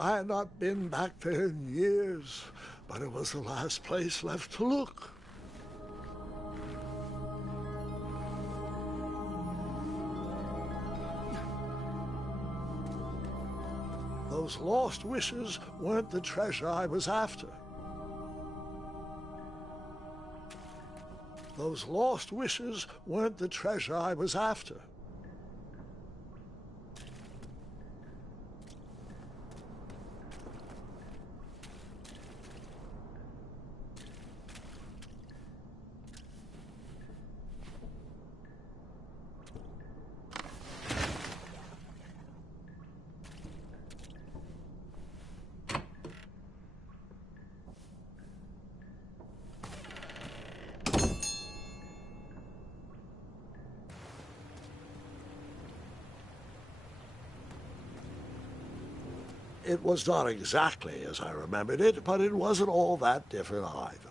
I had not been back there in years, but it was the last place left to look. Those lost wishes weren't the treasure I was after. Those lost wishes weren't the treasure I was after. It was not exactly as I remembered it, but it wasn't all that different either.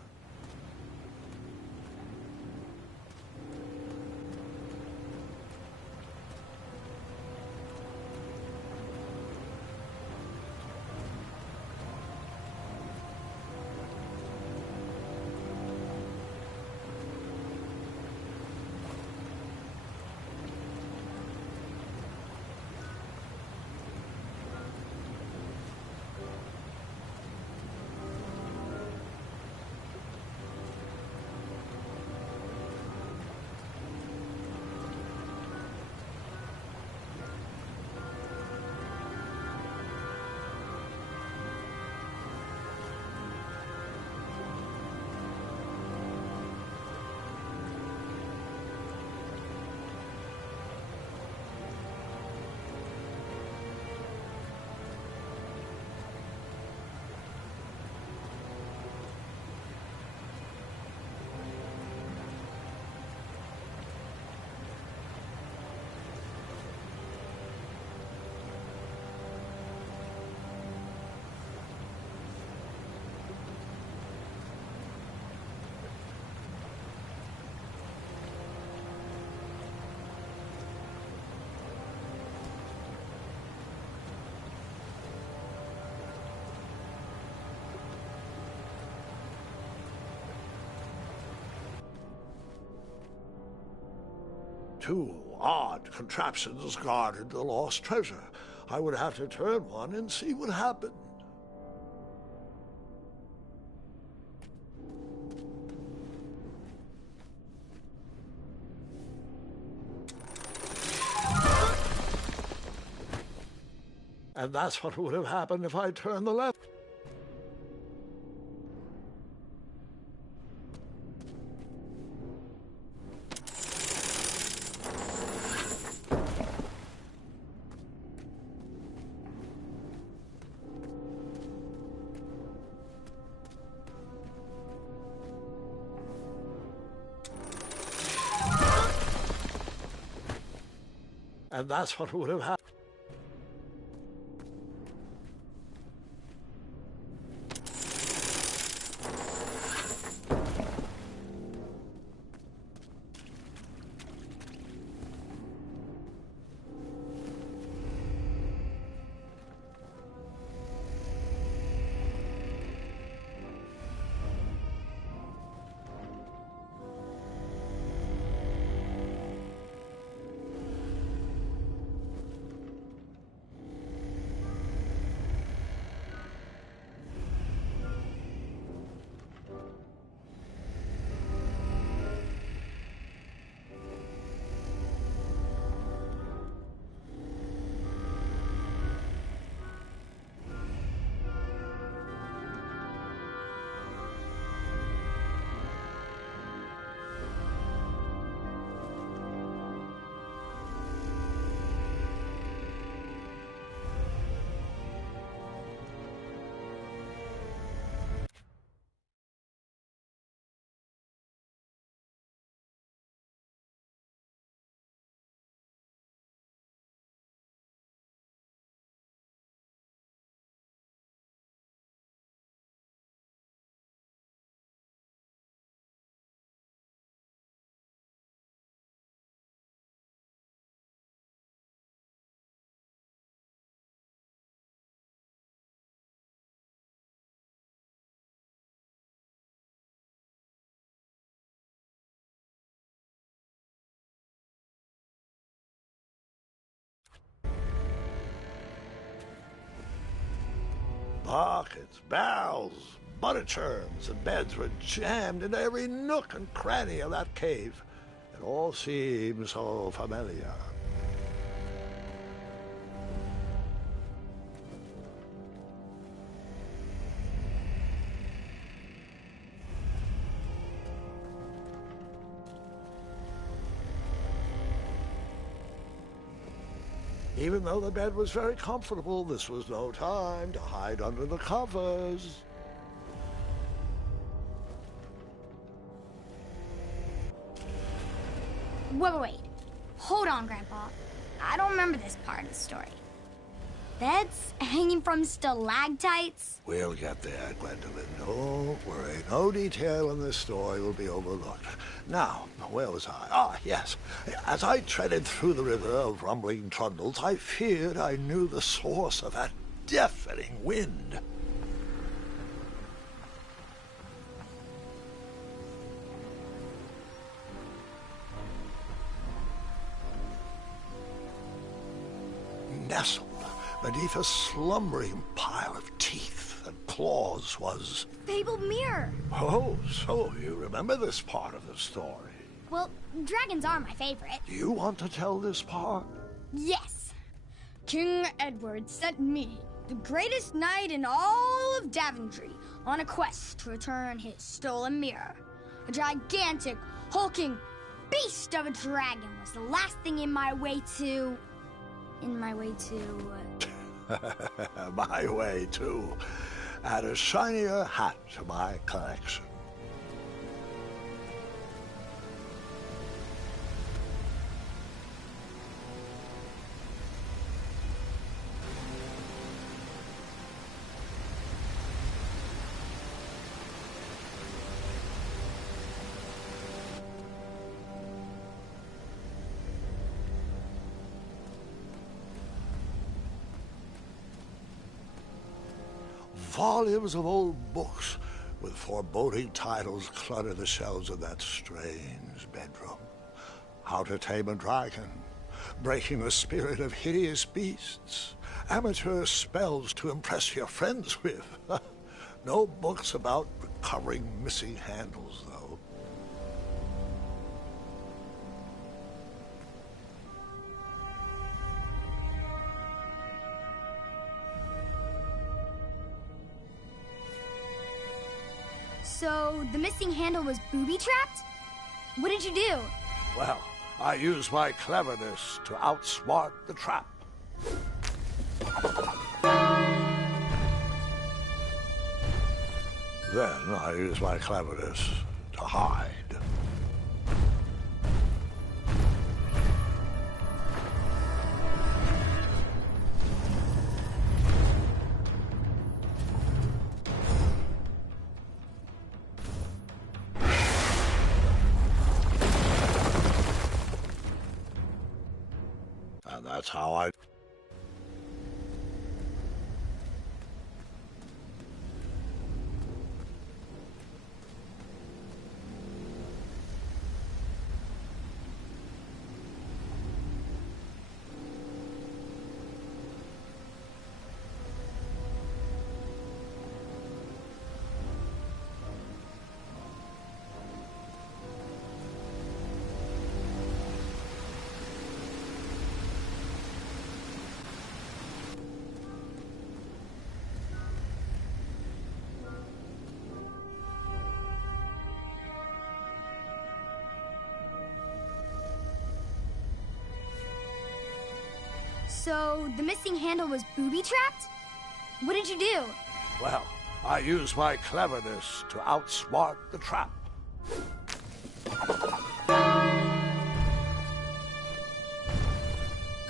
Two odd contraptions guarded the lost treasure. I would have to turn one and see what happened. And that's what would have happened if I turned the left. And that's what would have happened. Buckets, barrels, butter churns, and beds were jammed into every nook and cranny of that cave. It all seemed so familiar. Even though the bed was very comfortable, this was no time to hide under the covers. Wait. Hold on, Grandpa. I don't remember this part of the story. Beds hanging from stalactites? We'll get there, Gwendolyn. Don't worry. No detail in this story will be overlooked. Now, where was I? Ah, yes. As I treaded through the river of rumbling trundles, I feared I knew the source of that deafening wind. Nestled beneath a slumbering pile of teeth and claws was... Fabled mirror. Oh, so you remember this part of the story. Well, dragons are my favorite. Do you want to tell this part? Yes. King Edward sent me, the greatest knight in all of Daventry, on a quest to return his stolen mirror. A gigantic, hulking beast of a dragon was the last thing in my way to... My way to add a shinier hat to my collection. Volumes of old books with foreboding titles clutter the shelves of that strange bedroom. How to Tame a Dragon, Breaking the Spirit of Hideous Beasts, Amateur Spells to Impress Your Friends with. No books about recovering missing handles, though. So, the missing handle was booby-trapped? What did you do? Well, I used my cleverness to outsmart the trap. Then I used my cleverness to hide. And that's how I... So, the missing handle was booby-trapped? What did you do? Well, I used my cleverness to outsmart the trap.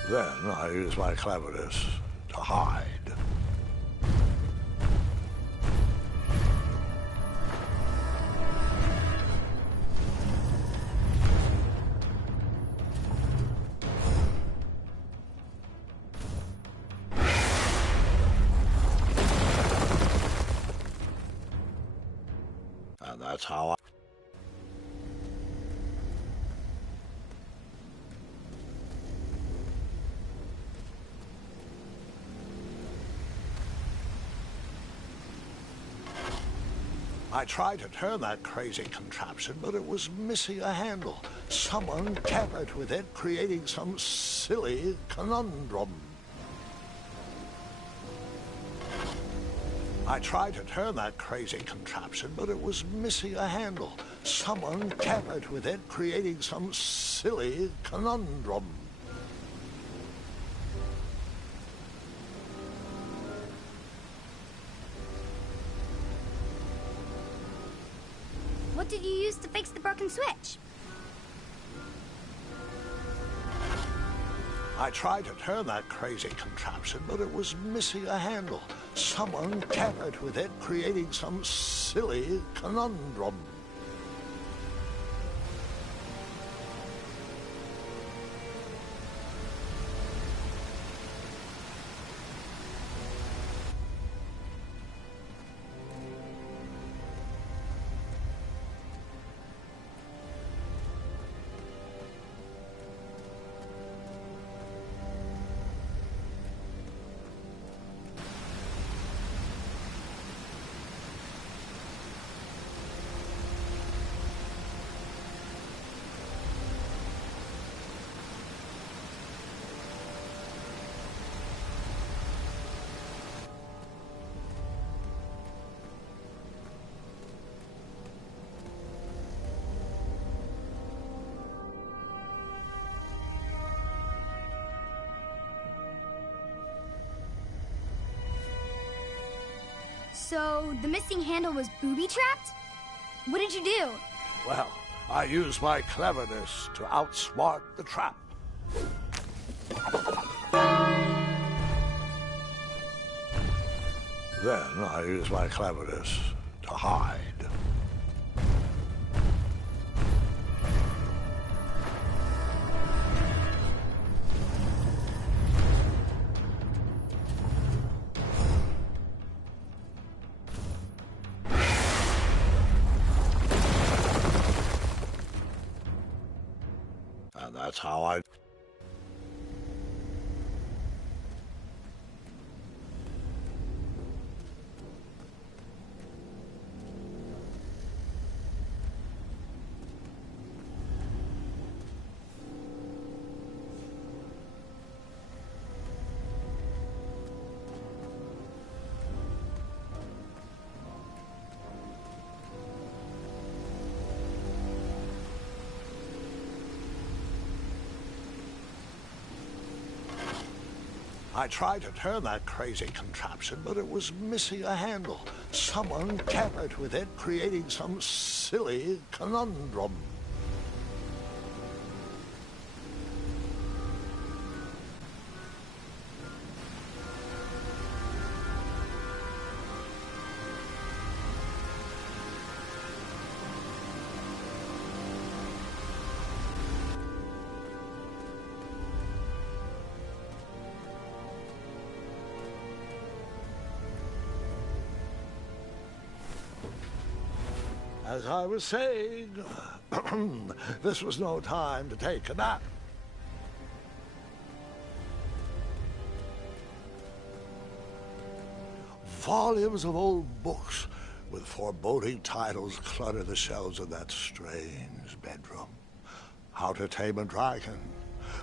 Then I used my cleverness to hide. And that's how I... I tried to turn that crazy contraption, but it was missing a handle. Someone tampered with it, creating some silly conundrum. I tried to turn that crazy contraption, but it was missing a handle. Someone tampered with it, creating some silly conundrum. What did you use to fix the broken switch? I tried to turn that crazy contraption, but it was missing a handle. Someone tampered with it, creating some silly conundrum. So, the missing handle was booby-trapped? What did you do? Well, I used my cleverness to outsmart the trap. Then I used my cleverness to hide. And that's how I... I tried to turn that crazy contraption, but it was missing a handle. Someone tampered with it, creating some silly conundrum. As I was saying, this was no time to take a nap. Volumes of old books with foreboding titles clutter the shelves of that strange bedroom. How to Tame a Dragon,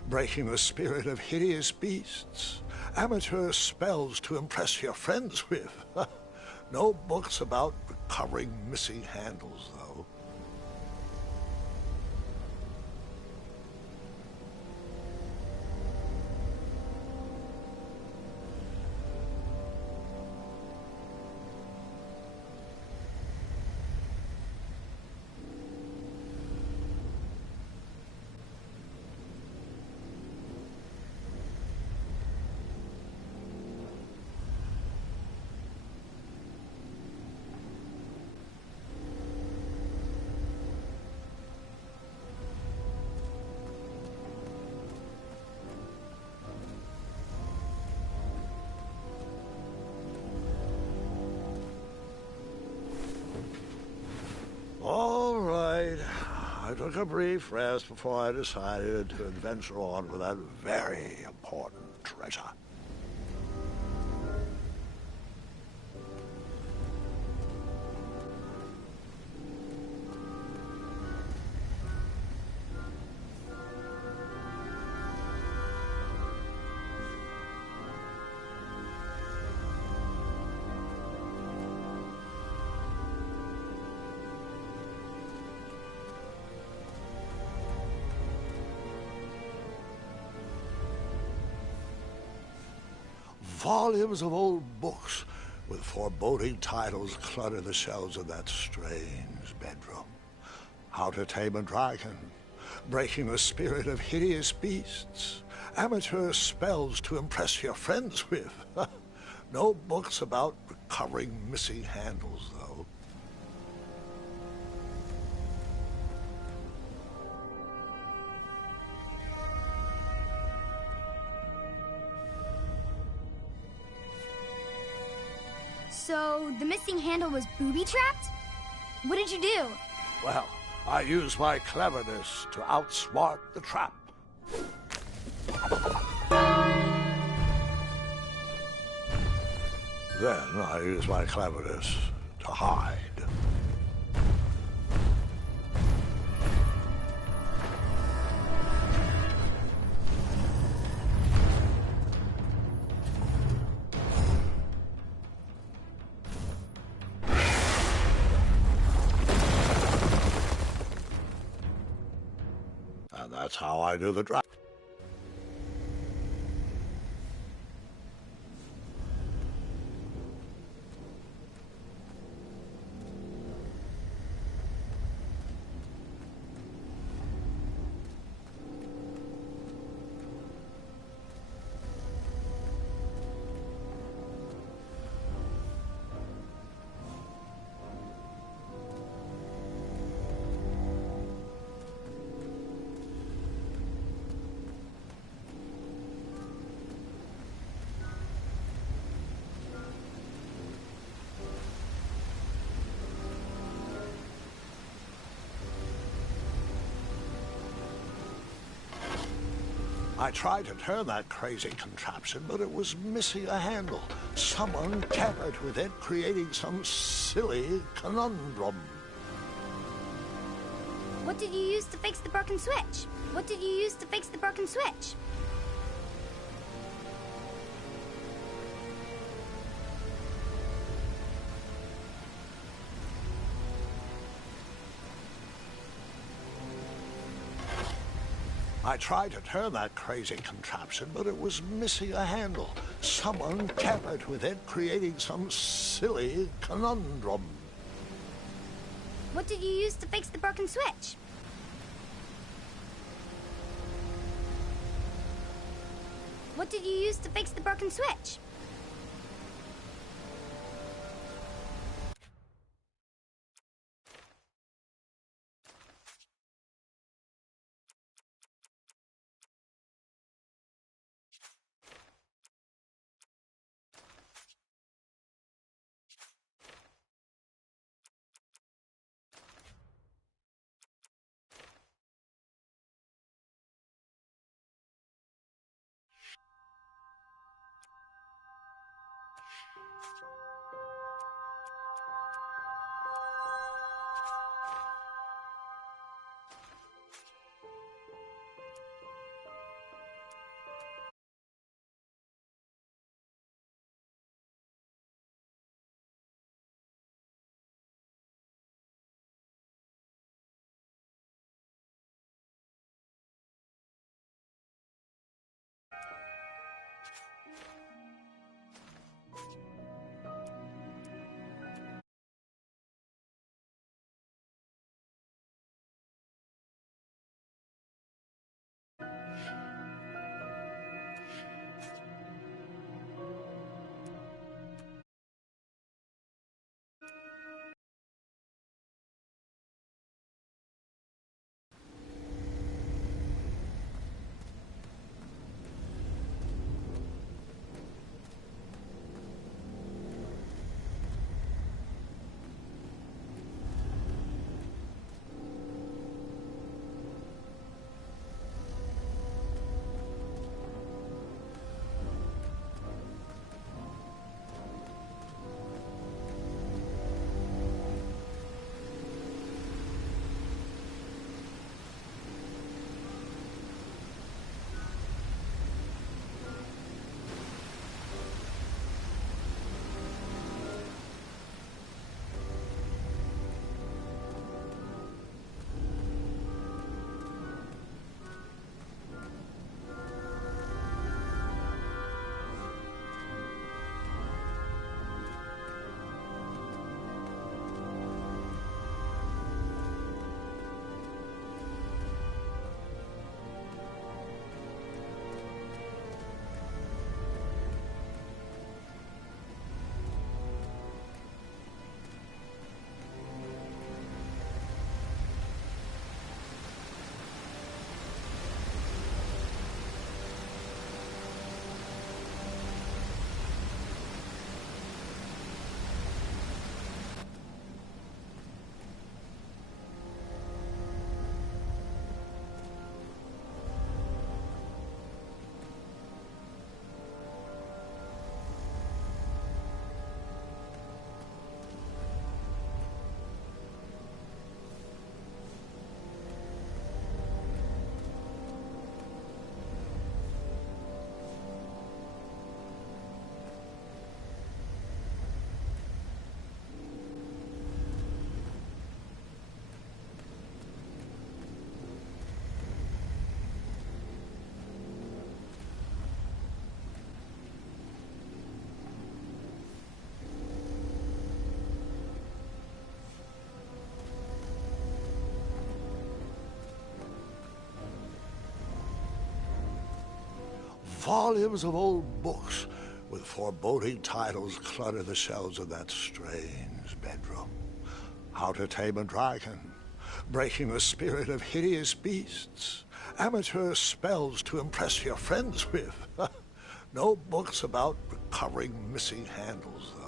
Breaking the Spirit of Hideous Beasts, Amateur Spells to Impress Your Friends with. No books about recovering missing handles, though. All right. I took a brief rest before I decided to adventure on with that very important treasure. Volumes of old books with foreboding titles clutter the shelves of that strange bedroom. How to Tame a Dragon, Breaking the Spirit of Hideous Beasts, Amateur Spells to Impress Your Friends with. No books about recovering missing handles, though. So, the missing handle was booby-trapped? What did you do? Well, I used my cleverness to outsmart the trap. Then I used my cleverness to hide. And that's how I do the trap. I tried to turn that crazy contraption, but it was missing a handle. Someone tampered with it, creating some silly conundrum. What did you use to fix the broken switch? What did you use to fix the broken switch? I tried to turn that crazy contraption, but it was missing a handle. Someone tampered with it, creating some silly conundrum. What did you use to fix the broken switch? What did you use to fix the broken switch? Volumes of old books with foreboding titles clutter the shelves of that strange bedroom. How to Tame a Dragon, Breaking the Spirit of Hideous Beasts, Amateur Spells to Impress Your Friends with. No books about recovering missing handles, though.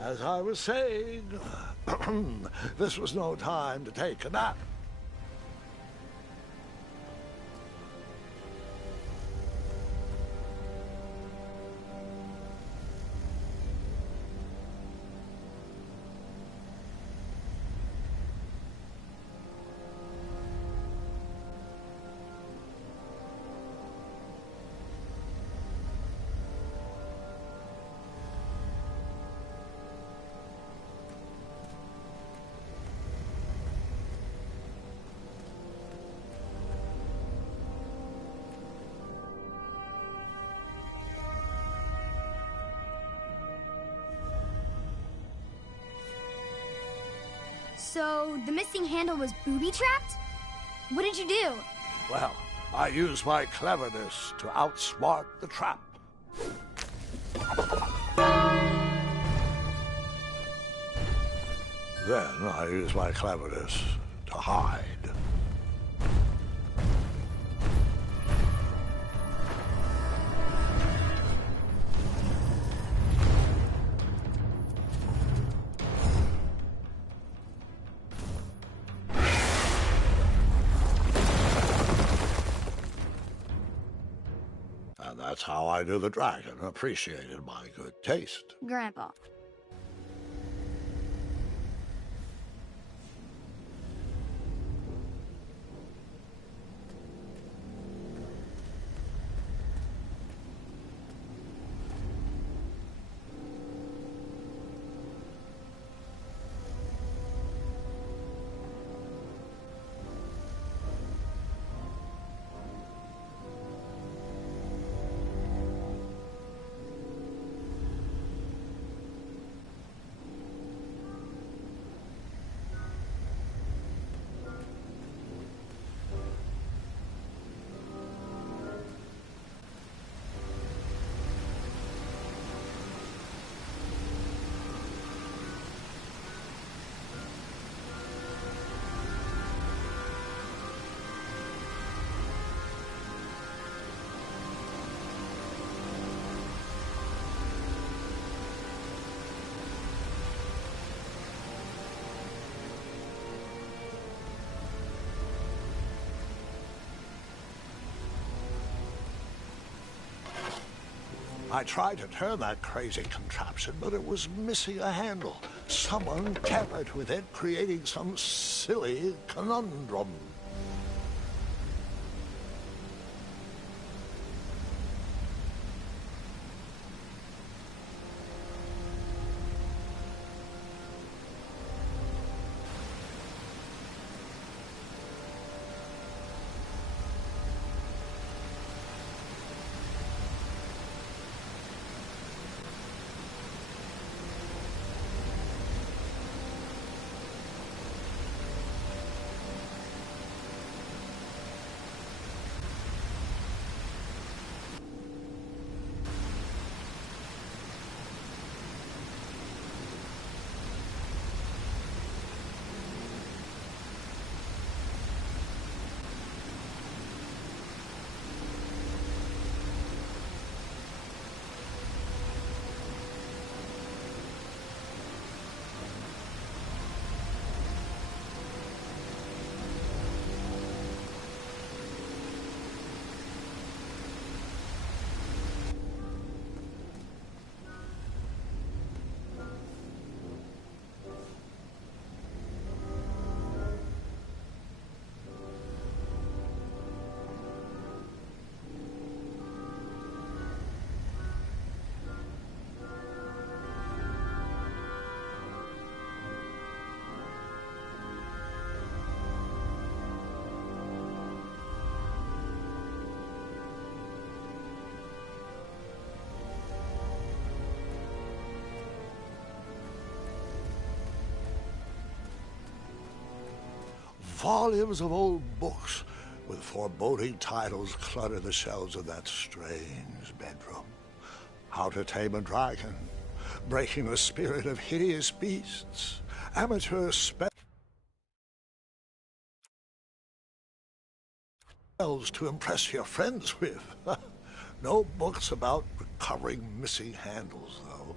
As I was saying, this was no time to take a nap. So, the missing handle was booby-trapped? What did you do? Well, I used my cleverness to outsmart the trap. Then I used my cleverness to hide. And that's how I knew the dragon appreciated my good taste. Grandpa. I tried to turn that crazy contraption, but it was missing a handle. Someone tampered with it, creating some silly conundrum. Volumes of old books with foreboding titles clutter the shelves of that strange bedroom. How to Tame a Dragon, Breaking the Spirit of Hideous Beasts, Amateur Spells to Impress Your Friends with. No books about recovering missing handles, though.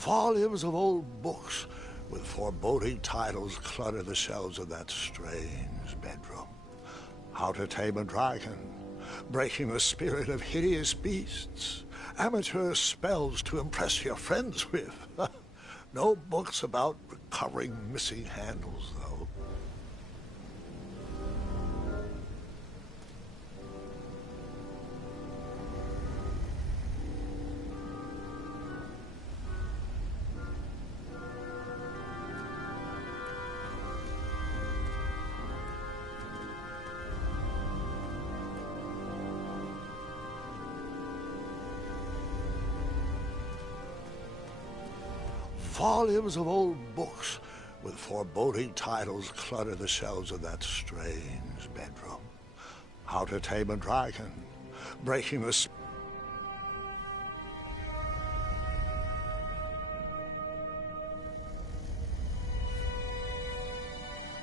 Volumes of old books with foreboding titles clutter the shelves of that strange bedroom. How to Tame a Dragon, Breaking the Spirit of Hideous Beasts, Amateur Spells to Impress Your Friends with. No books about recovering missing handles, though. Volumes of old books with foreboding titles clutter the shelves of that strange bedroom. How to Tame a Dragon, Breaking the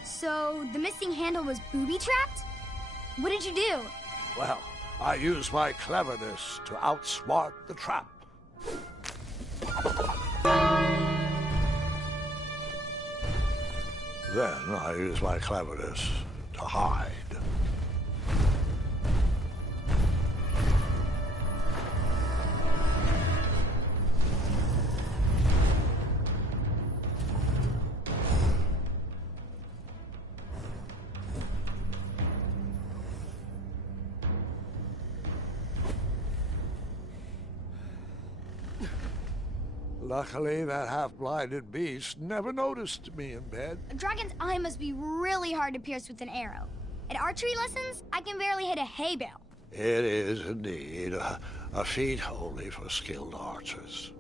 So, the missing handle was booby-trapped? What did you do? Well, I used my cleverness to outsmart the trap. Then I used my cleverness to hide. Luckily, that half-blinded beast never noticed me in bed. A dragon's eye must be really hard to pierce with an arrow. At archery lessons, I can barely hit a hay bale. It is indeed a feat only for skilled archers.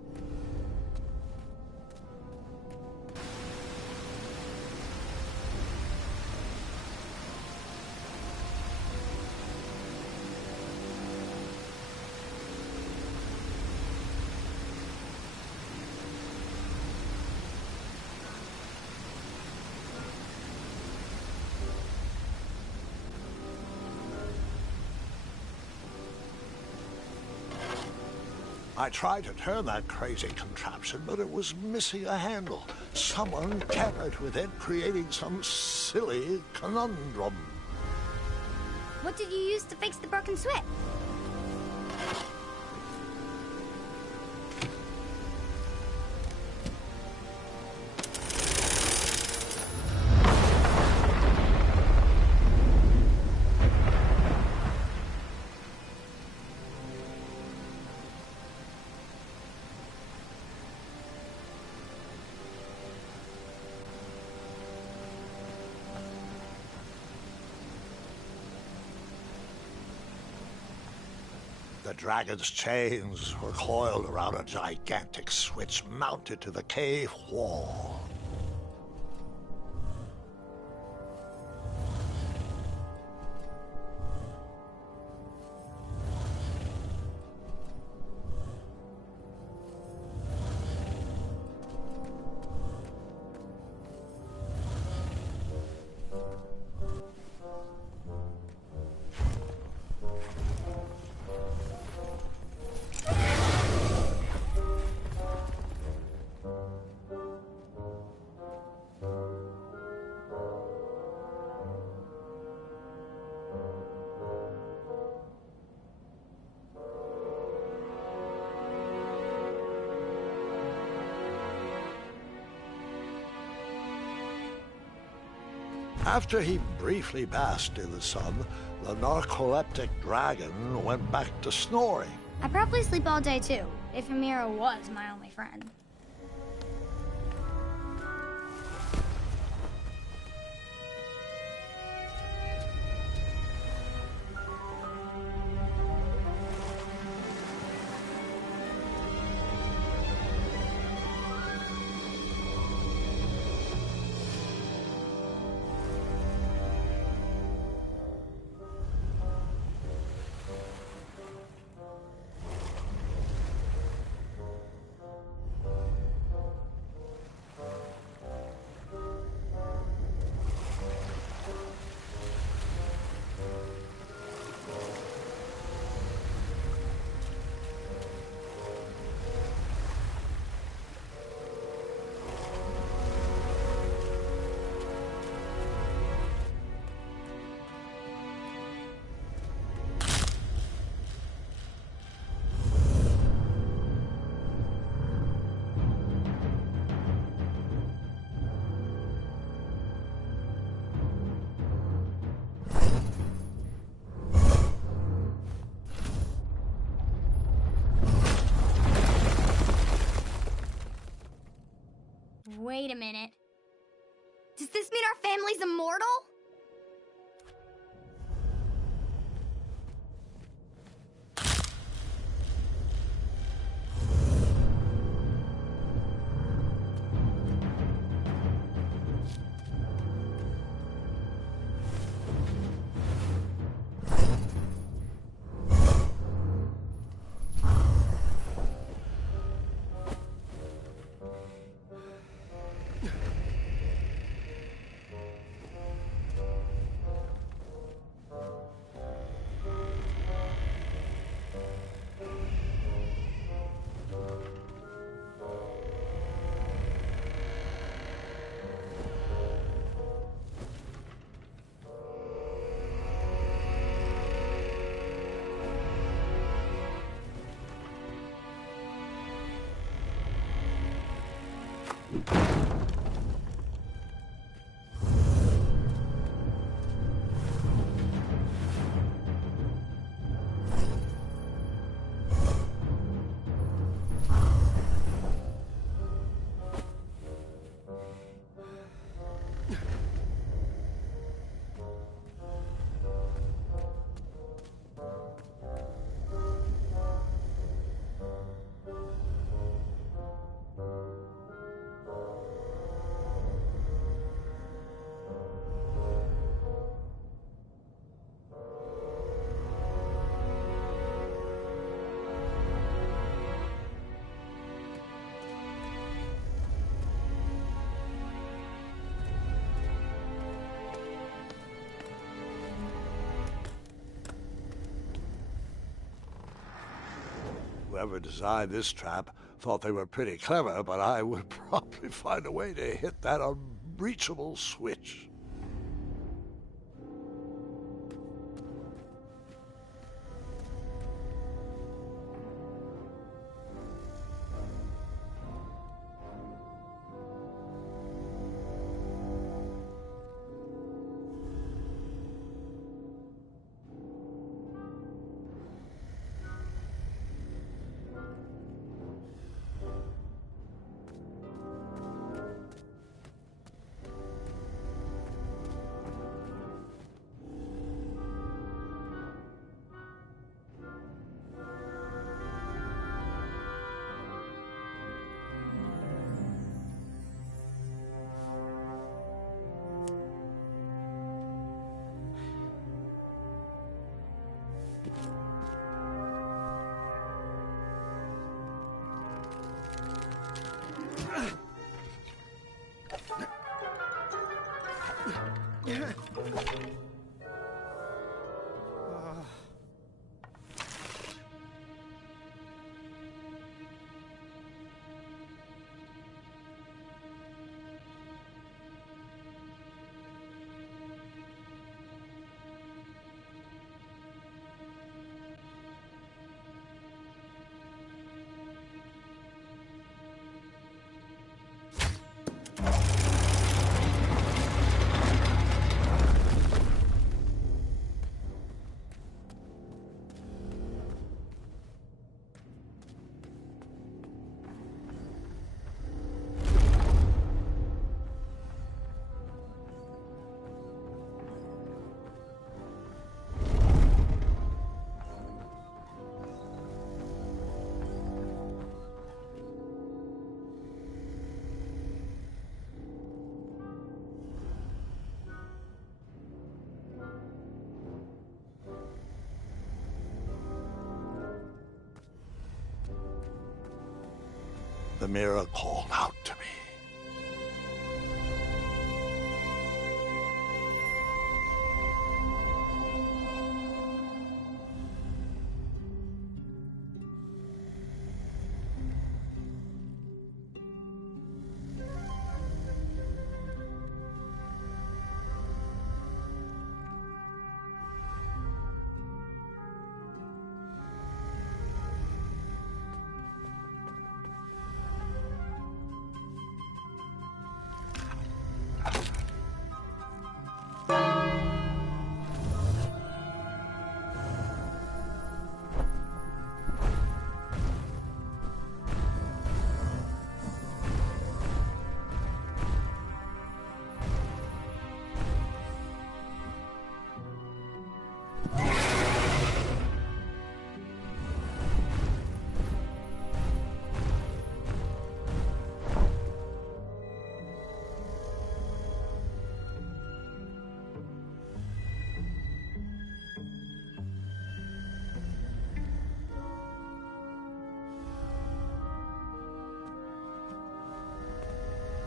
I tried to turn that crazy contraption, but it was missing a handle. Someone tampered with it, creating some silly conundrum. What did you use to fix the broken switch? The dragon's chains were coiled around a gigantic switch mounted to the cave wall. After he briefly basked in the sun, the narcoleptic dragon went back to snoring. I probably sleep all day too, if Amira was my only friend. Wait a minute. Does this mean our family's immortal? Whoever designed this trap thought they were pretty clever, but I would probably find a way to hit that unreachable switch. the mirror called out to me.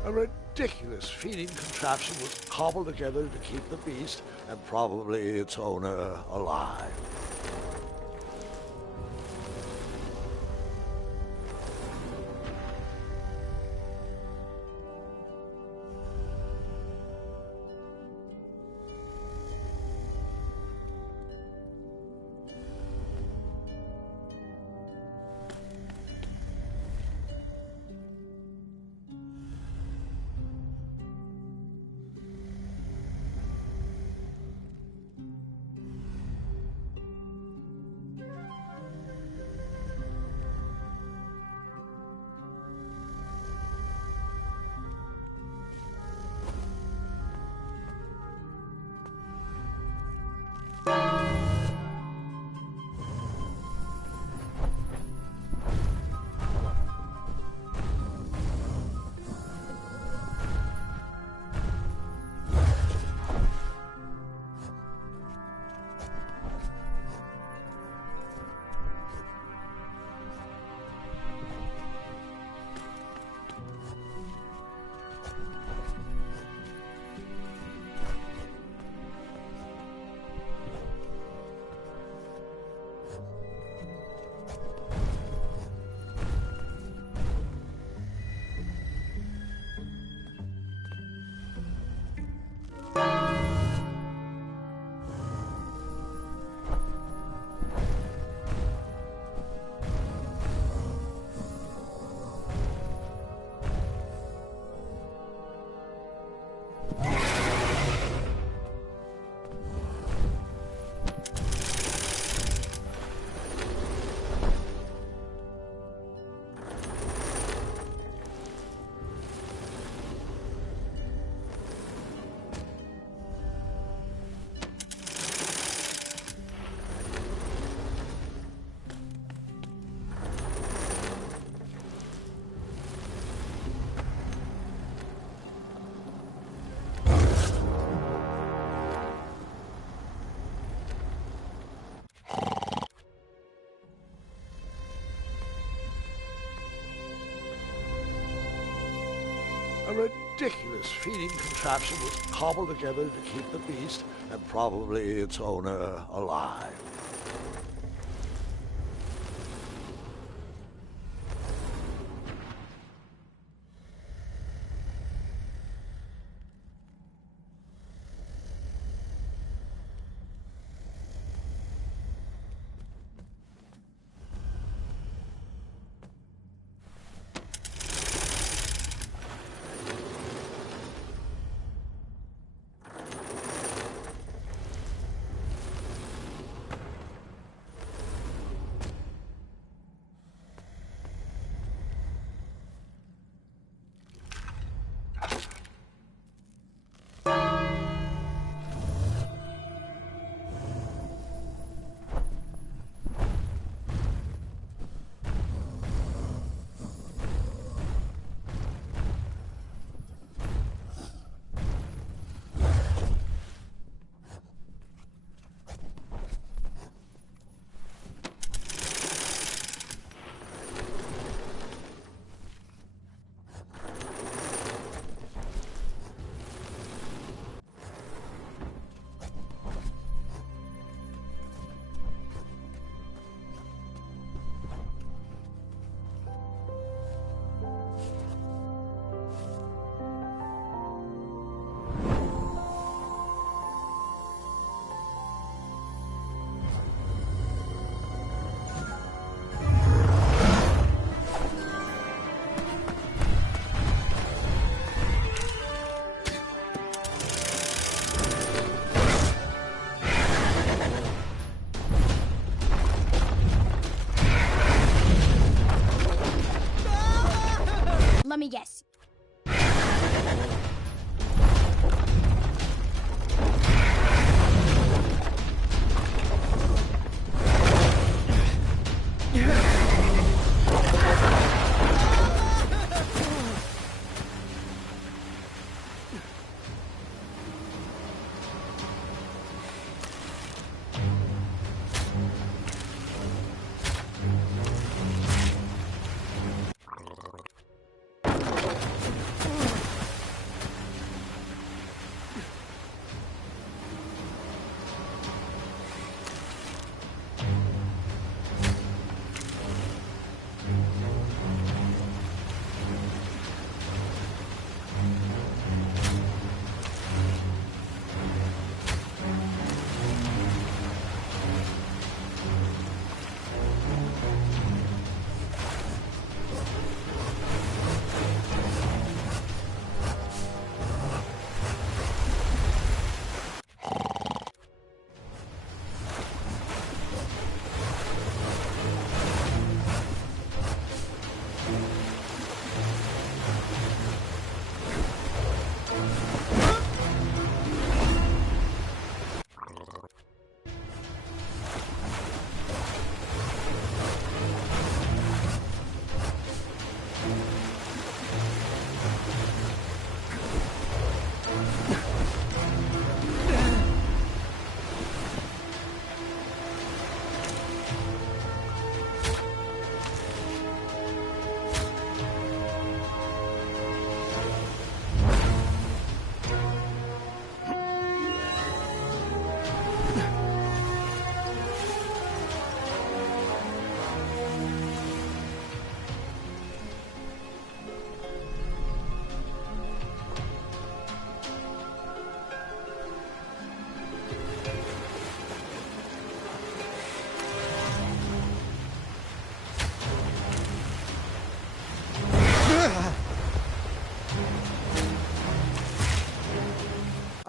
A ridiculous feeding contraption was cobbled together to keep the beast and probably its owner alive. A ridiculous feeding contraption was cobbled together to keep the beast and probably its owner alive.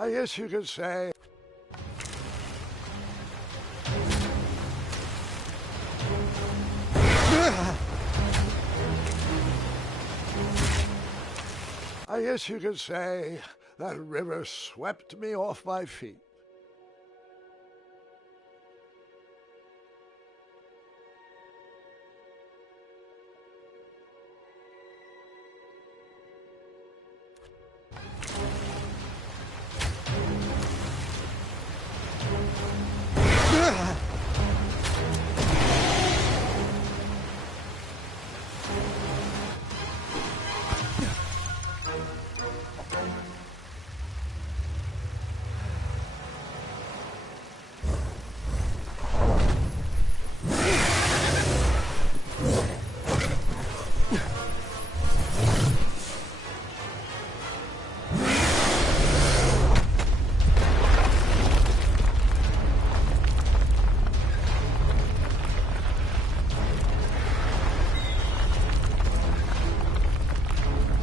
I guess you could say... I guess you could say that river swept me off my feet.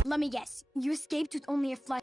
Let me guess, you escaped with only a flash.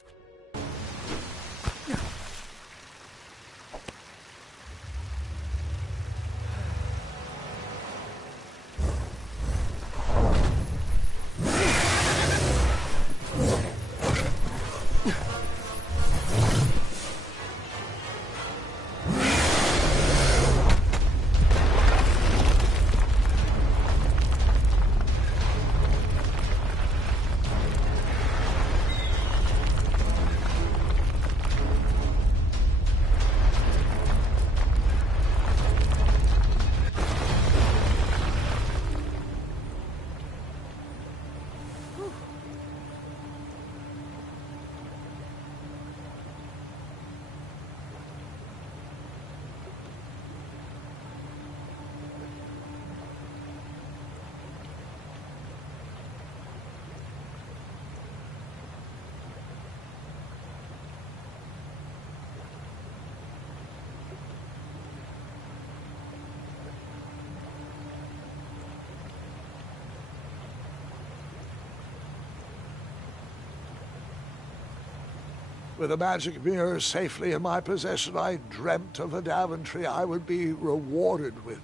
With the magic mirror safely in my possession, I dreamt of the Daventry I would be rewarded with,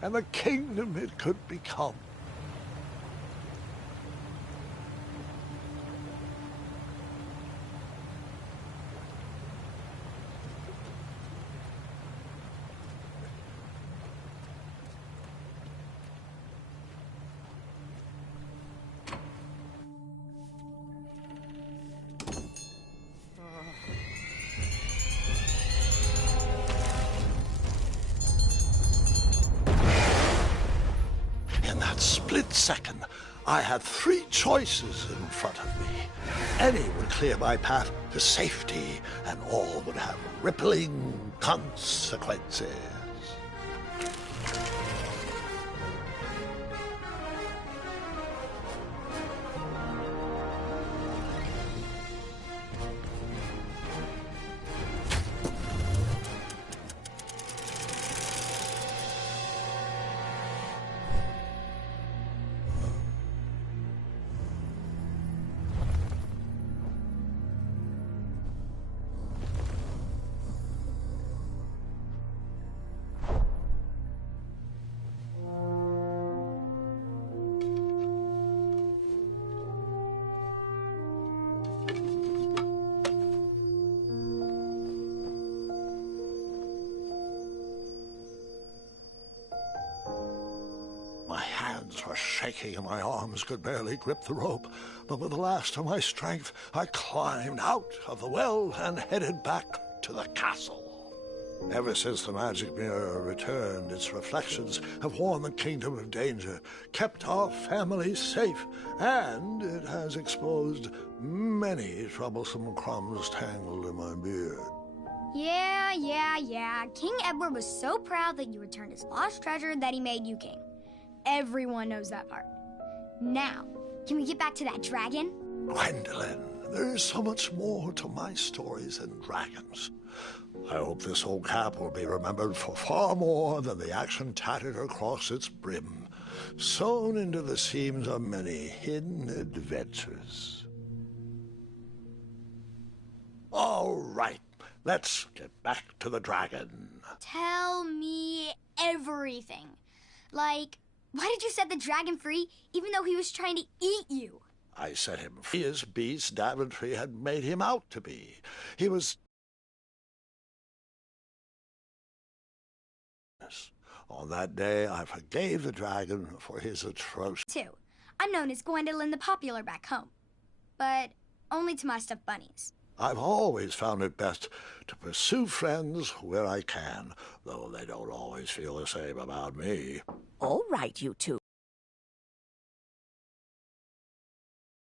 and the kingdom it could become. Split second, I had three choices in front of me. Any would clear my path to safety, and all would have rippling consequences. My hands were shaking and my arms could barely grip the rope, but with the last of my strength, I climbed out of the well and headed back to the castle. Ever since the magic mirror returned, its reflections have warned the kingdom of danger, kept our family safe, and it has exposed many troublesome crumbs tangled in my beard. Yeah. King Edward was so proud that you returned his lost treasure that he made you king. Everyone knows that part. Now, can we get back to that dragon? Gwendolyn, there is so much more to my stories than dragons. I hope this old cap will be remembered for far more than the action tattered across its brim, sewn into the seams of many hidden adventures. All right, Let's get back to the dragon. Tell me everything. Like, why did you set the dragon free even though he was trying to eat you? I set him free as beast Daventry had made him out to be. He was... On that day, I forgave the dragon for his atrocious... Too. I'm known as Gwendolyn the Popular back home. But only to my stuffed bunnies. I've always found it best to pursue friends where I can, though they don't always feel the same about me. All right, you two.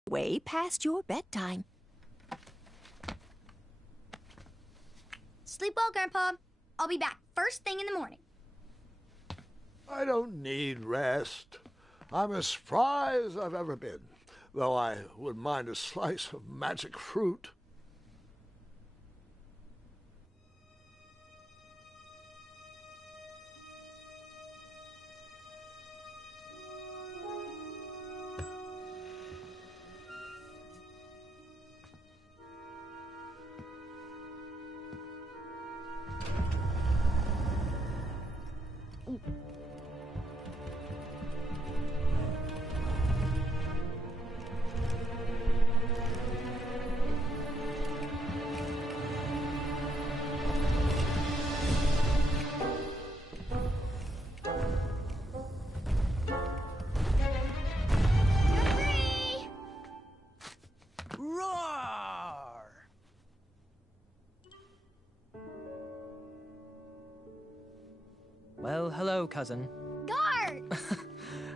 Way past your bedtime. Sleep well, Grandpa. I'll be back first thing in the morning. I don't need rest. I'm as spry as I've ever been, though I wouldn't mind a slice of magic fruit. Well, hello, cousin. Guard!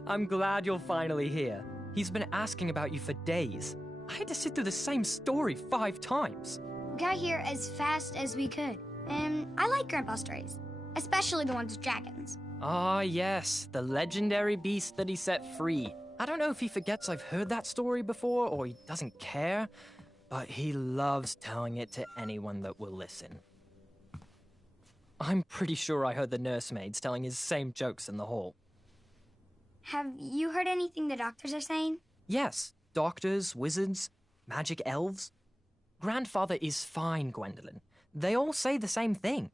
I'm glad you're finally here. He's been asking about you for days. I had to sit through the same story 5 times. We got here as fast as we could. And I like Grandpa's stories, especially the ones with dragons. Ah, yes, the legendary beast that he set free. I don't know if he forgets I've heard that story before or he doesn't care, but he loves telling it to anyone that will listen. I'm pretty sure I heard the nursemaids telling his same jokes in the hall. Have you heard anything the doctors are saying? Yes, doctors, wizards, magic elves. Grandfather is fine, Gwendolyn. They all say the same thing.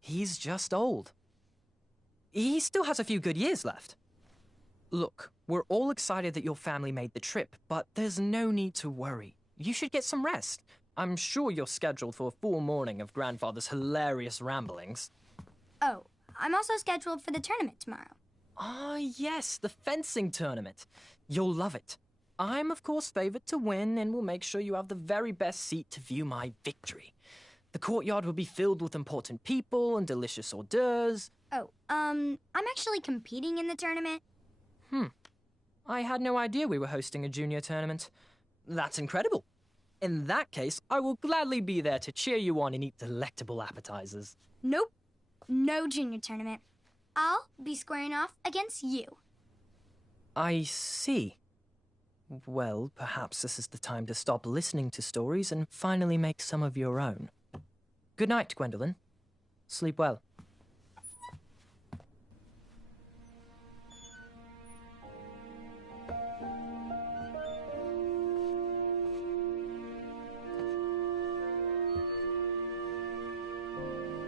He's just old. He still has a few good years left. Look, we're all excited that your family made the trip, but there's no need to worry. You should get some rest. I'm sure you're scheduled for a full morning of Grandfather's hilarious ramblings. Oh, I'm also scheduled for the tournament tomorrow. Ah, yes, the fencing tournament. You'll love it. I'm, of course, favored to win and will make sure you have the very best seat to view my victory. The courtyard will be filled with important people and delicious hors d'oeuvres. Oh, I'm actually competing in the tournament. I had no idea we were hosting a junior tournament. That's incredible. In that case, I will gladly be there to cheer you on and eat delectable appetizers. Nope, no junior tournament. I'll be squaring off against you. I see. Well, perhaps this is the time to stop listening to stories and finally make some of your own. Good night, Gwendolyn. Sleep well.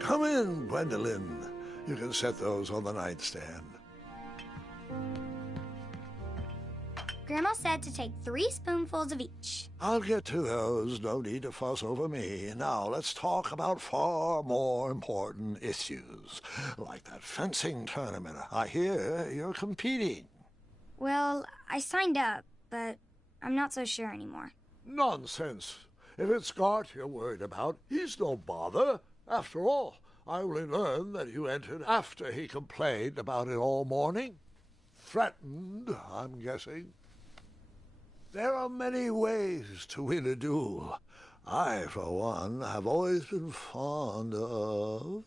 Come in, Gwendolyn. You can set those on the nightstand. Grandma said to take 3 spoonfuls of each. I'll get to those. No need to fuss over me. Now, let's talk about far more important issues, like that fencing tournament. I hear you're competing. Well, I signed up, but I'm not so sure anymore. Nonsense. If it's Gart you're worried about, he's no bother. After all, I only learned that you entered after he complained about it all morning. Threatened, I'm guessing. There are many ways to win a duel. I, for one, have always been fond of...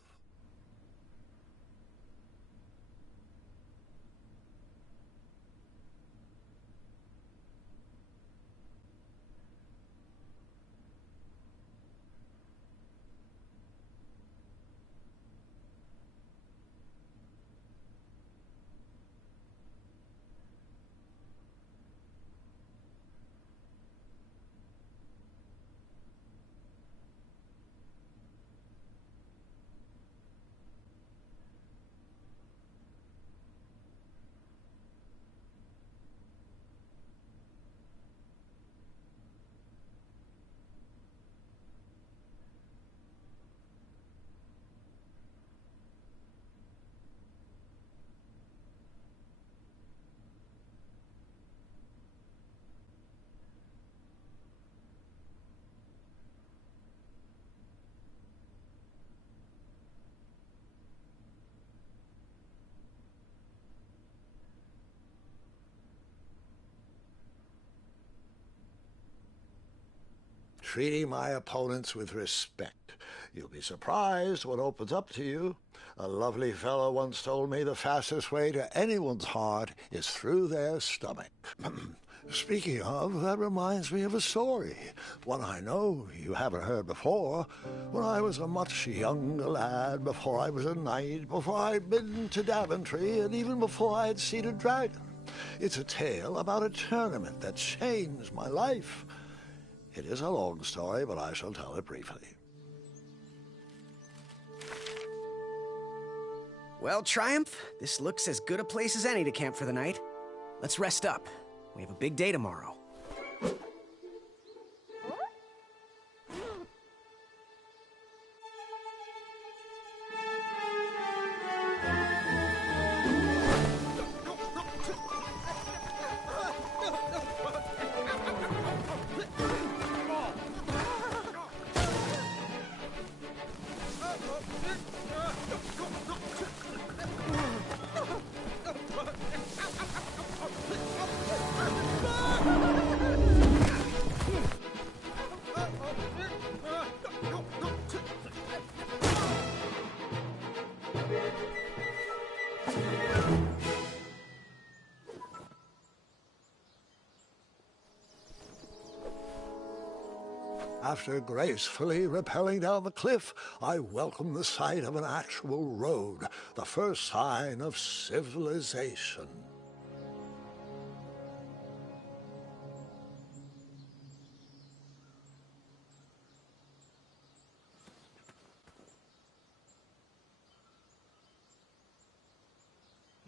treating my opponents with respect. You'll be surprised what opens up to you. A lovely fellow once told me the fastest way to anyone's heart is through their stomach. Speaking of, that reminds me of a story, one I know you haven't heard before. When I was a much younger lad, before I was a knight, before I'd been to Daventry, and even before I had seen a dragon. It's a tale about a tournament that changed my life. It is a long story, but I shall tell it briefly. Well, Triumph, this looks as good a place as any to camp for the night. Let's rest up. We have a big day tomorrow. After gracefully rappelling down the cliff, I welcomed the sight of an actual road, the first sign of civilization.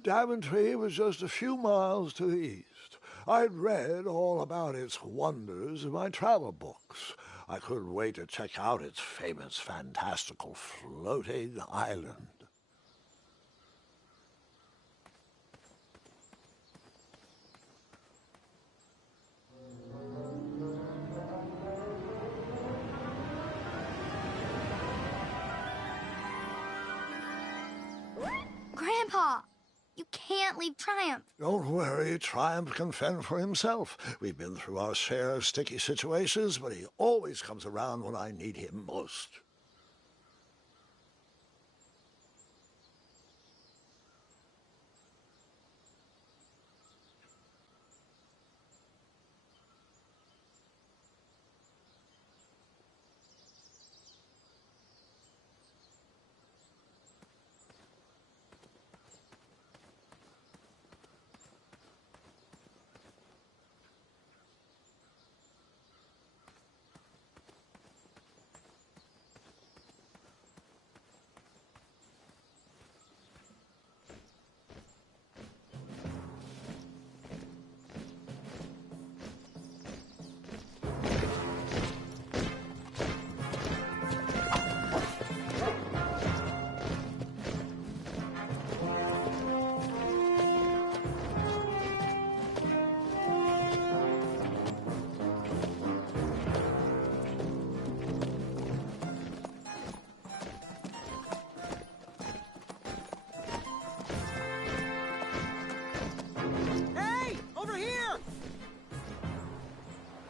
Daventry was just a few miles to the east. I'd read all about its wonders in my travel books. I couldn't wait to check out its famous, fantastical floating island. Grandpa, you can't leave Triumph. Don't worry, Triumph can fend for himself. We've been through our share of sticky situations, but he always comes around when I need him most.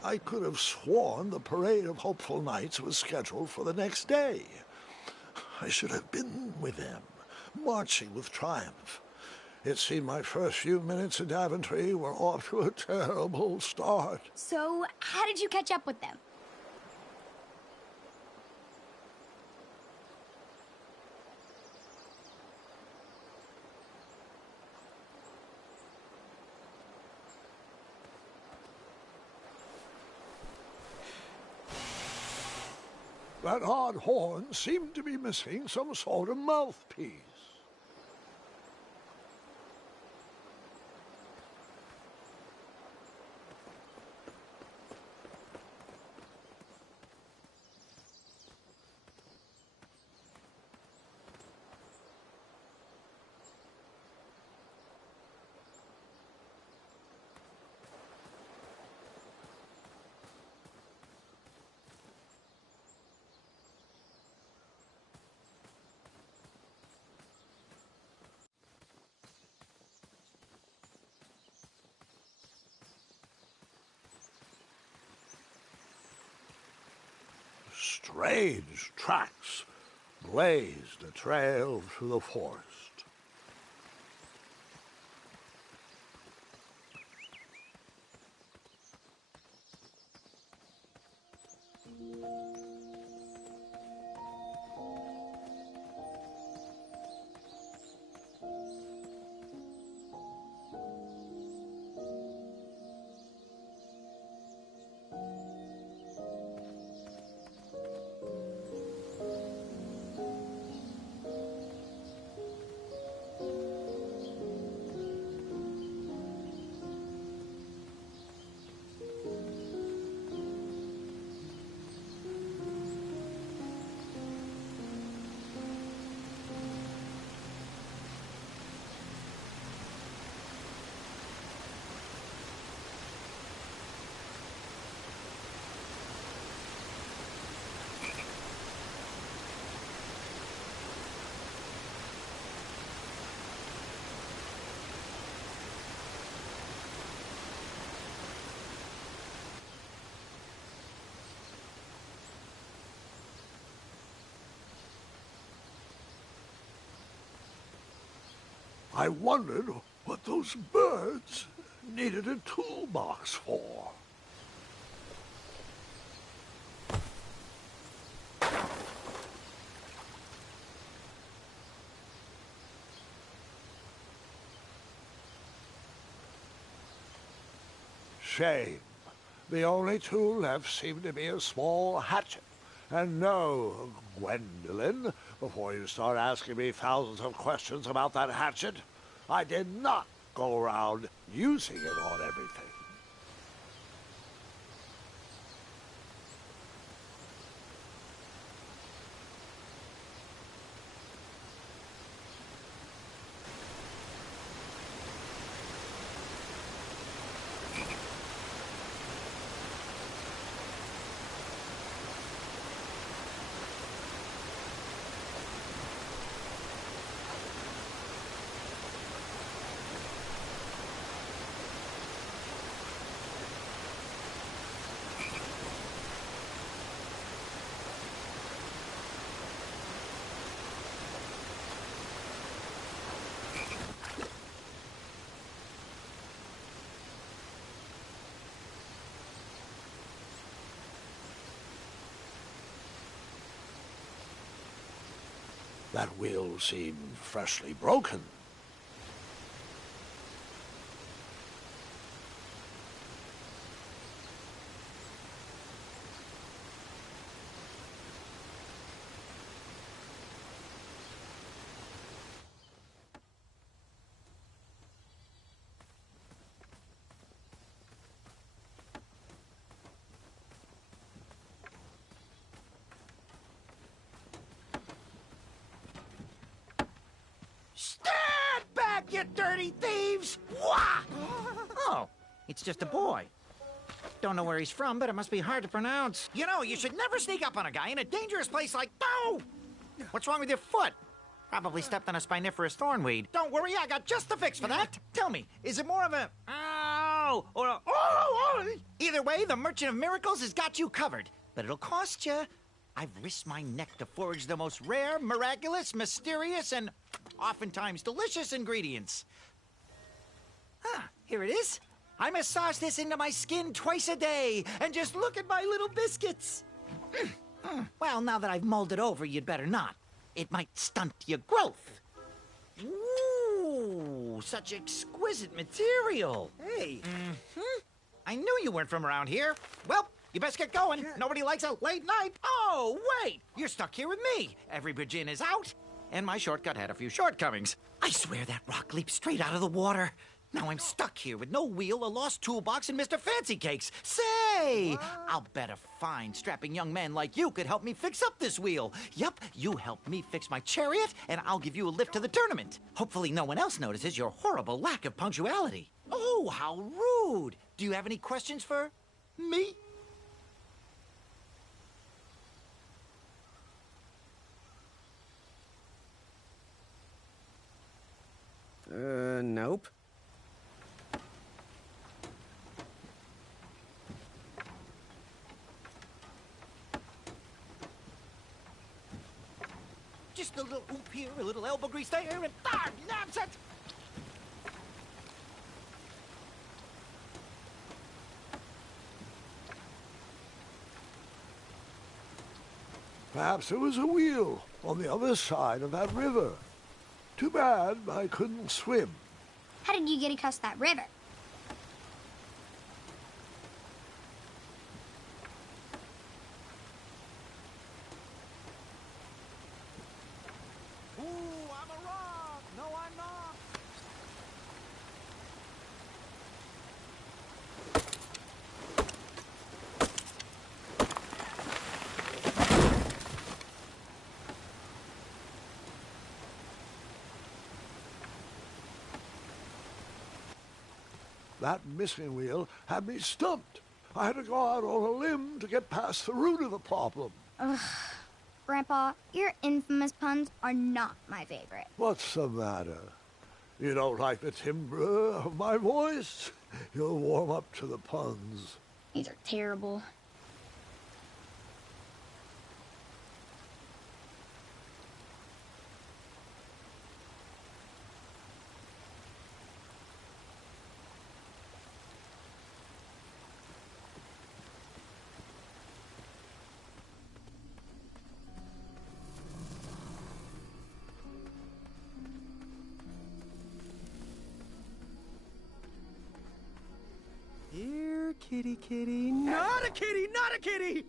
I could have sworn the Parade of Hopeful Knights was scheduled for the next day. I should have been with them, marching with Triumph. It seemed my first few minutes in Daventry were off to a terrible start. So, how did you catch up with them? That odd horn seemed to be missing some sort of mouthpiece. strange tracks blazed a trail through the forest. I wondered what those birds needed a toolbox for. Shame. The only tool left seemed to be a small hatchet. And no, Gwendolyn, before you start asking me thousands of questions about that hatchet, I did not go around using it on everything. That wheel seemed freshly broken. Stand back, you dirty thieves! Wah! Oh, it's just a boy. Don't know where he's from, but it must be hard to pronounce. You know, you should never sneak up on a guy in a dangerous place like... Oh! What's wrong with your foot? Probably stepped on a spiniferous thornweed. Don't worry, I got just the fix for that. Tell me, is it more of a ow or a Either way, the Merchant of Miracles has got you covered. But it'll cost you. I've risked my neck to forage the most rare, miraculous, mysterious, and oftentimes delicious ingredients. Ah, here it is. I massage this into my skin twice a day, and just look at my little biscuits. Well, now that I've mulled it over, you'd better not. It might stunt your growth. Ooh, such exquisite material. Hey. I knew you weren't from around here. Well, you best get going. Nobody likes a late night. Oh, wait! You're stuck here with me. Every Virgin is out, and my shortcut had a few shortcomings. I swear that rock leaped straight out of the water. Now I'm stuck here with no wheel, a lost toolbox, and Mr. Fancy Cakes. Say, I'll bet a fine, strapping young man like you could help me fix up this wheel. Yup, you help me fix my chariot, and I'll give you a lift to the tournament. Hopefully no one else notices your horrible lack of punctuality. Oh, how rude. Do you have any questions for me? Nope. Just a little oop here, a little elbow grease there, and darn, that's it! Perhaps there was a wheel on the other side of that river. Too bad I couldn't swim. How did you get across that river? Ooh, I'm a rock! No, I'm not! That missing wheel had me stumped. I had to go out on a limb to get past the root of the problem. Ugh. Grandpa, your infamous puns are not my favorite. What's the matter? You don't like the timbre of my voice? You'll warm up to the puns. These are terrible. Here, kitty, kitty. Not a kitty, not a kitty!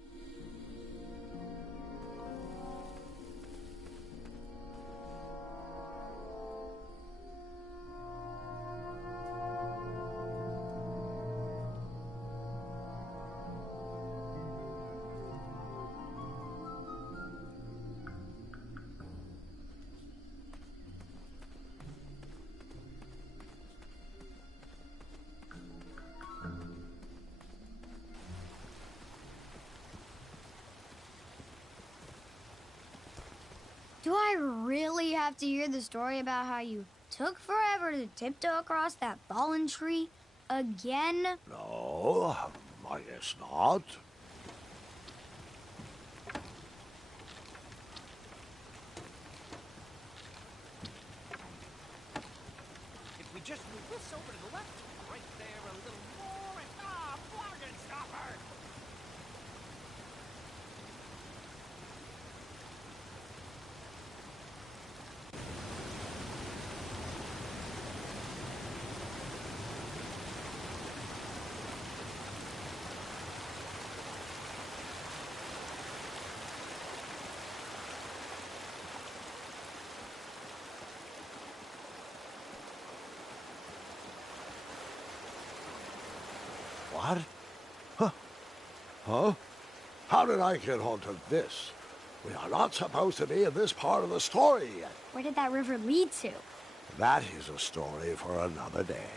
Do I really have to hear the story about how you took forever to tiptoe across that fallen tree again? No, I guess not. If we just move this over to the left, right there a little more, and bargain stopper! What? Huh? Huh? How did I get onto this? We are not supposed to be in this part of the story yet. Where did that river lead to? That is a story for another day.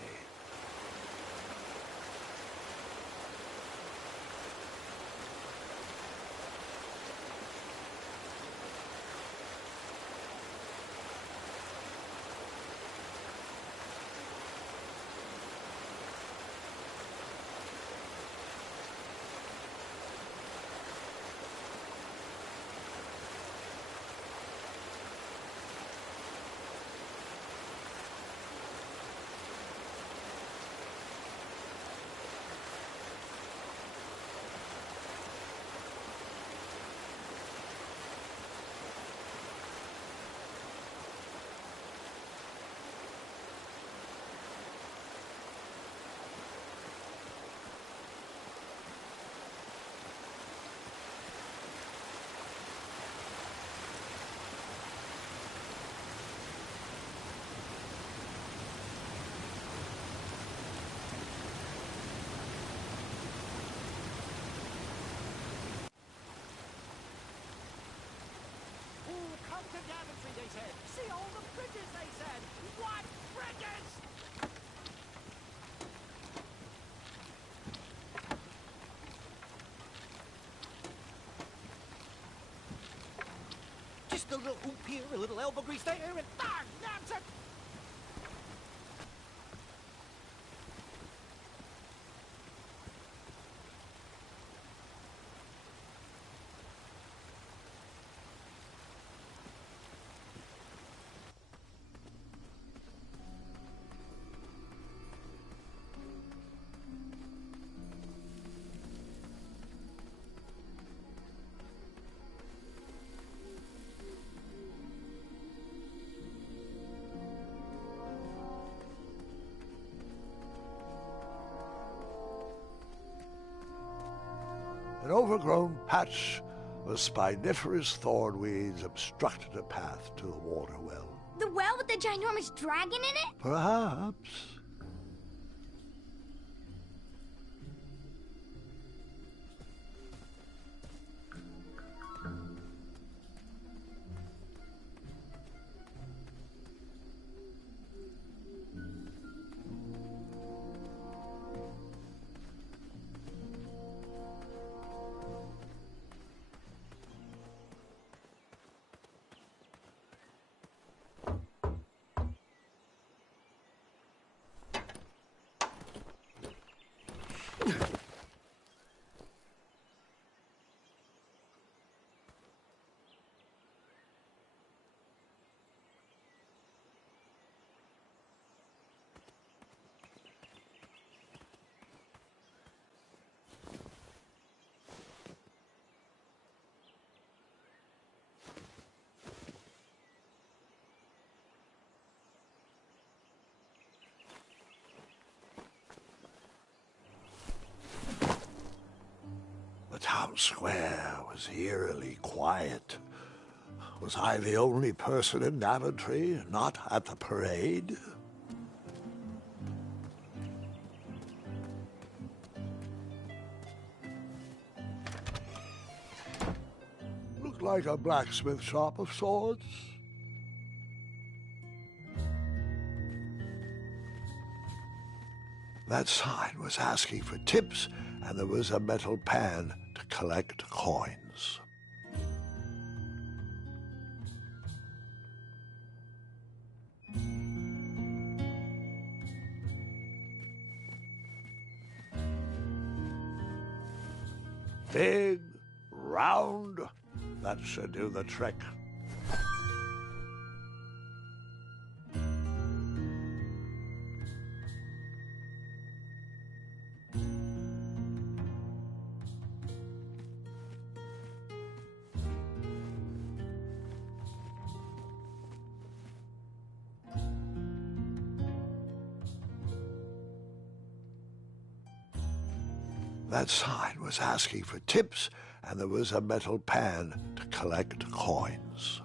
They said. See all the bridges, they said. What bridges? Just a little oop here, a little elbow grease there, and that's it. overgrown patch of spiniferous thorn weeds obstructed a path to the water well. The well with the ginormous dragon in it? Perhaps. The town square was eerily quiet. Was I the only person in Daventry not at the parade? Looked like a blacksmith shop of sorts. That sign was asking for tips, and there was a metal pan to collect coins. Big, round, that should do the trick. That sign was asking for tips, and there was a metal pan to collect coins.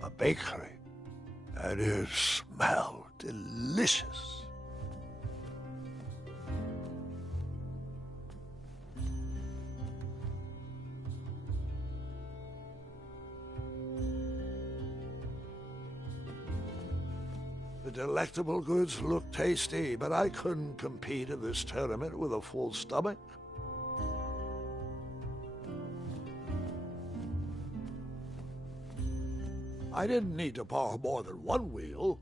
A bakery, and it smelled delicious. The delectable goods looked tasty, but I couldn't compete in this tournament with a full stomach. I didn't need to borrow more than one wheel.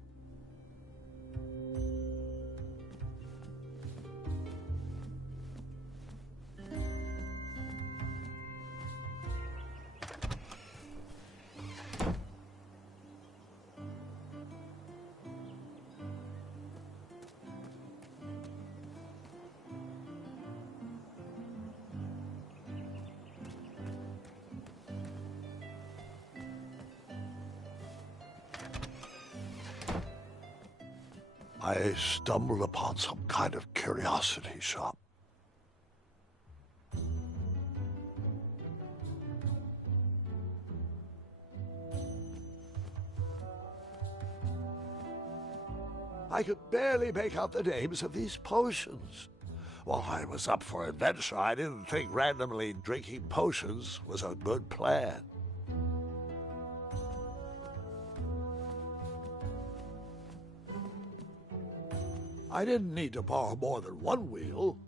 I stumbled upon some kind of curiosity shop. I could barely make out the names of these potions. While I was up for adventure, I didn't think randomly drinking potions was a good plan. I didn't need to borrow more than one wheel.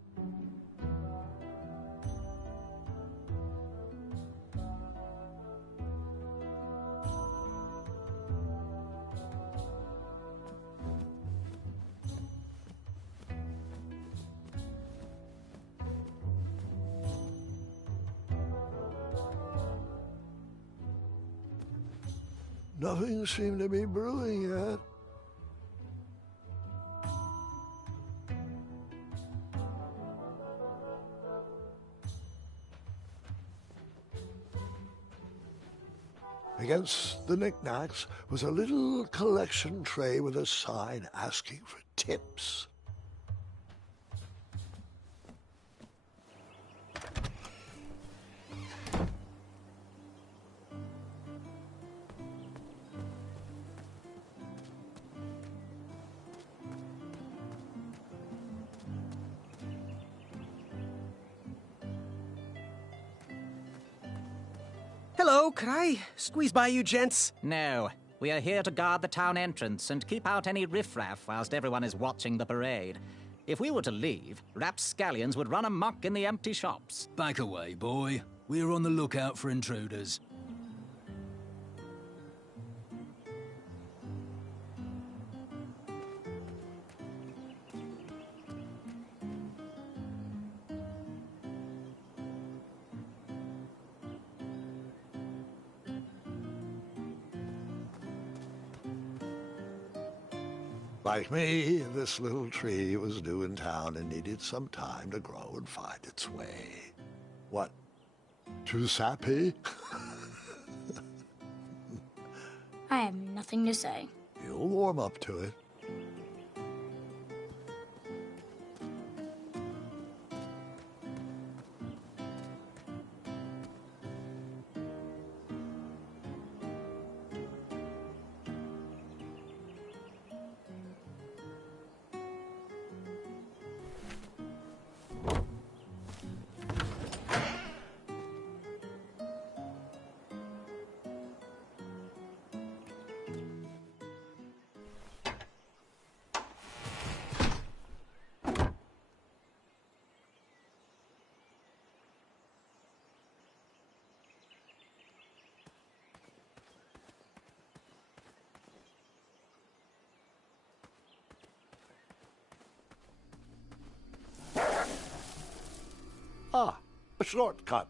nothing seemed to be brewing yet. Against the knickknacks was a little collection tray with a sign asking for tips. Hello, could I squeeze by you gents? No, we are here to guard the town entrance and keep out any riffraff whilst everyone is watching the parade. If we were to leave, rapscallions would run amok in the empty shops. Back away, boy. We're on the lookout for intruders. Like me, this little tree was new in town and needed some time to grow and find its way. What? Too sappy? I have nothing to say. You'll warm up to it. Ah, a shortcut.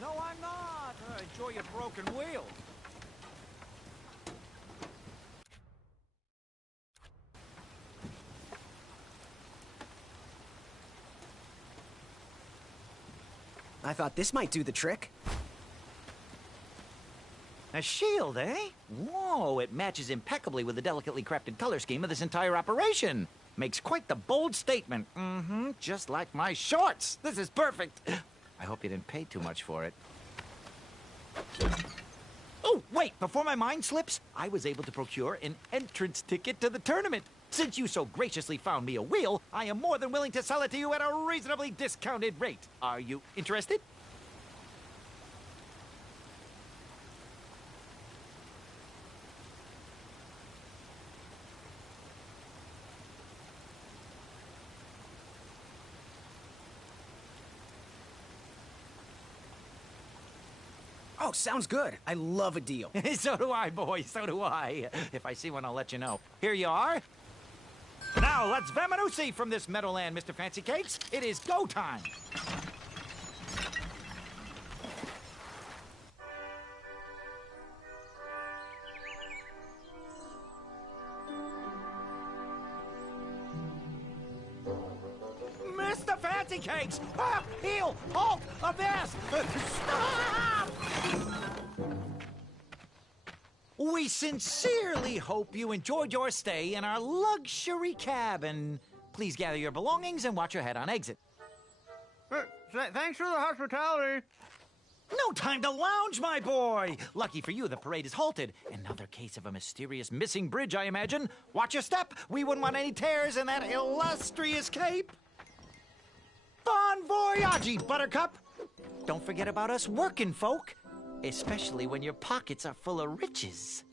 No, I'm not. Enjoy your broken wheel. I thought this might do the trick. A shield, eh? Whoa, it matches impeccably with the delicately crafted color scheme of this entire operation. Makes quite the bold statement. Mm-hmm, just like my shorts. This is perfect. I hope you didn't pay too much for it. Oh, wait, before my mind slips, I was able to procure an entrance ticket to the tournament. Since you so graciously found me a wheel, I am more than willing to sell it to you at a reasonably discounted rate. Are you interested? Oh, sounds good. I love a deal. So do I, boy, so do I. If I see one, I'll let you know. Here you are. Now, let's vamoose from this meadowland, Mr. Fancy Cakes. It is go time. Mr. Fancy fancy cakes! Ah, heel! Halt! Avast! Stop! We sincerely hope you enjoyed your stay in our luxury cabin. Please gather your belongings and watch your head on exit. Thanks for the hospitality. No time to lounge, my boy! Lucky for you, the parade is halted. Another case of a mysterious missing bridge, I imagine. Watch your step. We wouldn't want any tears in that illustrious cape. Bon voyage, Buttercup! Don't forget about us working folk, especially when your pockets are full of riches.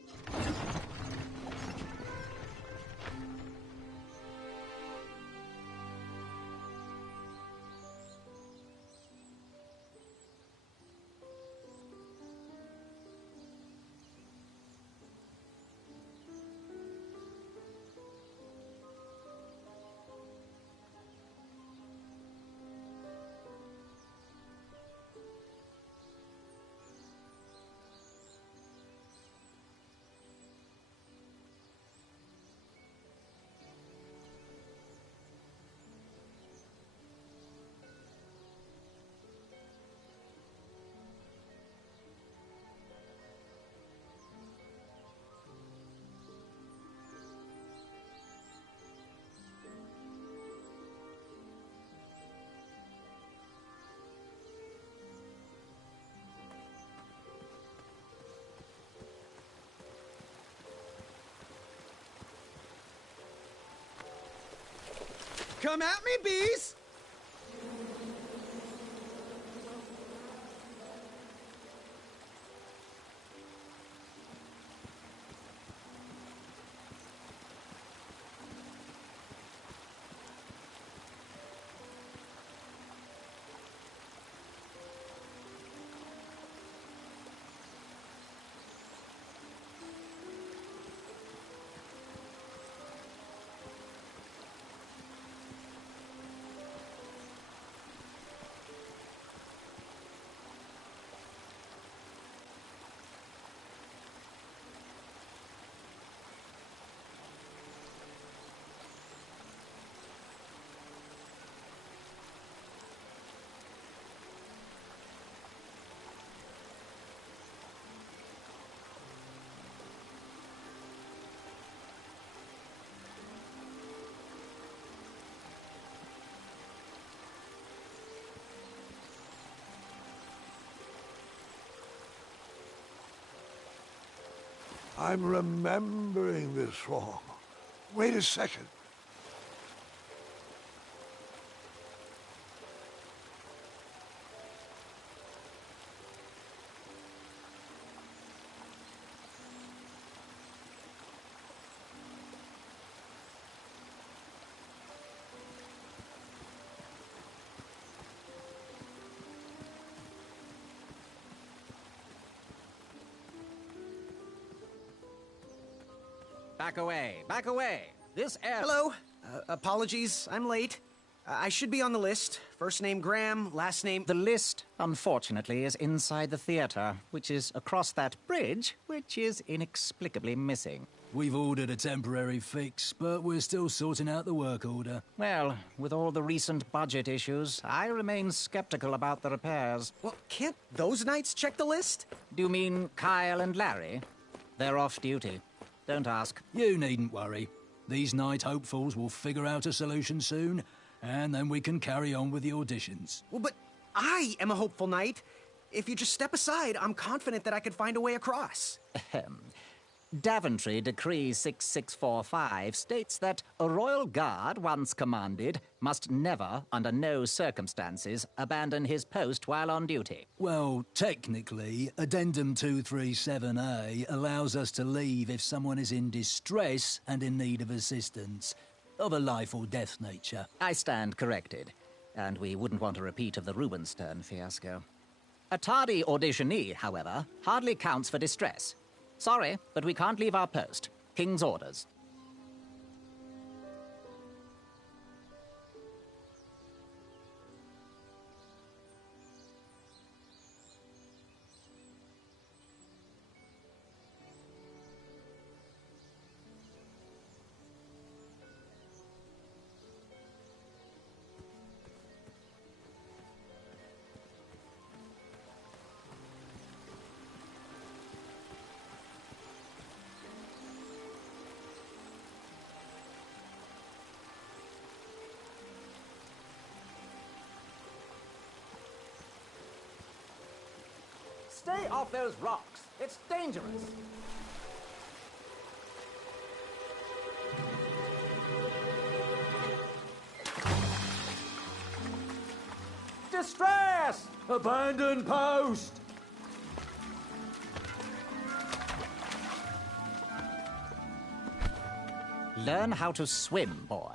Come at me, bees! I'm remembering this wrong. Wait a second. Back away, back away. This air... Hello. Apologies, I'm late. I should be on the list. First name Graham, last name... The list, unfortunately, is inside the theater, which is across that bridge, which is inexplicably missing. We've ordered a temporary fix, but we're still sorting out the work order. Well, with all the recent budget issues, I remain skeptical about the repairs. Well, can't those knights check the list? Do you mean Kyle and Larry? They're off duty. Don't ask. You needn't worry. These night hopefuls will figure out a solution soon, and then we can carry on with the auditions. Well, but I am a hopeful knight. If you just step aside, I'm confident that I could find a way across. Daventry Decree 6645 states that a royal guard, once commanded, must never, under no circumstances, abandon his post while on duty. Well, technically, Addendum 237A allows us to leave if someone is in distress and in need of assistance, of a life or death nature. I stand corrected, and we wouldn't want a repeat of the Rubenstern fiasco. A tardy auditionee, however, hardly counts for distress. Sorry, but we can't leave our post. King's orders. Stay off those rocks. It's dangerous. Distress! Abandoned post! Learn how to swim, boy.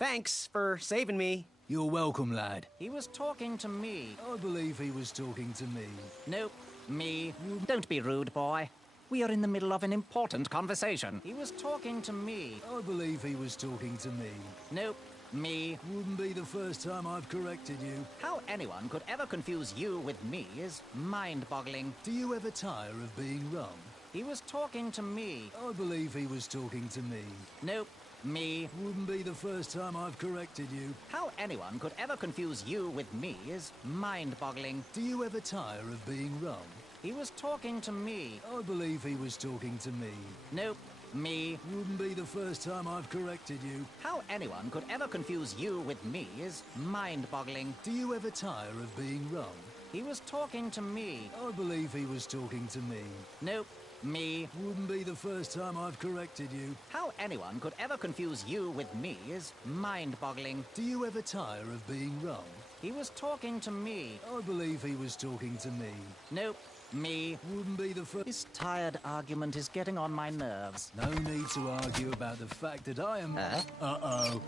Thanks for saving me. You're welcome, lad. He was talking to me. I believe he was talking to me. Nope, me. Don't be rude, boy. We are in the middle of an important conversation. He was talking to me. I believe he was talking to me. Nope, me. Wouldn't be the first time I've corrected you. How anyone could ever confuse you with me is mind-boggling. Do you ever tire of being wrong? He was talking to me. I believe he was talking to me. Nope, me. Wouldn't be the first time I've corrected you. How anyone could ever confuse you with me is mind-boggling. Do you ever tire of being wrong? He was talking to me. I believe he was talking to me. Nope, me. Wouldn't be the first time I've corrected you. How anyone could ever confuse you with me is mind-boggling. Do you ever tire of being wrong? He was talking to me. I believe he was talking to me. Nope, me. Wouldn't be the first time I've corrected you. How anyone could ever confuse you with me is mind-boggling. Do you ever tire of being wrong? He was talking to me. I believe he was talking to me. Nope, me. Wouldn't be the first. This tired argument is getting on my nerves. No need to argue about the fact that I am... Huh? Uh-oh.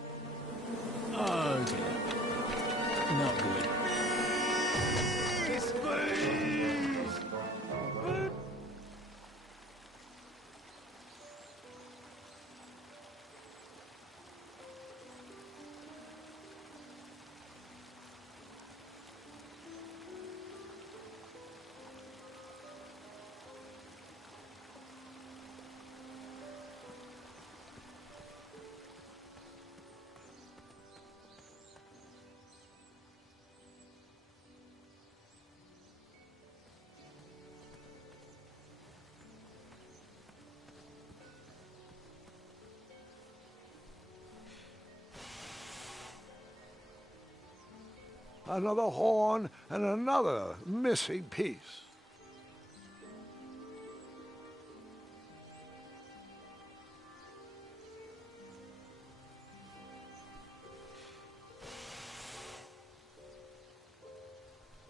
Oh, dear. Not good. Another horn and another missing piece.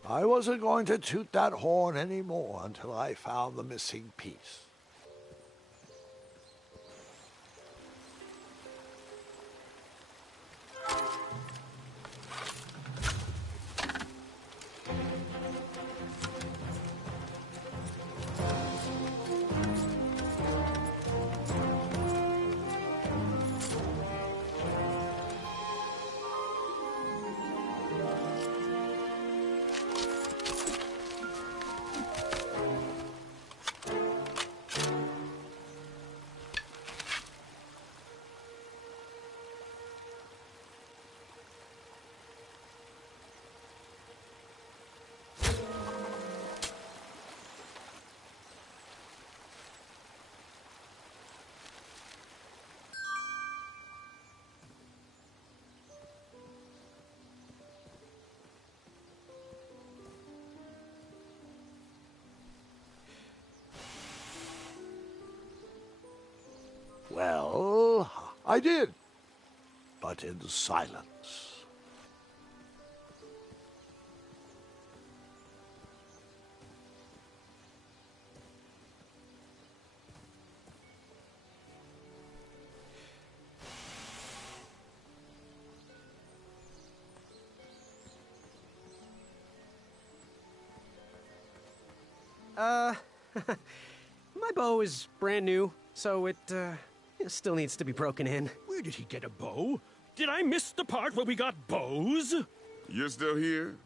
I wasn't going to toot that horn anymore until I found the missing piece. Well, I did, but in silence. My bow is brand new, so it still needs to be broken in. Where did he get a bow? Did I miss the part where we got bows? You're still here?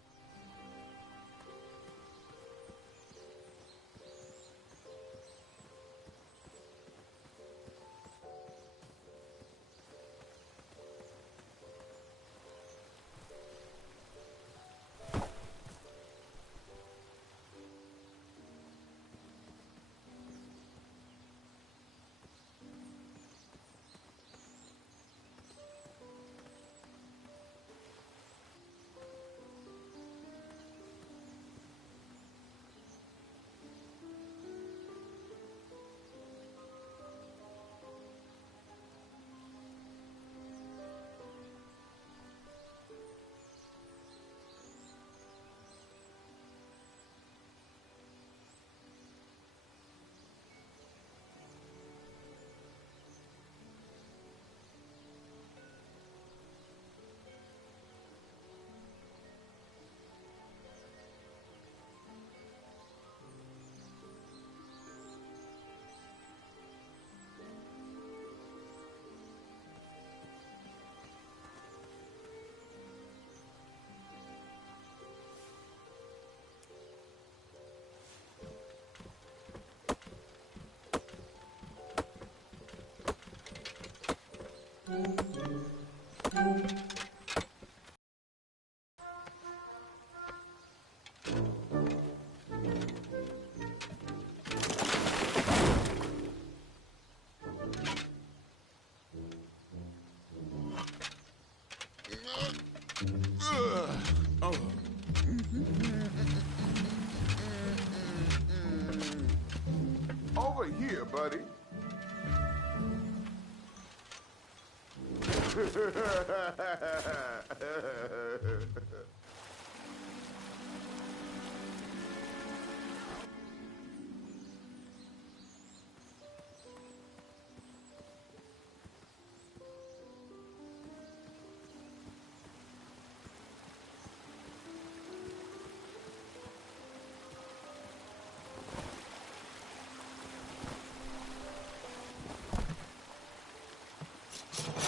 Over here, buddy.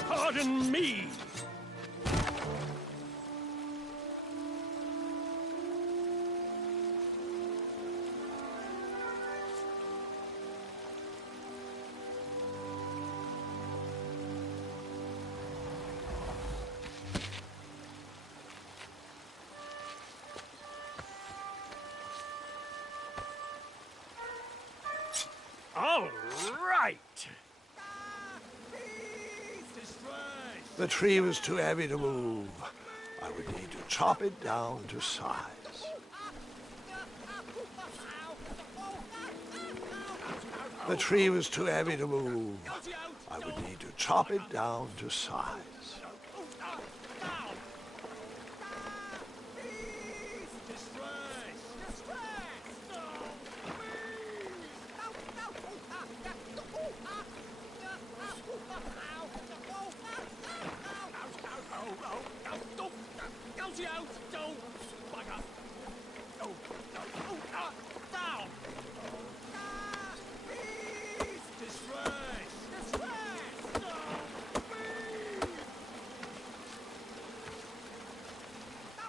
Pardon me. All right. The tree was too heavy to move. I would need to chop it down to size. The tree was too heavy to move. I would need to chop it down to size.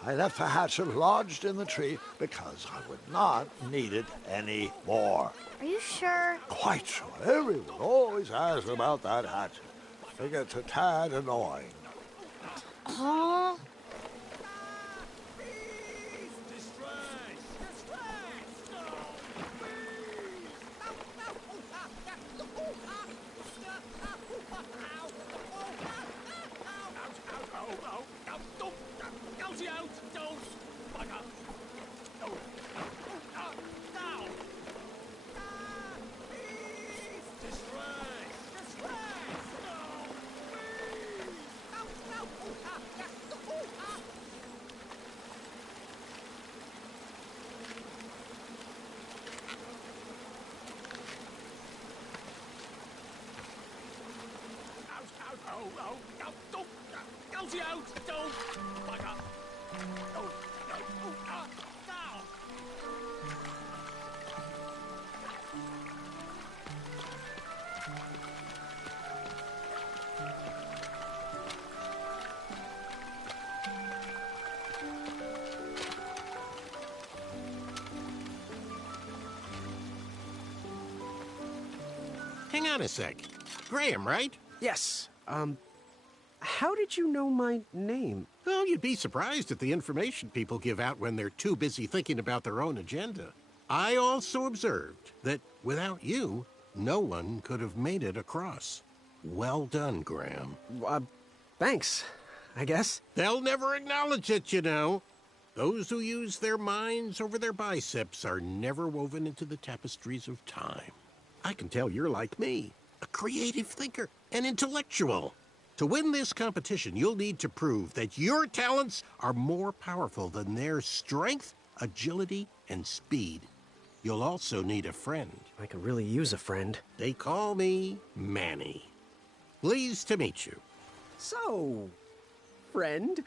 I left the hatchet lodged in the tree because I would not need it any more. Are you sure? Quite sure. Everyone always asks about that hatchet. I think it's a tad annoying. Huh? Hang on a sec. Graham, right? Yes. How did you know my name? Well, you'd be surprised at the information people give out when they're too busy thinking about their own agenda. I also observed that without you, no one could have made it across. Well done, Graham. Thanks, I guess. They'll never acknowledge it, you know. Those who use their minds over their biceps are never woven into the tapestries of time. I can tell you're like me, a creative thinker, an intellectual. To win this competition, you'll need to prove that your talents are more powerful than their strength, agility, and speed. You'll also need a friend. I could really use a friend. They call me Manny. Pleased to meet you. So, friend,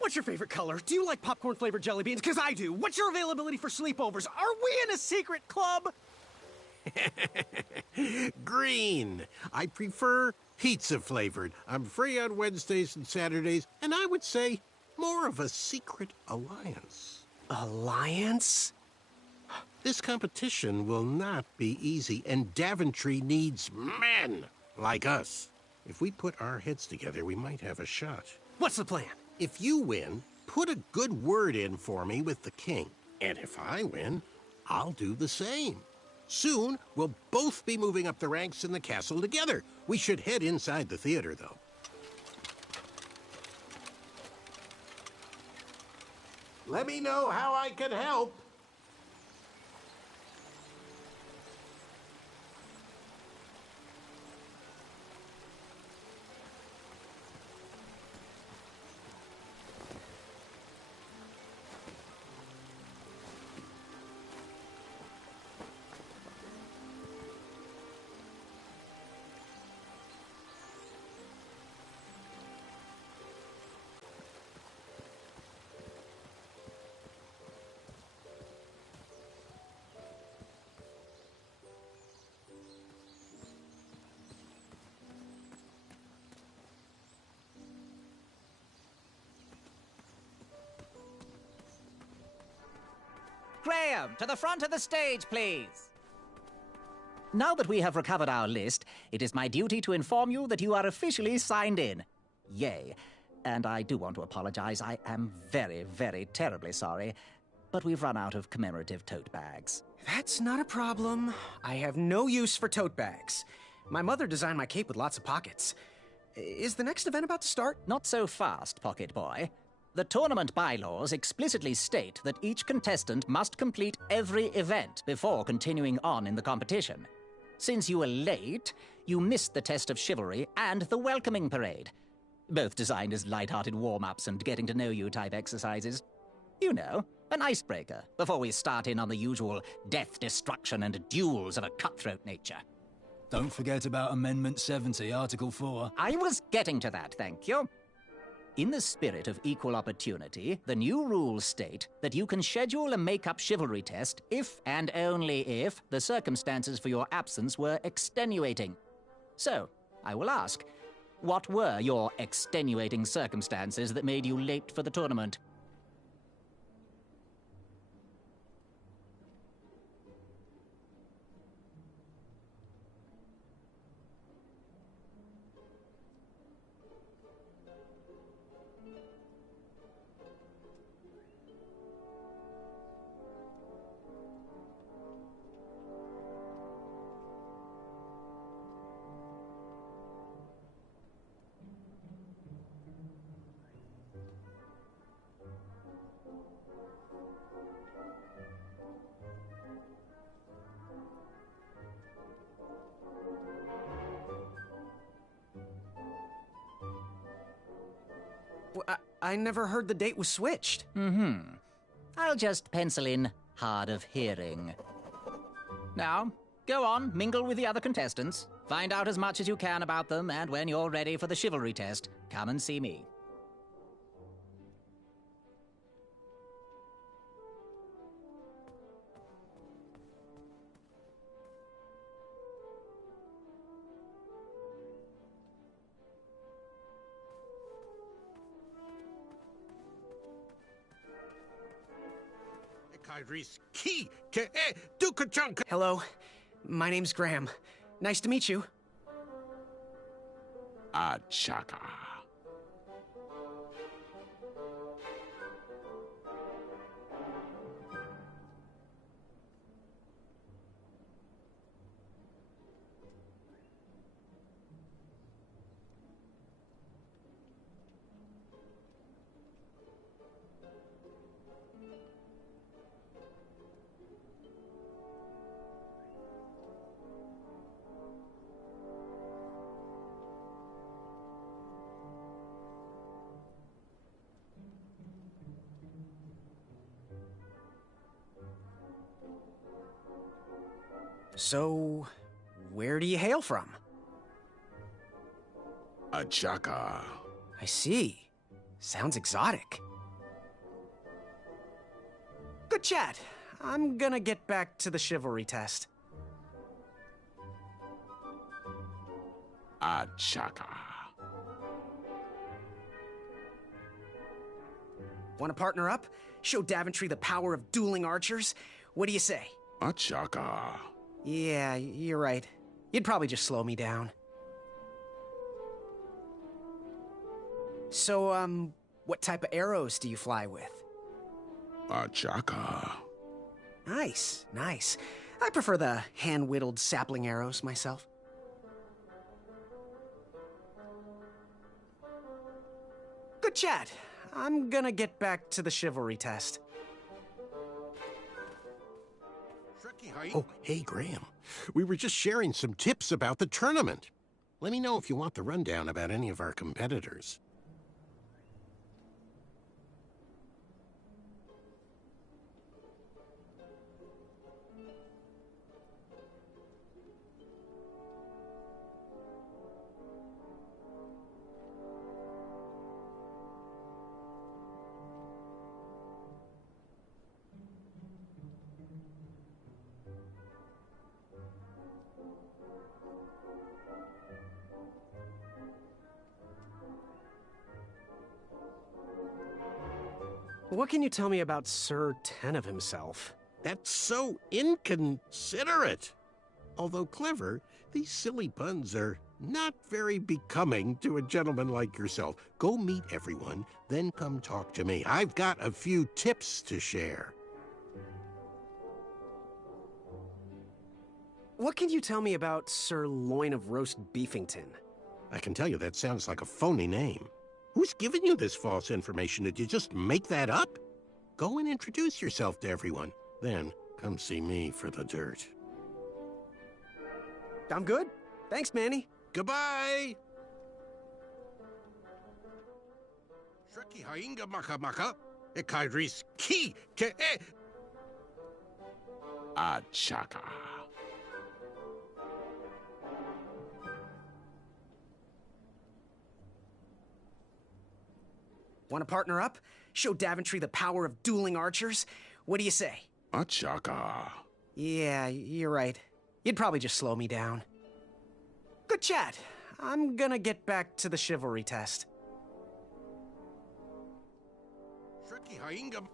what's your favorite color? Do you like popcorn-flavored jelly beans? Because I do. What's your availability for sleepovers? Are we in a secret club? Green. I prefer pizza-flavored. I'm free on Wednesdays and Saturdays, and I would say more of a secret alliance. Alliance? This competition will not be easy, and Daventry needs men like us. If we put our heads together, we might have a shot. What's the plan? If you win, put a good word in for me with the king. And if I win, I'll do the same. Soon, we'll both be moving up the ranks in the castle together. We should head inside the theater, though. Let me know how I can help. Graham, to the front of the stage, please. Now that we have recovered our list, it is my duty to inform you that you are officially signed in. Yay. And I do want to apologize. I am very, very terribly sorry, but we've run out of commemorative tote bags. That's not a problem. I have no use for tote bags. My mother designed my cape with lots of pockets. Is the next event about to start? Not so fast, Pocket Boy. The tournament bylaws explicitly state that each contestant must complete every event before continuing on in the competition. Since you were late, you missed the test of chivalry and the welcoming parade, both designed as light-hearted warm-ups and getting-to-know-you type exercises. You know, an icebreaker before we start in on the usual death, destruction, and duels of a cutthroat nature. Don't forget about Amendment 70, Article 4. I was getting to that, thank you. In the spirit of equal opportunity, the new rules state that you can schedule a make-up chivalry test if and only if the circumstances for your absence were extenuating. So, I will ask, what were your extenuating circumstances that made you late for the tournament? I never heard the date was switched. I'll just pencil in hard of hearing. Now, go on, mingle with the other contestants. Find out as much as you can about them, and when you're ready for the chivalry test, come and see me. Hello, my name's Graham. Nice to meet you. Achaka. So, where do you hail from? Achaka. I see. Sounds exotic. Good chat. I'm gonna get back to the chivalry test. Achaka. Want to partner up? Show Daventry the power of dueling archers? What do you say? Achaka. Yeah, you're right. You'd probably just slow me down. So, what type of arrows do you fly with? A chaka. Nice, nice. I prefer the hand-whittled sapling arrows myself. Good chat. I'm gonna get back to the chivalry test. Oh, hey, Graham. We were just sharing some tips about the tournament. Let me know if you want the rundown about any of our competitors. What can you tell me about Sir Tenov himself? That's so inconsiderate. Although clever, these silly puns are not very becoming to a gentleman like yourself. Go meet everyone, then come talk to me. I've got a few tips to share. What can you tell me about Sir Loin of Roast Beefington? I can tell you that sounds like a phony name. Who's giving you this false information? Did you just make that up? Go and introduce yourself to everyone. Then come see me for the dirt. I'm good. Thanks, Manny. Goodbye! Shreki hainga maka maka. Ekairis ki ke e. Achaka. Want to partner up? Show Daventry the power of dueling archers? What do you say? Achaka. Yeah, you're right. You'd probably just slow me down. Good chat. I'm gonna get back to the chivalry test. Shreki hainga.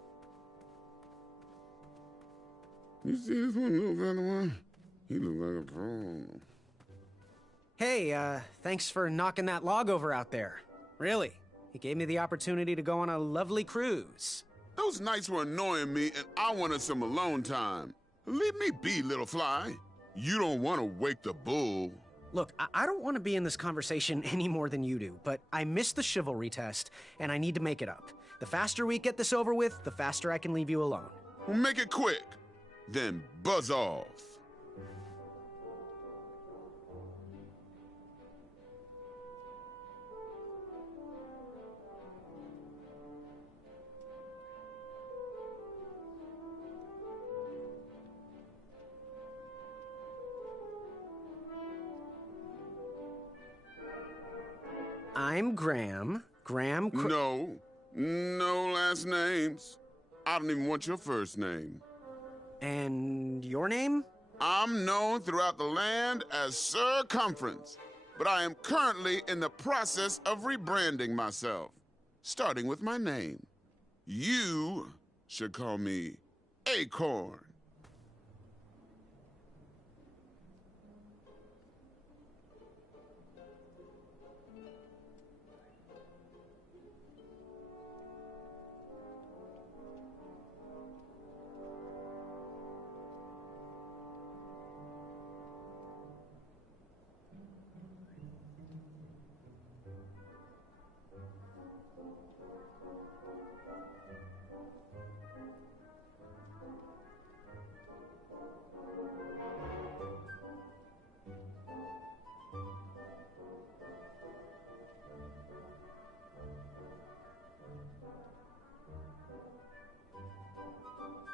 You see this one little fella one? He look like a pro. Hey, thanks for knocking that log over out there. Really. It gave me the opportunity to go on a lovely cruise. Those nights were annoying me, and I wanted some alone time. Leave me be, little fly. You don't want to wake the bull. Look, I don't want to be in this conversation any more than you do, but I missed the chivalry test, and I need to make it up. The faster we get this over with, the faster I can leave you alone. Well, make it quick. Then buzz off. I'm Graham. No last names. I don't even want your first name. And your name? I'm known throughout the land as Circumference, but I am currently in the process of rebranding myself, starting with my name. You should call me Acorn.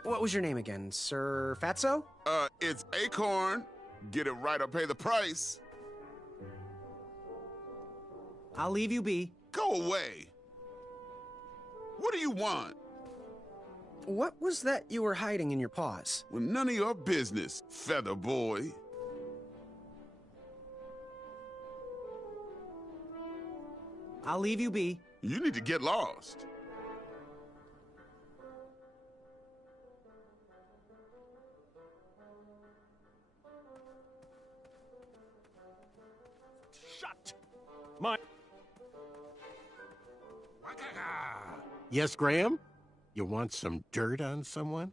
What was your name again? Sir Fatso? It's Acorn. Get it right or pay the price. I'll leave you be. Go away. What do you want? What was that you were hiding in your paws? Well, none of your business, feather boy. I'll leave you be. You need to get lost. Shut! My... Yes, Graham? You want some dirt on someone?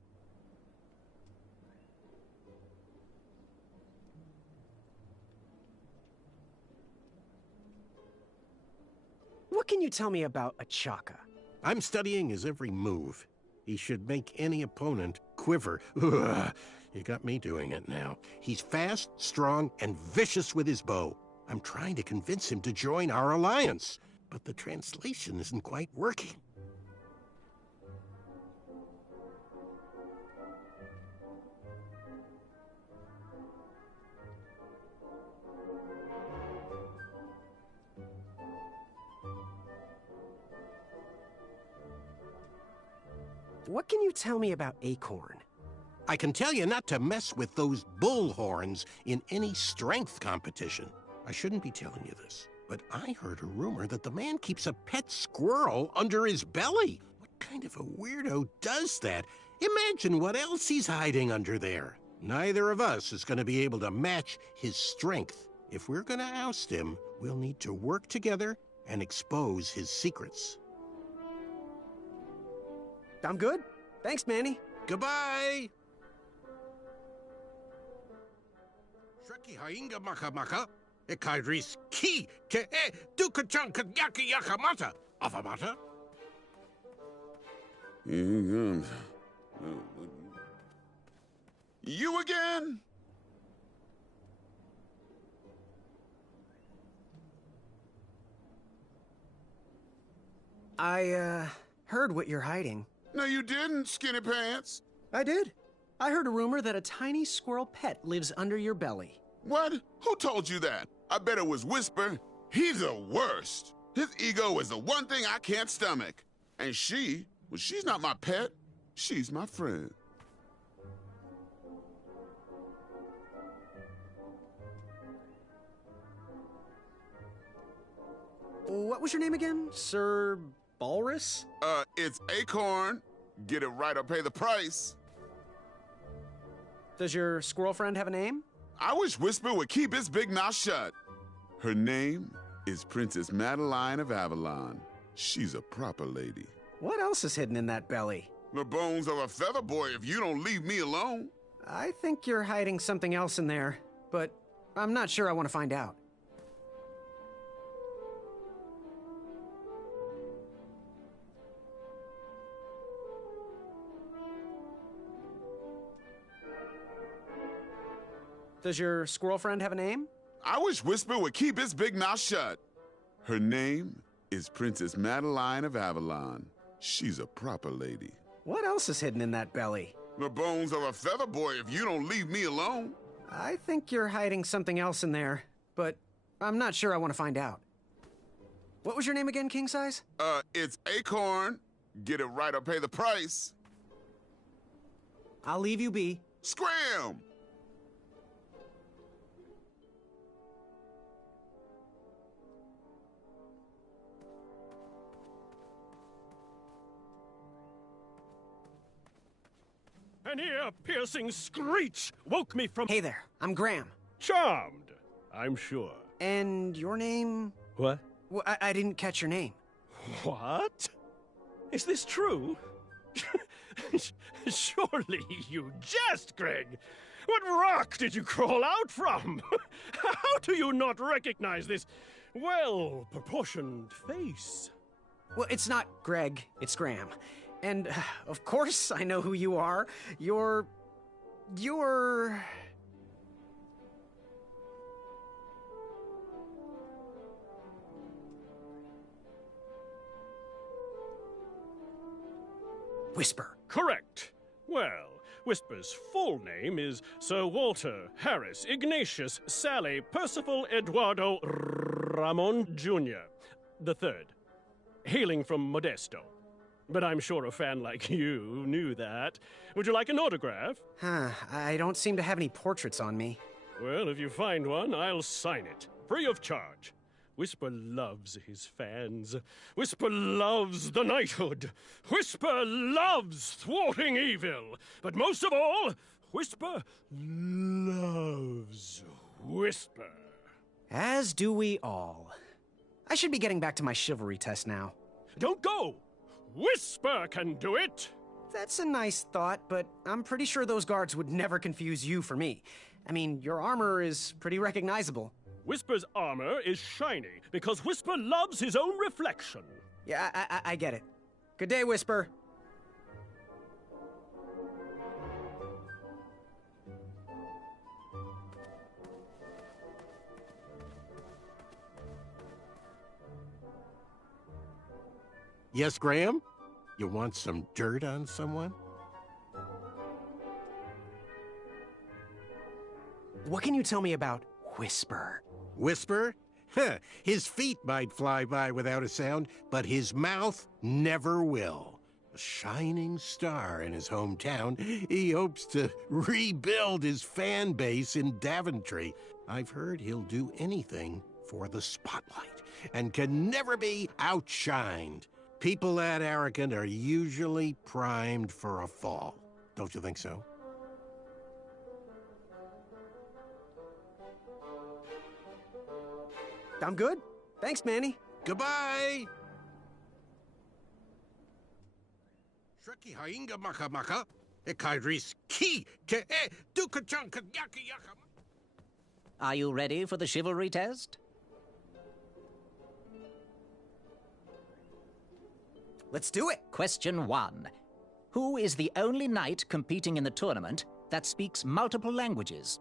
What can you tell me about Achaka? I'm studying his every move. He should make any opponent quiver. Ugh, you got me doing it now. He's fast, strong, and vicious with his bow. I'm trying to convince him to join our alliance, but the translation isn't quite working. What can you tell me about Acorn? I can tell you not to mess with those bull horns in any strength competition. I shouldn't be telling you this, but I heard a rumor that the man keeps a pet squirrel under his belly. What kind of a weirdo does that? Imagine what else he's hiding under there. Neither of us is going to be able to match his strength. If we're going to oust him, we'll need to work together and expose his secrets. I'm good. Thanks, Manny. Goodbye! Shreki hainga maka maka, ekaidris ki ke e dukachan kanyaki yakamata, avamata? You again? I, heard what you're hiding. No, you didn't, Skinny Pants. I did. I heard a rumor that a tiny squirrel pet lives under your belly. What? Who told you that? I bet it was Whisper. He's the worst. His ego is the one thing I can't stomach. And she, well, she's not my pet. She's my friend. What was your name again? Sir Balrus? It's Acorn. Get it right or pay the price. Does your squirrel friend have a name? I wish Whisper would keep his big mouth shut. Her name is Princess Madeline of Avalon. She's a proper lady. What else is hidden in that belly? The bones of a feather boy if you don't leave me alone. I think you're hiding something else in there, but I'm not sure I want to find out. Does your squirrel friend have a name? I wish Whisper would keep his big mouth shut. Her name is Princess Madeline of Avalon. She's a proper lady. What else is hidden in that belly? The bones of a feather boy if you don't leave me alone. I think you're hiding something else in there, but I'm not sure I want to find out. What was your name again, King Size? It's Acorn. Get it right or pay the price. I'll leave you be. Scram! An ear-piercing screech woke me from... Hey there, I'm Graham. Charmed, I'm sure. And your name? What? Well, I didn't catch your name. What? Is this true? Surely you jest, Greg. What rock did you crawl out from? How do you not recognize this well-proportioned face? Well, it's not Greg, it's Graham. And, of course, I know who you are. You're... Whisper. Correct. Well, Whisper's full name is Sir Walter Harris Ignatius Sally Percival Eduardo Ramon Jr. the Third, hailing from Modesto. But I'm sure a fan like you knew that. Would you like an autograph? I don't seem to have any portraits on me. Well, if you find one, I'll sign it, free of charge. Whisper loves his fans. Whisper loves the knighthood. Whisper loves thwarting evil. But most of all, Whisper loves Whisper. As do we all. I should be getting back to my chivalry test now. Don't go! Whisper can do it! That's a nice thought, but I'm pretty sure those guards would never confuse you for me. I mean, your armor is pretty recognizable. Whisper's armor is shiny because Whisper loves his own reflection. Yeah, I get it. Good day, Whisper. Yes, Graham? You want some dirt on someone? What can you tell me about Whisper? Whisper? Huh, his feet might fly by without a sound, but his mouth never will. A shining star in his hometown, he hopes to rebuild his fan base in Daventry. I've heard he'll do anything for the spotlight and can never be outshined. People that arrogant are usually primed for a fall. Don't you think so? I'm good. Thanks, Manny. Goodbye! Shreki hainga maka maka, ekairis ki te e dukachanka yaka yaka. Are you ready for the chivalry test? Let's do it. Question 1. Who is the only knight competing in the tournament that speaks multiple languages?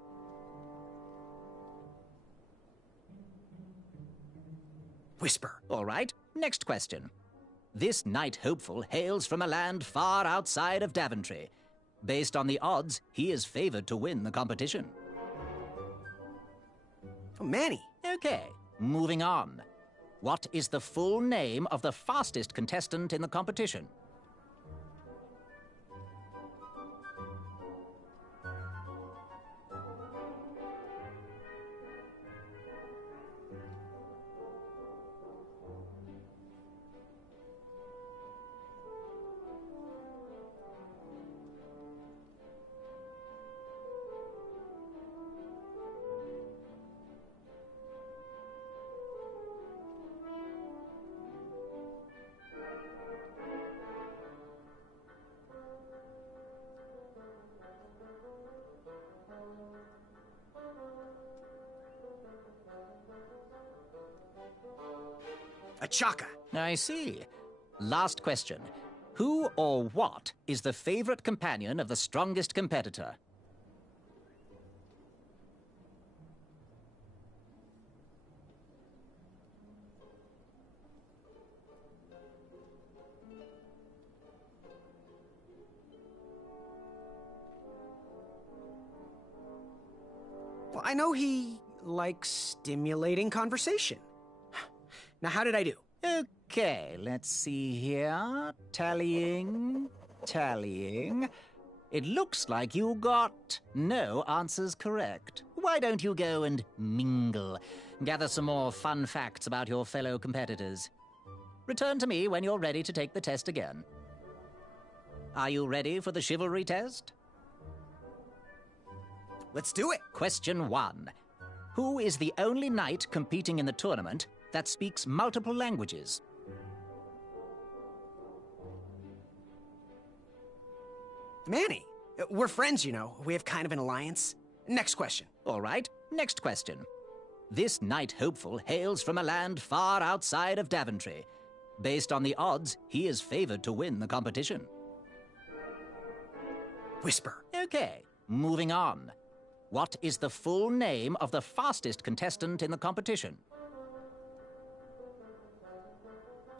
Whisper. All right. Next question. This knight hopeful hails from a land far outside of Daventry. Based on the odds, he is favored to win the competition. Oh, Manny. Okay, moving on. What is the full name of the fastest contestant in the competition? A chaka. I see. Last question. Who or what is the favorite companion of the strongest competitor? Well, I know he likes stimulating conversation. Now, how did I do? Okay, let's see here. Tallying. It looks like you got no answers correct. Why don't you go and mingle? Gather some more fun facts about your fellow competitors. Return to me when you're ready to take the test again. Are you ready for the chivalry test? Let's do it. Question 1. Who is the only knight competing in the tournament that speaks multiple languages? Manny. We're friends, you know. We have kind of an alliance. Next question. All right, next question. This knight hopeful hails from a land far outside of Daventry. Based on the odds, he is favored to win the competition. Whisper. Okay, moving on. What is the full name of the fastest contestant in the competition?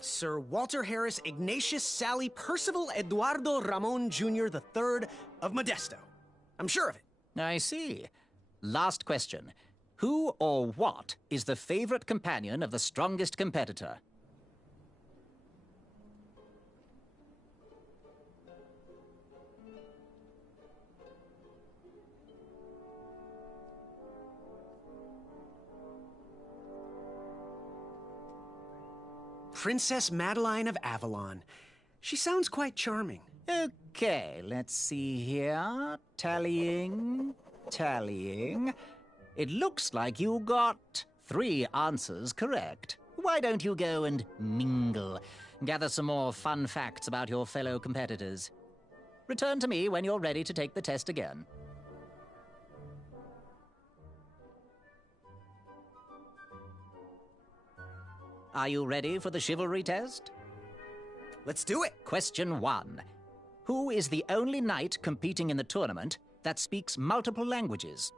Sir Walter Harris Ignatius Sally Percival Eduardo Ramon Jr. III of Modesto. I'm sure of it. I see. Last question. Who or what is the favorite companion of the strongest competitor? Princess Madeline of Avalon. She sounds quite charming. Okay, let's see here. Tallying. It looks like you got 3 answers correct. Why don't you go and mingle? Gather some more fun facts about your fellow competitors. Return to me when you're ready to take the test again. Are you ready for the chivalry test? Let's do it. Question 1. Who is the only knight competing in the tournament that speaks multiple languages?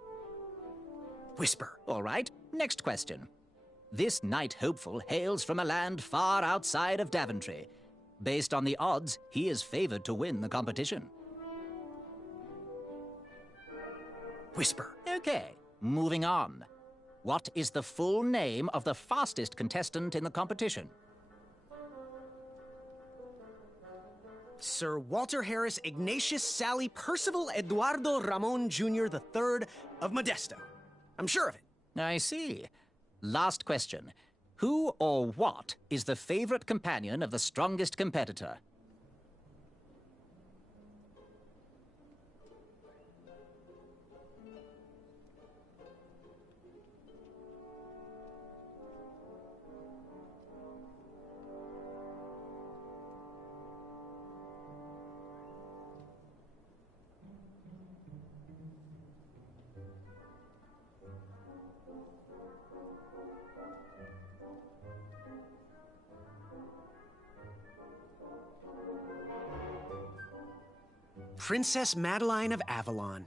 Whisper. All right. Next question. This knight hopeful hails from a land far outside of Daventry. Based on the odds, he is favored to win the competition. Whisper. Okay, moving on. What is the full name of the fastest contestant in the competition? Sir Walter Harris Ignatius Sally Percival Eduardo Ramon Jr. III of Modesto. I'm sure of it. I see. Last question. Who or what is the favorite companion of the strongest competitor? Princess Madeline of Avalon.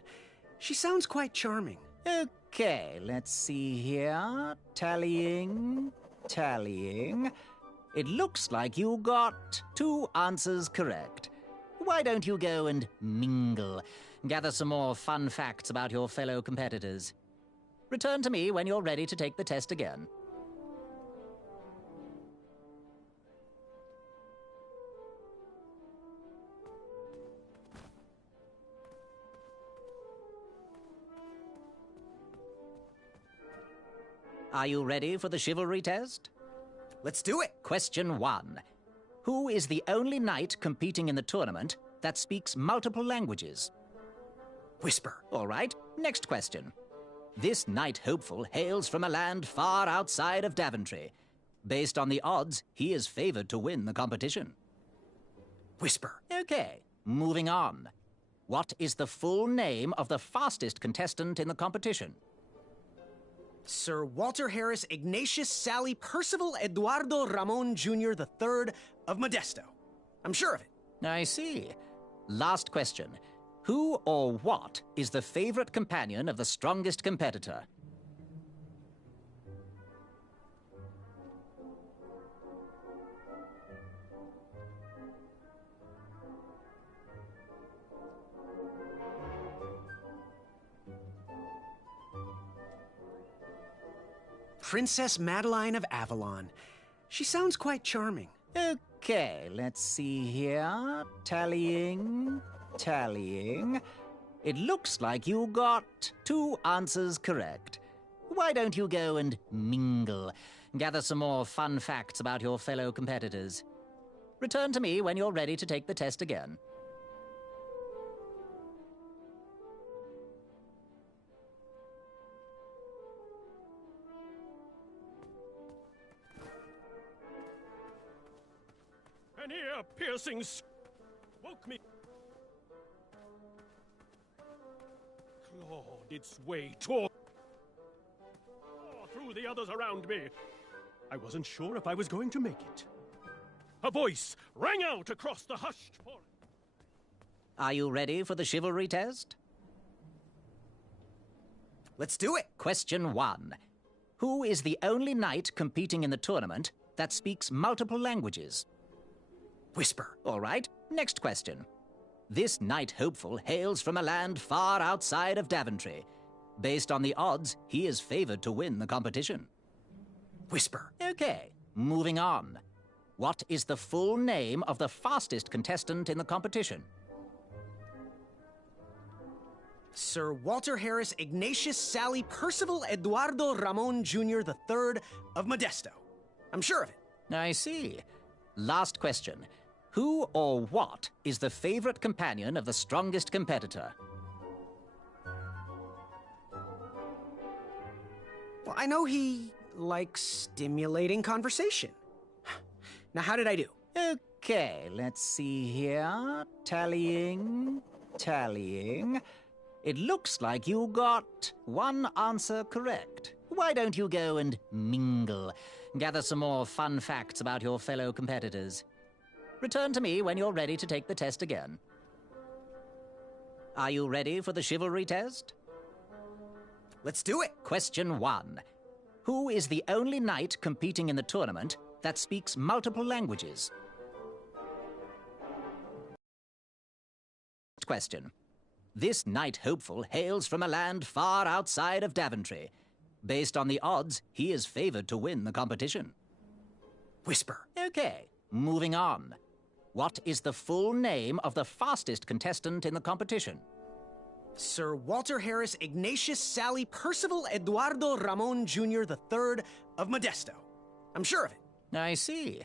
She sounds quite charming. Okay, let's see here. Tallying. It looks like you got 2 answers correct. Why don't you go and mingle? Gather some more fun facts about your fellow competitors. Return to me when you're ready to take the test again. Are you ready for the chivalry test? Let's do it. Question 1. Who is the only knight competing in the tournament that speaks multiple languages? Whisper. All right, next question. This knight hopeful hails from a land far outside of Daventry. Based on the odds, he is favored to win the competition. Whisper. Okay, moving on. What is the full name of the fastest contestant in the competition? Sir Walter Harris Ignatius Sally Percival Eduardo Ramon Jr. III of Modesto. I'm sure of it. I see. Last question. Who or what is the favorite companion of the strongest competitor? Princess Madeline of Avalon. She sounds quite charming. Okay, let's see here. Tallying. It looks like you got 2 answers correct. Why don't you go and mingle? Gather some more fun facts about your fellow competitors. Return to me when you're ready to take the test again. An ear-piercing woke me. Clawed its way tore through the others around me. I wasn't sure if I was going to make it. A voice rang out across the hushed forest. Are you ready for the chivalry test? Let's do it. Question 1. Who is the only knight competing in the tournament that speaks multiple languages? Whisper. All right, next question. This knight hopeful hails from a land far outside of Daventry. Based on the odds, he is favored to win the competition. Whisper. Okay, moving on. What is the full name of the fastest contestant in the competition? Sir Walter Harris Ignatius Sally Percival Eduardo Ramon Jr. III of Modesto. I'm sure of it. I see. Last question. Who or what is the favorite companion of the strongest competitor? Well, I know he likes stimulating conversation. Now, how did I do? Okay, let's see here. Tallying. It looks like you got one answer correct. Why don't you go and mingle? Gather some more fun facts about your fellow competitors. Return to me when you're ready to take the test again. Are you ready for the chivalry test? Let's do it. Question 1. Who is the only knight competing in the tournament that speaks multiple languages? Question. This knight hopeful hails from a land far outside of Daventry. Based on the odds, he is favored to win the competition. Whisper. Okay, moving on. What is the full name of the fastest contestant in the competition? Sir Walter Harris Ignatius Sally Percival Eduardo Ramon Jr. III of Modesto. I'm sure of it. I see.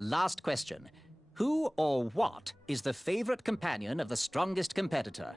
Last question. Who or what is the favorite companion of the strongest competitor?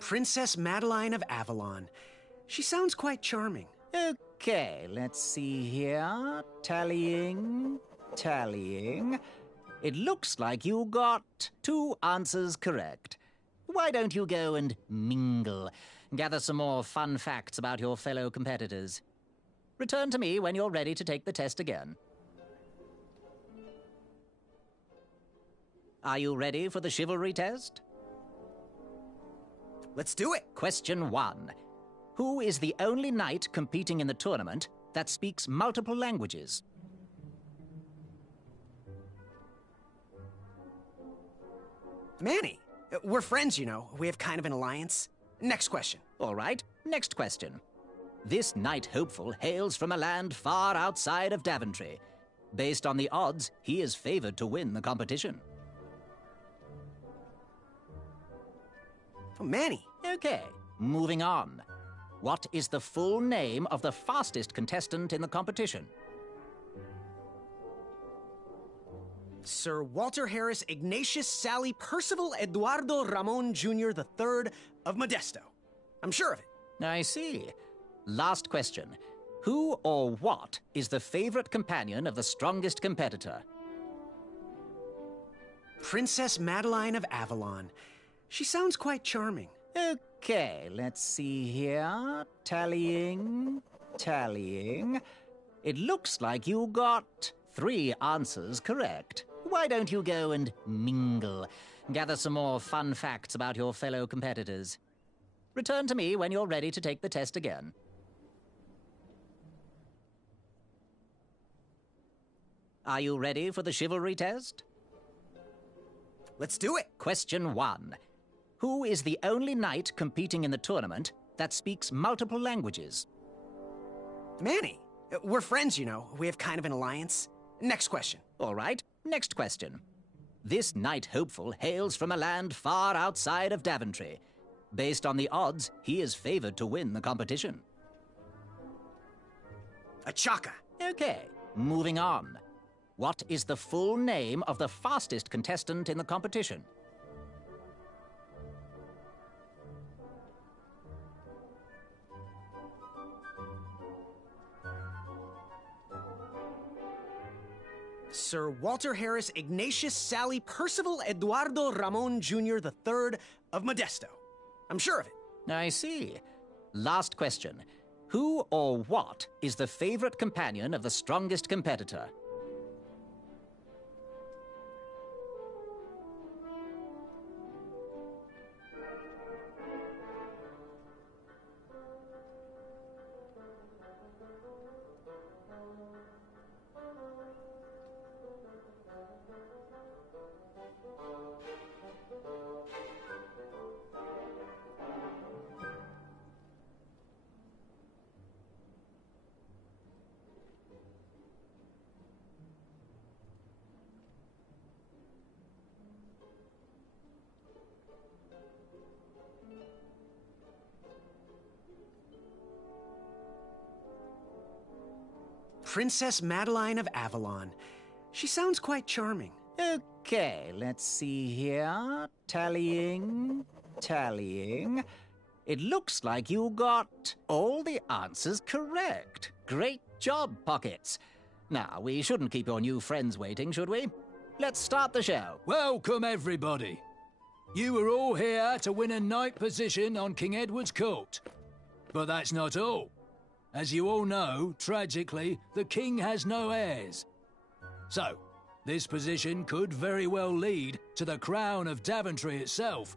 Princess Madeline of Avalon. She sounds quite charming. Okay, let's see here. Tallying. It looks like you got 2 answers correct. Why don't you go and mingle? Gather some more fun facts about your fellow competitors. Return to me when you're ready to take the test again. Are you ready for the chivalry test? Let's do it. Question 1. Who is the only knight competing in the tournament that speaks multiple languages? Manny. We're friends, you know. We have kind of an alliance. Next question. All right, next question. This knight hopeful hails from a land far outside of Daventry. Based on the odds, he is favored to win the competition. Oh, Manny. Okay, moving on. What is the full name of the fastest contestant in the competition? Sir Walter Harris Ignatius Sally Percival Eduardo Ramon Jr. III of Modesto. I'm sure of it. I see. Last question. Who or what is the favorite companion of the strongest competitor? Princess Madeline of Avalon. She sounds quite charming. Okay, let's see here. Tallying. It looks like you got 3 answers correct. why don't you go and mingle? Gather some more fun facts about your fellow competitors. Return to me when you're ready to take the test again. Are you ready for the chivalry test? Let's do it. Question 1. Who is the only knight competing in the tournament that speaks multiple languages? Manny. We're friends, you know. We have kind of an alliance. Next question. All right, next question. This knight hopeful hails from a land far outside of Daventry. Based on the odds, he is favored to win the competition. A Chaka. Okay, moving on. What is the full name of the fastest contestant in the competition? Sir Walter Harris Ignatius Sally Percival Eduardo Ramon Jr. III of Modesto. I'm sure of it. I see. Last question. Who or what is the favorite companion of the strongest competitor? Princess Madeline of Avalon. She sounds quite charming. Okay, let's see here. Tallying. It looks like you got all the answers correct. Great job, Pockets. Now, we shouldn't keep your new friends waiting, should we? Let's start the show. Welcome, everybody. You are all here to win a knight position on King Edward's court. But that's not all. As you all know, tragically, the king has no heirs. So, this position could very well lead to the crown of Daventry itself.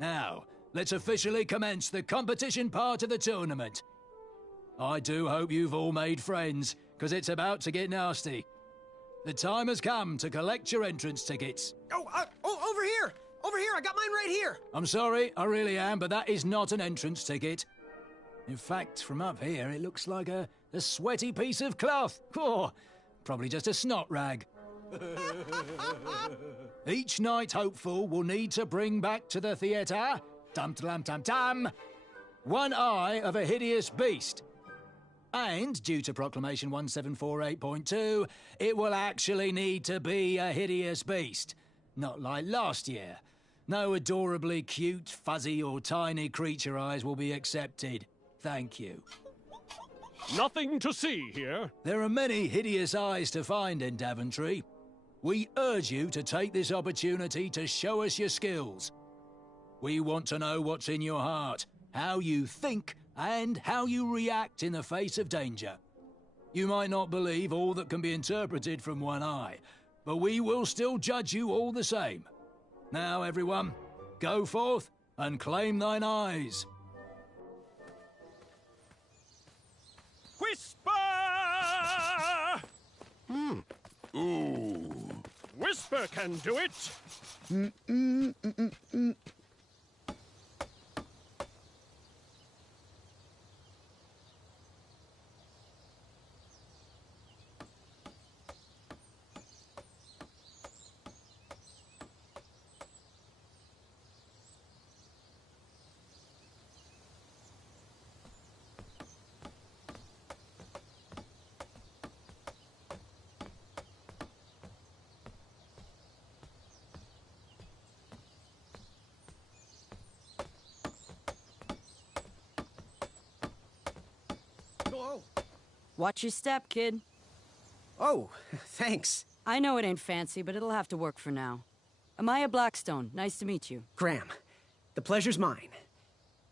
Now, let's officially commence the competition part of the tournament. I do hope you've all made friends, because it's about to get nasty. The time has come to collect your entrance tickets. Oh, over here! Over here, I got mine right here! I'm sorry, I really am, but that is not an entrance ticket. In fact, from up here, it looks like a sweaty piece of cloth. Oh, probably just a snot rag. Each knight hopeful will need to bring back to the theatre, dum-dum-dum-dum, one eye of a hideous beast. And, due to Proclamation 1748.2, it will actually need to be a hideous beast. Not like last year. No adorably cute, fuzzy or tiny creature eyes will be accepted. Thank you. Nothing to see here. There are many hideous eyes to find in Daventry. We urge you to take this opportunity to show us your skills. We want to know what's in your heart, how you think, and how you react in the face of danger. You might not believe all that can be interpreted from one eye, but we will still judge you all the same. Now, everyone, go forth and claim thine eyes. Whisper! Ooh. Whisper can do it. Watch your step, kid. Oh, thanks. I know it ain't fancy, but it'll have to work for now. Amaya Blackstone, nice to meet you. Graham, the pleasure's mine.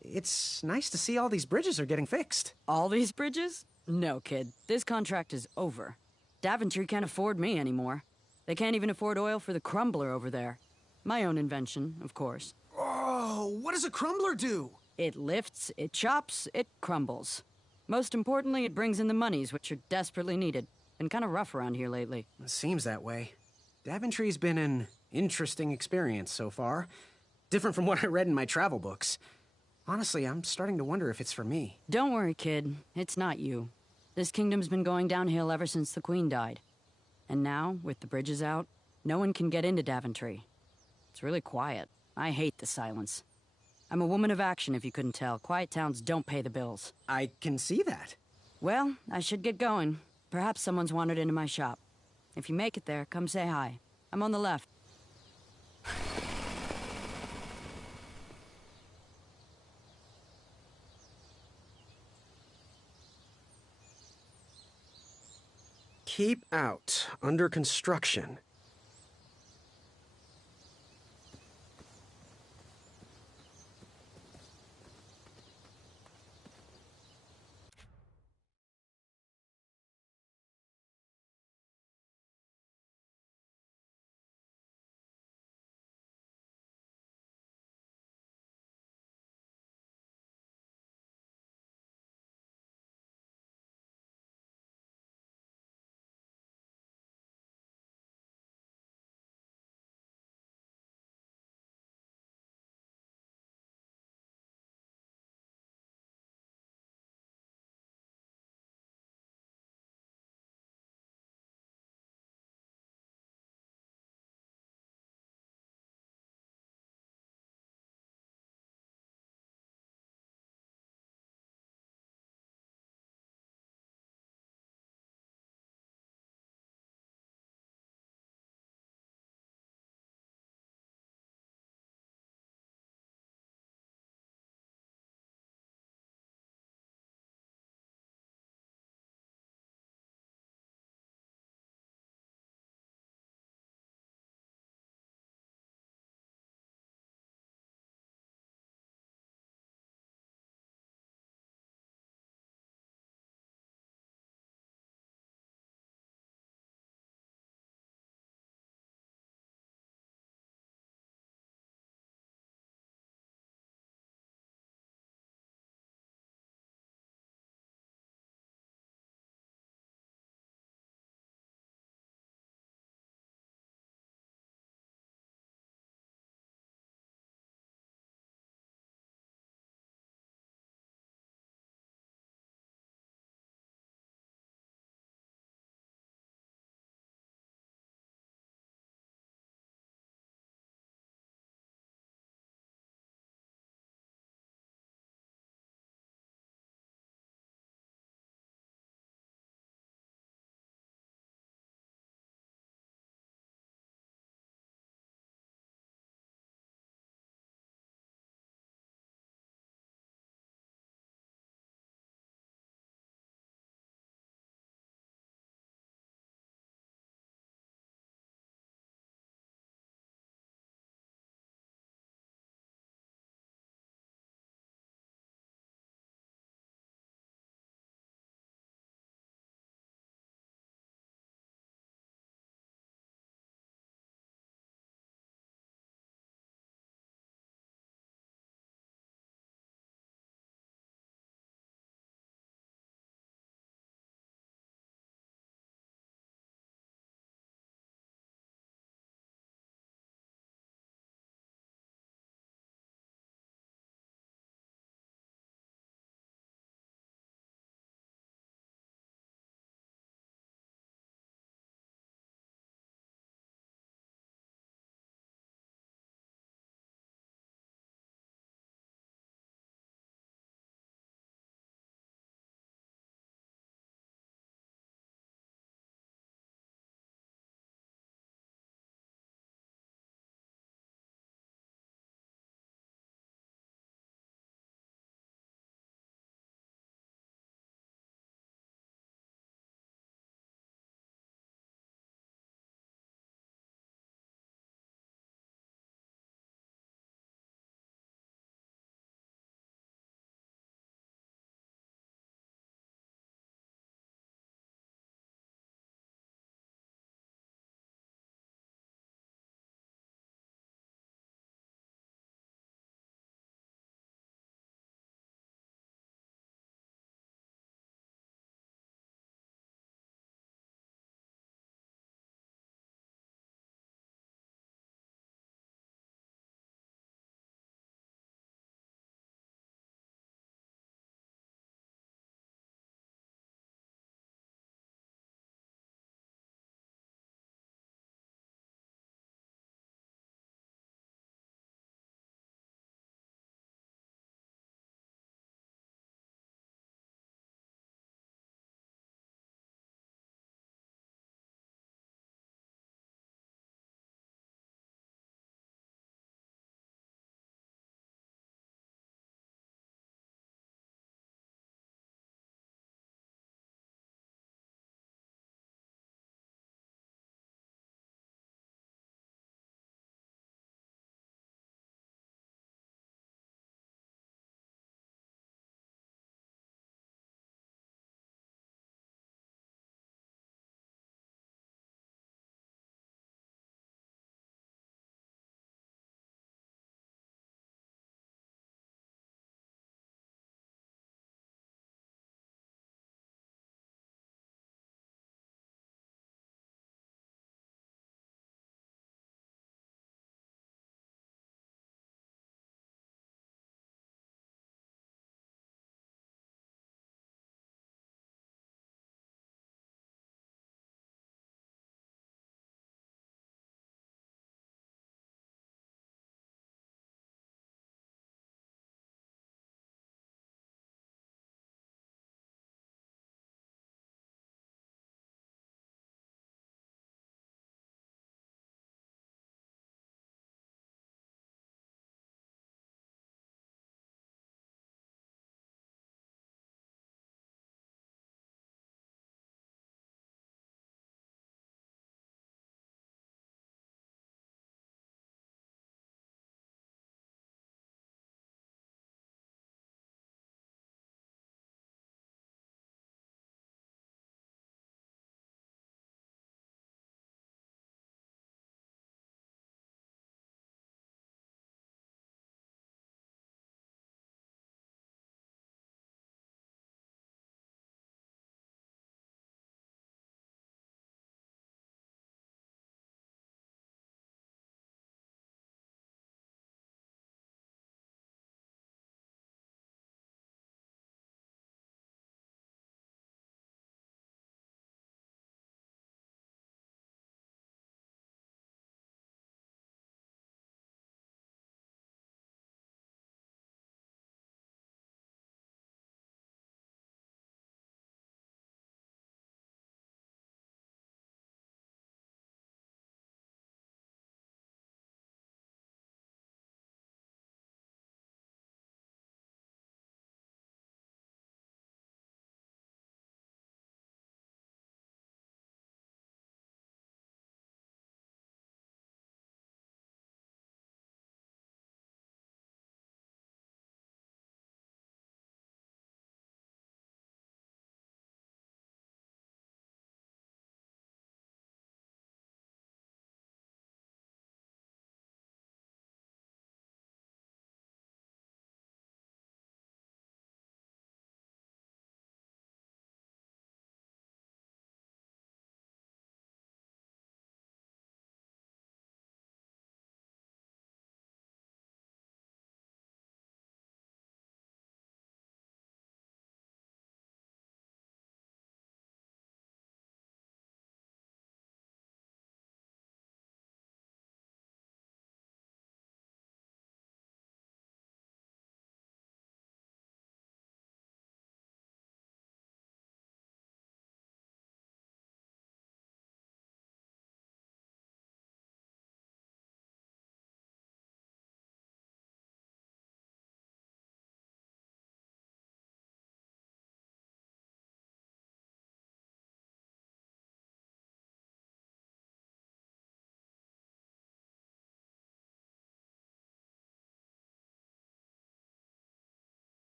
It's nice to see all these bridges are getting fixed. All these bridges? No, kid. This contract is over. Daventry can't afford me anymore. They can't even afford oil for the crumbler over there. My own invention, of course. Oh, what does a crumbler do? It lifts, it chops, it crumbles. Most importantly, it brings in the monies, which are desperately needed. Been kind of rough around here lately. It seems that way. Daventry's been an interesting experience so far. Different from what I read in my travel books. Honestly, I'm starting to wonder if it's for me. Don't worry, kid. It's not you. This kingdom's been going downhill ever since the Queen died. And now, with the bridges out, no one can get into Daventry. It's really quiet. I hate the silence. I'm a woman of action, if you couldn't tell. Quiet towns don't pay the bills. I can see that. Well, I should get going. Perhaps someone's wandered into my shop. If you make it there, come say hi. I'm on the left. Keep out. Under construction.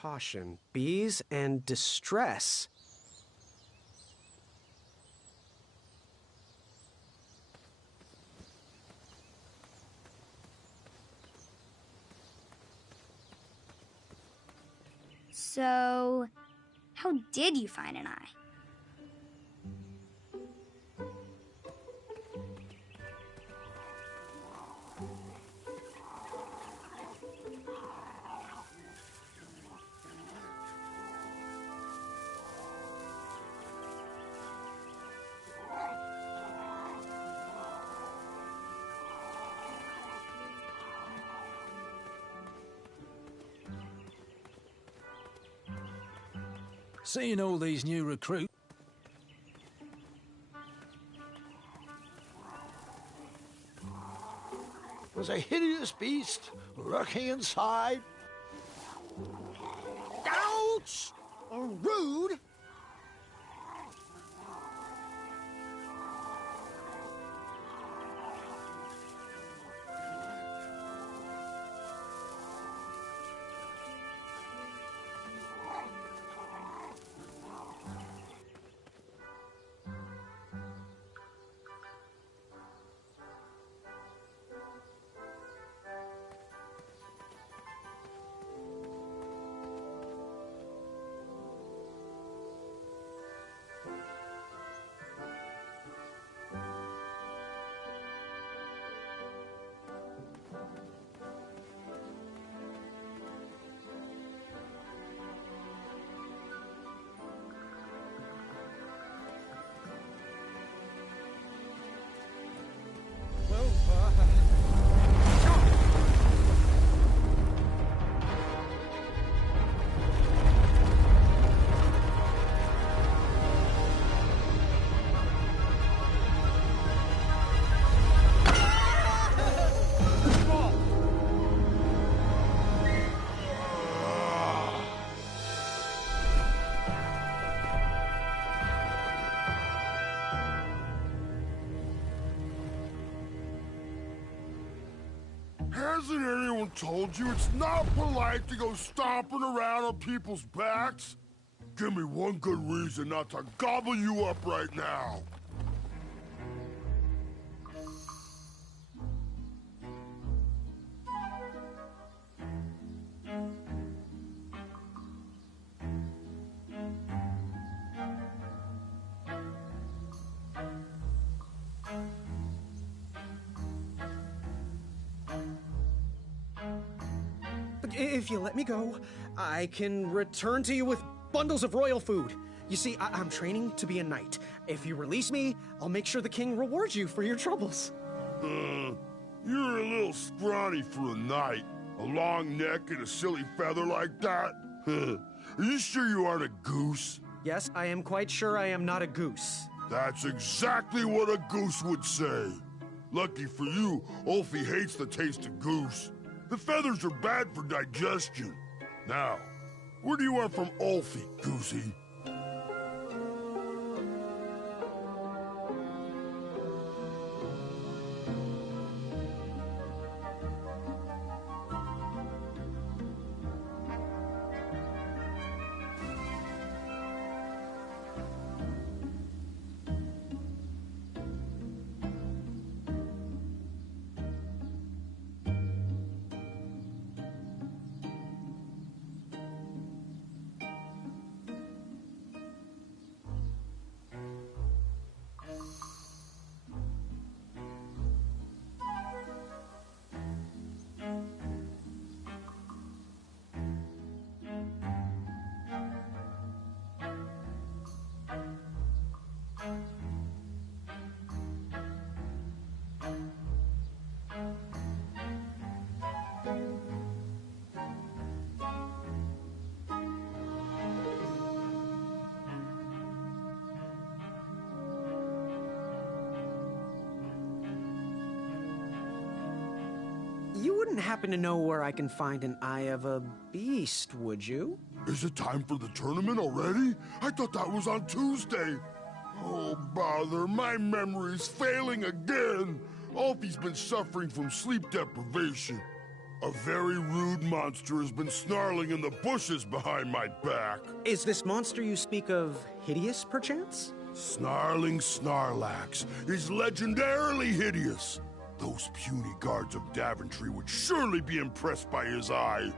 Caution. Bees and distress. So, how did you find an eye? Seeing all these new recruits. Was a hideous beast lurking inside. Ouch! Rude! Hasn't anyone told you it's not polite to go stomping around on people's backs? Give me one good reason not to gobble you up right now. If you let me go, I can return to you with bundles of royal food. You see, I'm training to be a knight. If you release me, I'll make sure the king rewards you for your troubles. You're a little scrawny for a knight. A long neck and a silly feather like that? Are you sure you aren't a goose? Yes, I am quite sure I am not a goose. That's exactly what a goose would say. Lucky for you, Ulfie hates the taste of goose. The feathers are bad for digestion. Now, where do you want from Ulfie, Goosey? You wouldn't happen to know where I can find an eye of a beast, would you? Is it time for the tournament already? I thought that was on Tuesday. Oh, bother, my memory's failing again. Ulfie's been suffering from sleep deprivation. A very rude monster has been snarling in the bushes behind my back. Is this monster you speak of hideous, perchance? Snarling Snarlax is legendarily hideous. Those puny guards of Daventry would surely be impressed by his eye.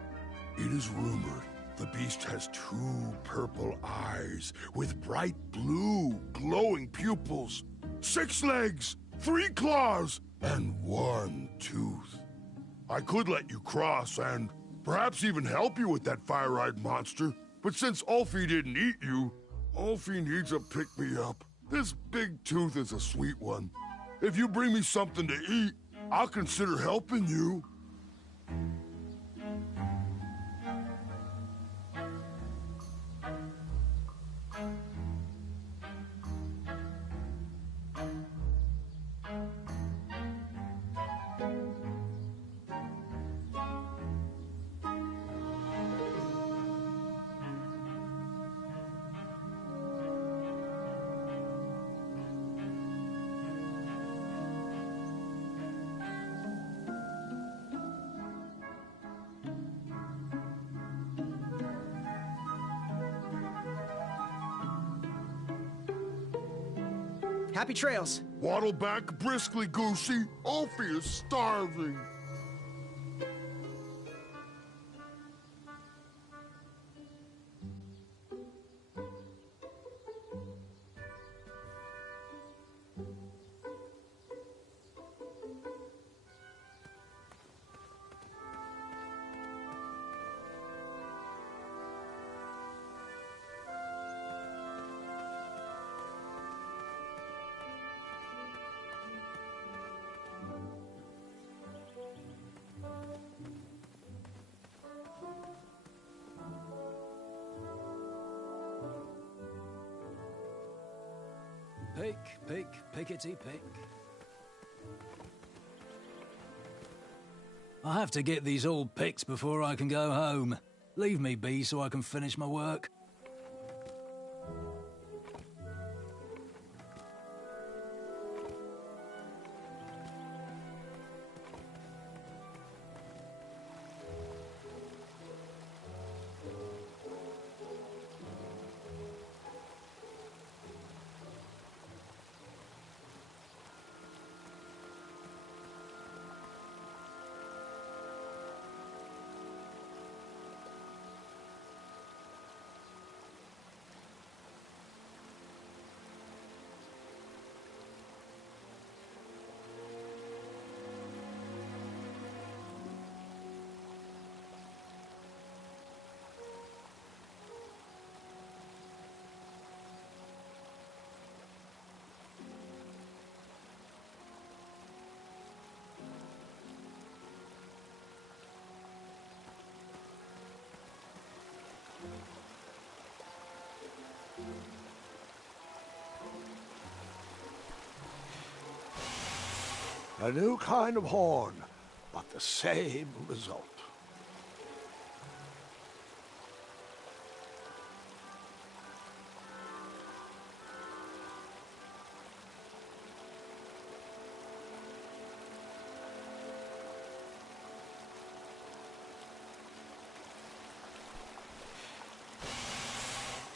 It is rumored the beast has 2 purple eyes with bright blue, glowing pupils, 6 legs, 3 claws, and 1 tooth. I could let you cross and perhaps even help you with that fire-eyed monster, but since Ulfie didn't eat you, Ulfie needs a pick-me-up. This big tooth is a sweet one. If you bring me something to eat, I'll consider helping you. Happy trails. Waddle back briskly, Goosey. Ulfie is starving. Pick, pick, pickety pick. I have to get these all picked before I can go home. Leave me be so I can finish my work. A new kind of horn, but the same result.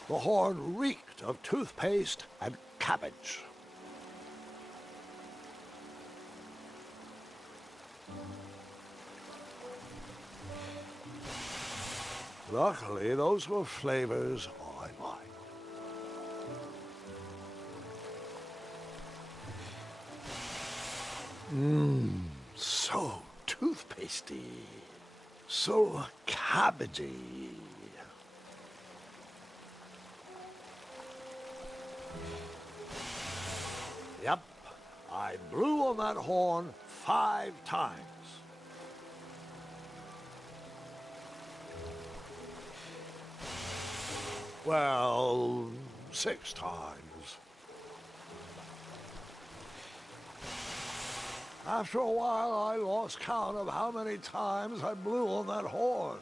The horn reeked of toothpaste and cabbage. Luckily, those were flavors I liked. So toothpastey, so cabbagey. Yep, I blew on that horn 5 times. Well, 6 times. After a while, I lost count of how many times I blew on that horn.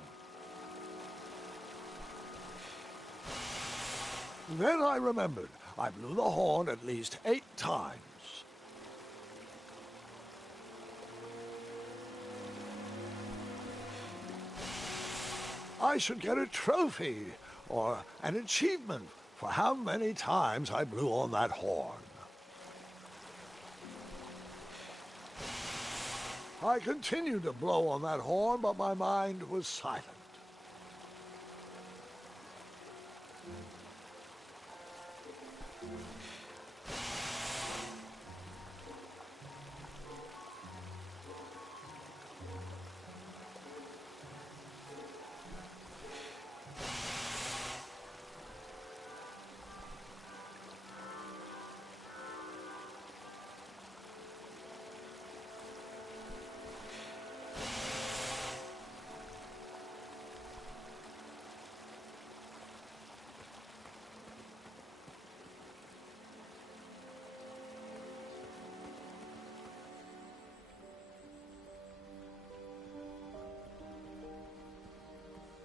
Then I remembered I blew the horn at least 8 times. I should get a trophy or an achievement for how many times I blew on that horn. I continued to blow on that horn, but my mind was silent.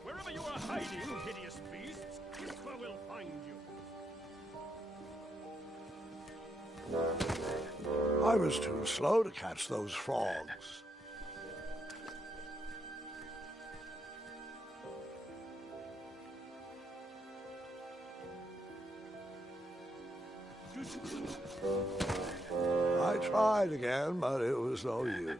Wherever you are hiding, hideous beasts, Whisper will find you. I was too slow to catch those frogs. I tried again, but it was no use.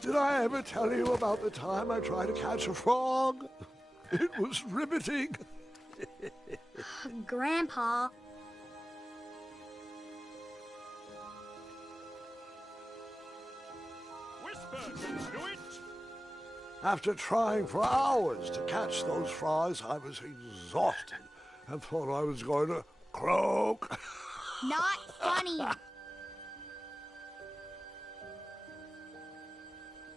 Did I ever tell you about the time I tried to catch a frog? It was riveting. Grandpa. Whisper can do it. After trying for hours to catch those frogs, I was exhausted and thought I was going to croak. Not funny.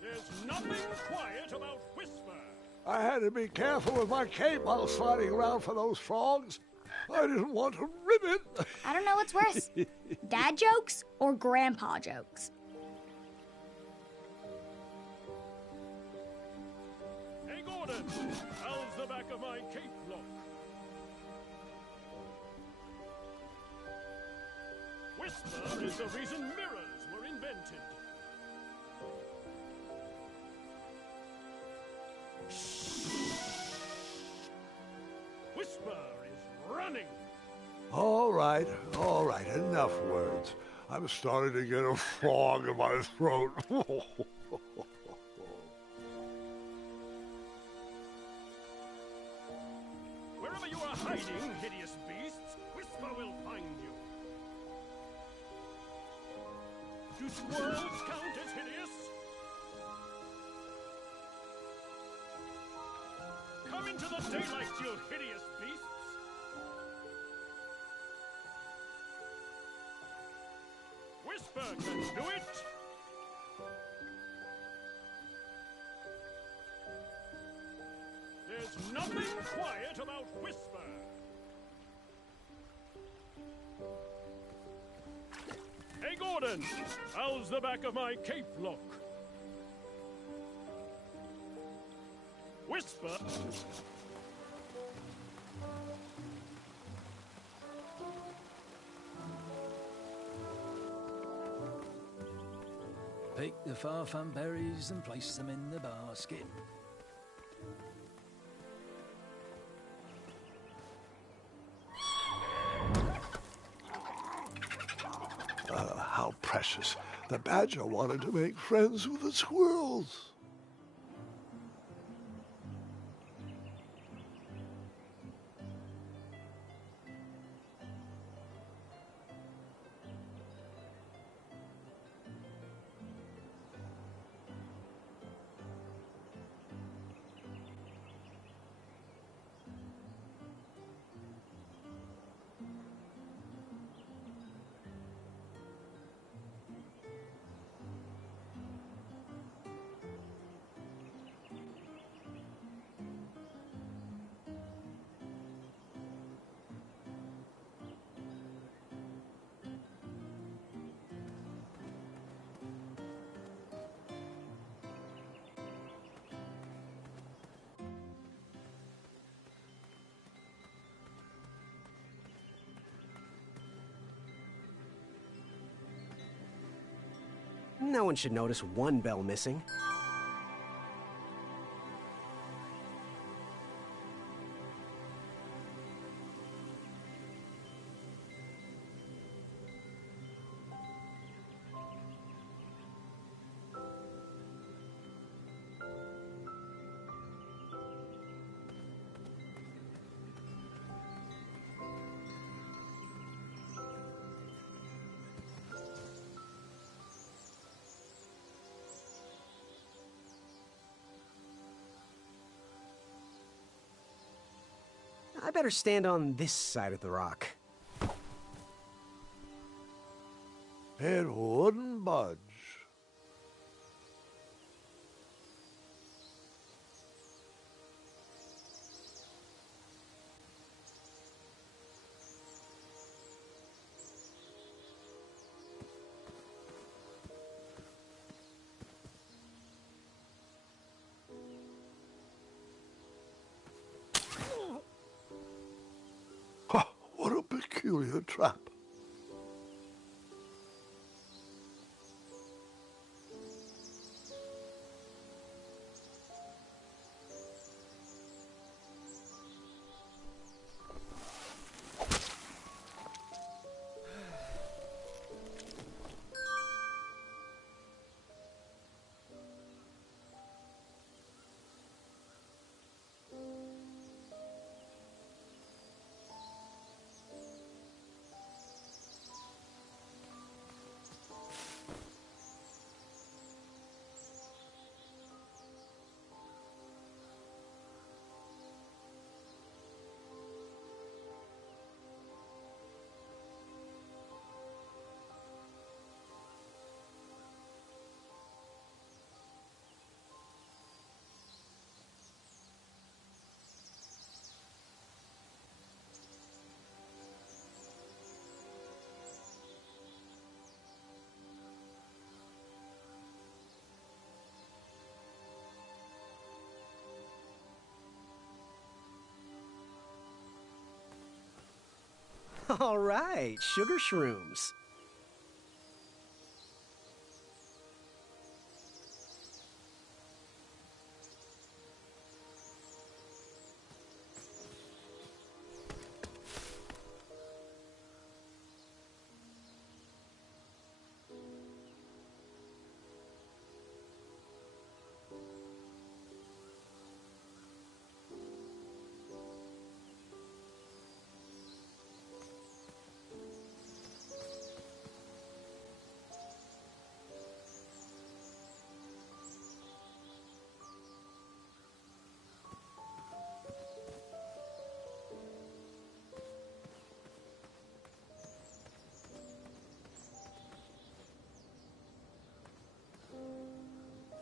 There's nothing quiet about Whisper. I had to be careful with my cape while sliding around for those frogs. I didn't want to rip it. I don't know what's worse, dad jokes or grandpa jokes. Hey, Gordon, how's the back of my cape look? Whisper is the reason mirrors were invented. Whisper is running. All right, enough words. I'm starting to get a frog in my throat. Wherever you are hiding, hideous beasts, Whisper will find you. Do squirrels count as hideous? Come into the daylight, you hideous beasts! Whisper can do it! There's nothing quiet about Whisper! Hey, Gordon! How's the back of my cape look? Whisper! Pick the farfan berries and place them in the basket. How precious. The badger wanted to make friends with the squirrels. No one should notice one bell missing. I better stand on this side of the rock. It wouldn't budge. What a peculiar trap. All right, sugar shrooms.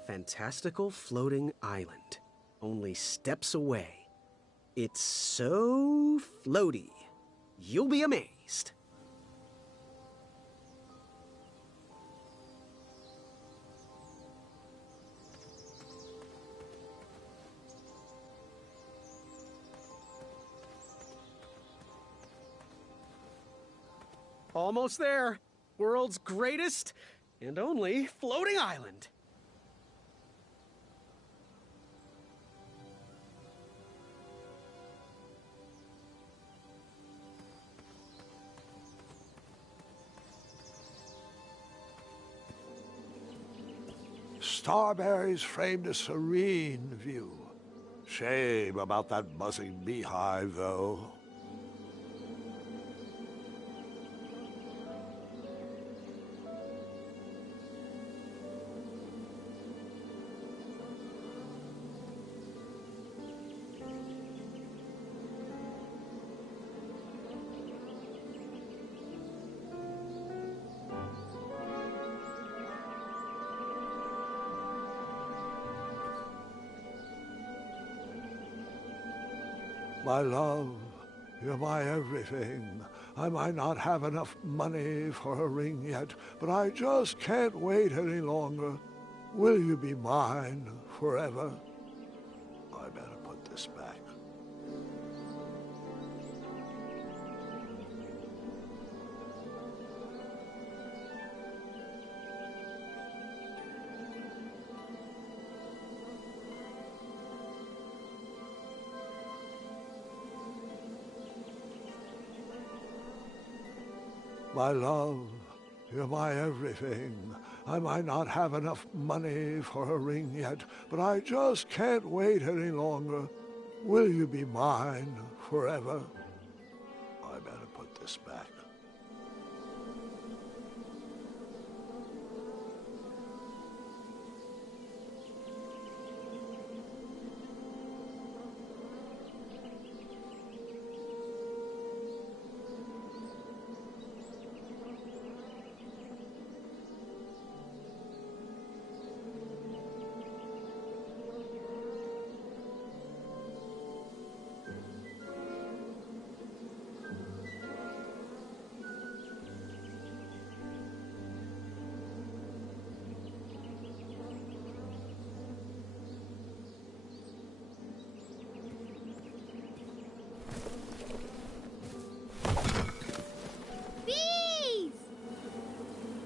Fantastical floating island. Only steps away. It's so floaty. You'll be amazed. Almost there. World's greatest and only floating island. Starberries framed a serene view. Shame about that buzzing beehive, though. My love, you're my everything. I might not have enough money for a ring yet, but I just can't wait any longer. Will you be mine forever? I better put this back. My love, you're my everything. I might not have enough money for a ring yet, but I just can't wait any longer. Will you be mine forever? I better put this back.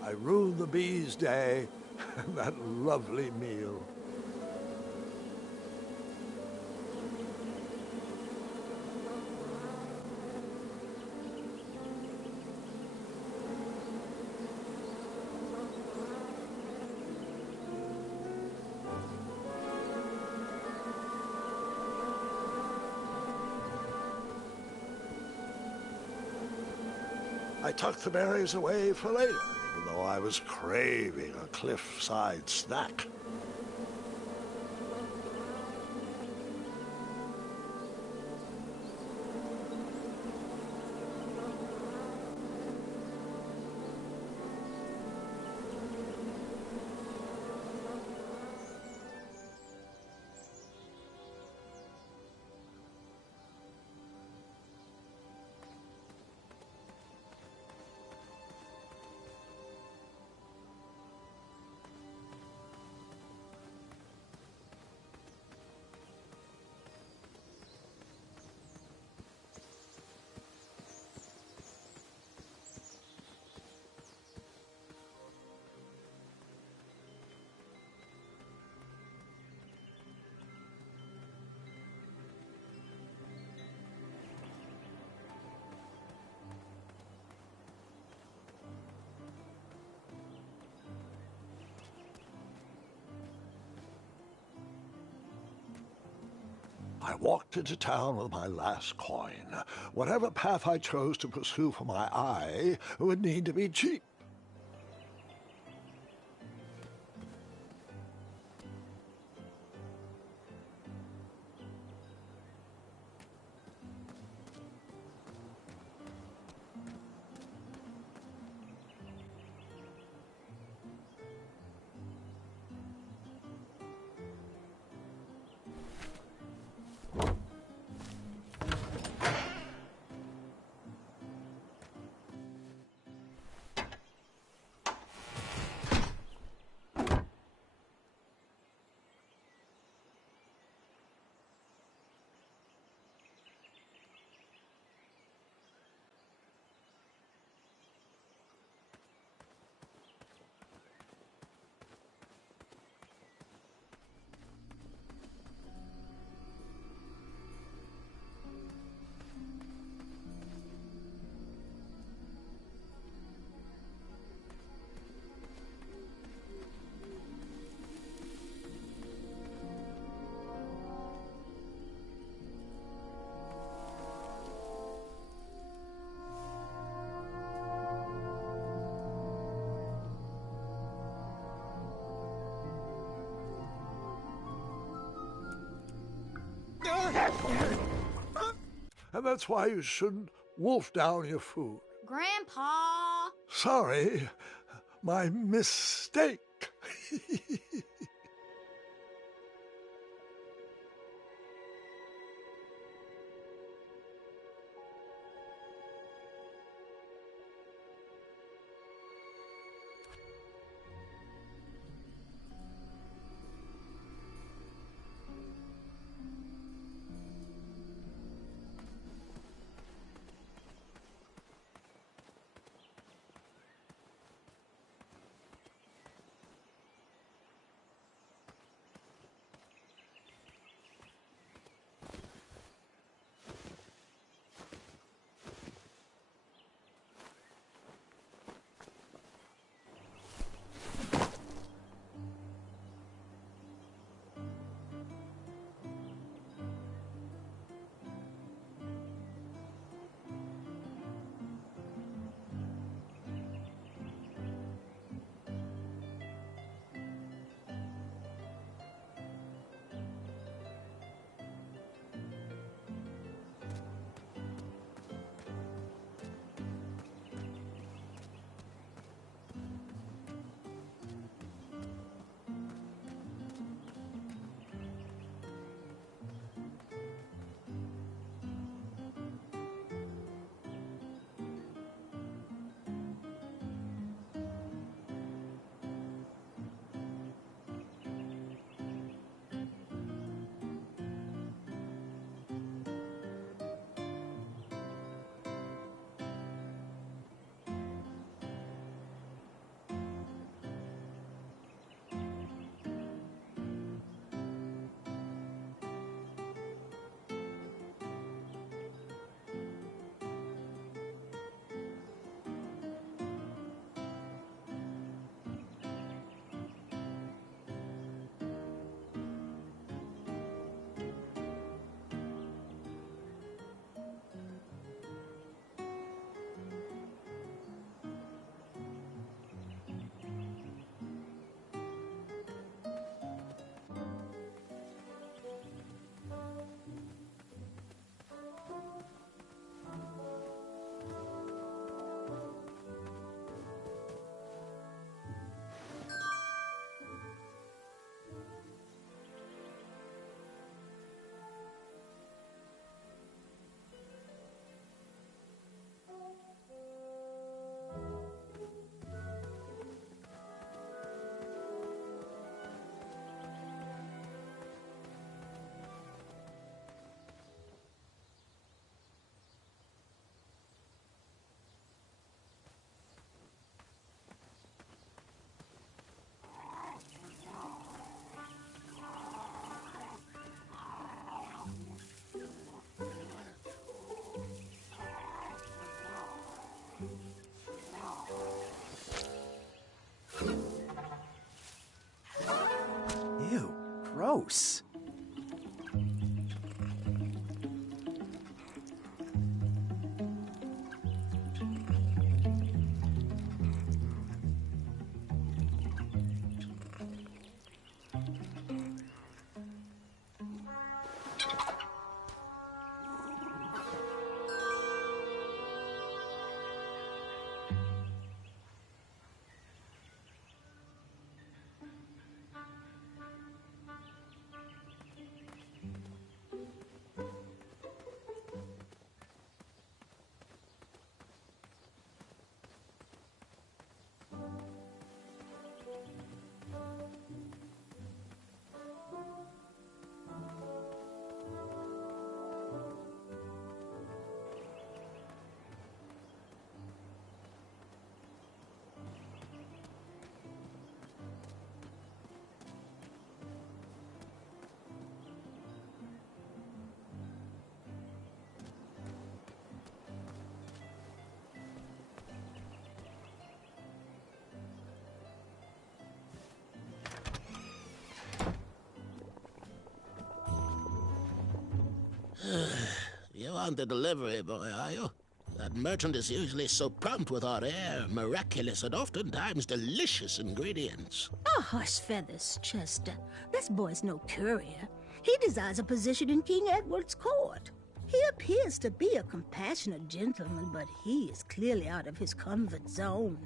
I ruined the bees' day and that lovely meal. I tucked the berries away for later, even though I was craving a cliffside snack. I walked into town with my last coin. Whatever path I chose to pursue for my eye would need to be cheap. And that's why you shouldn't wolf down your food. Grandpa! Sorry, my mistake. gross. You on the delivery boy, are you? That merchant is usually so prompt with our rare, miraculous, and oftentimes delicious ingredients. Oh, hush feathers, Chester. This boy's no courier. He desires a position in King Edward's court. He appears to be a compassionate gentleman, but he is clearly out of his comfort zone.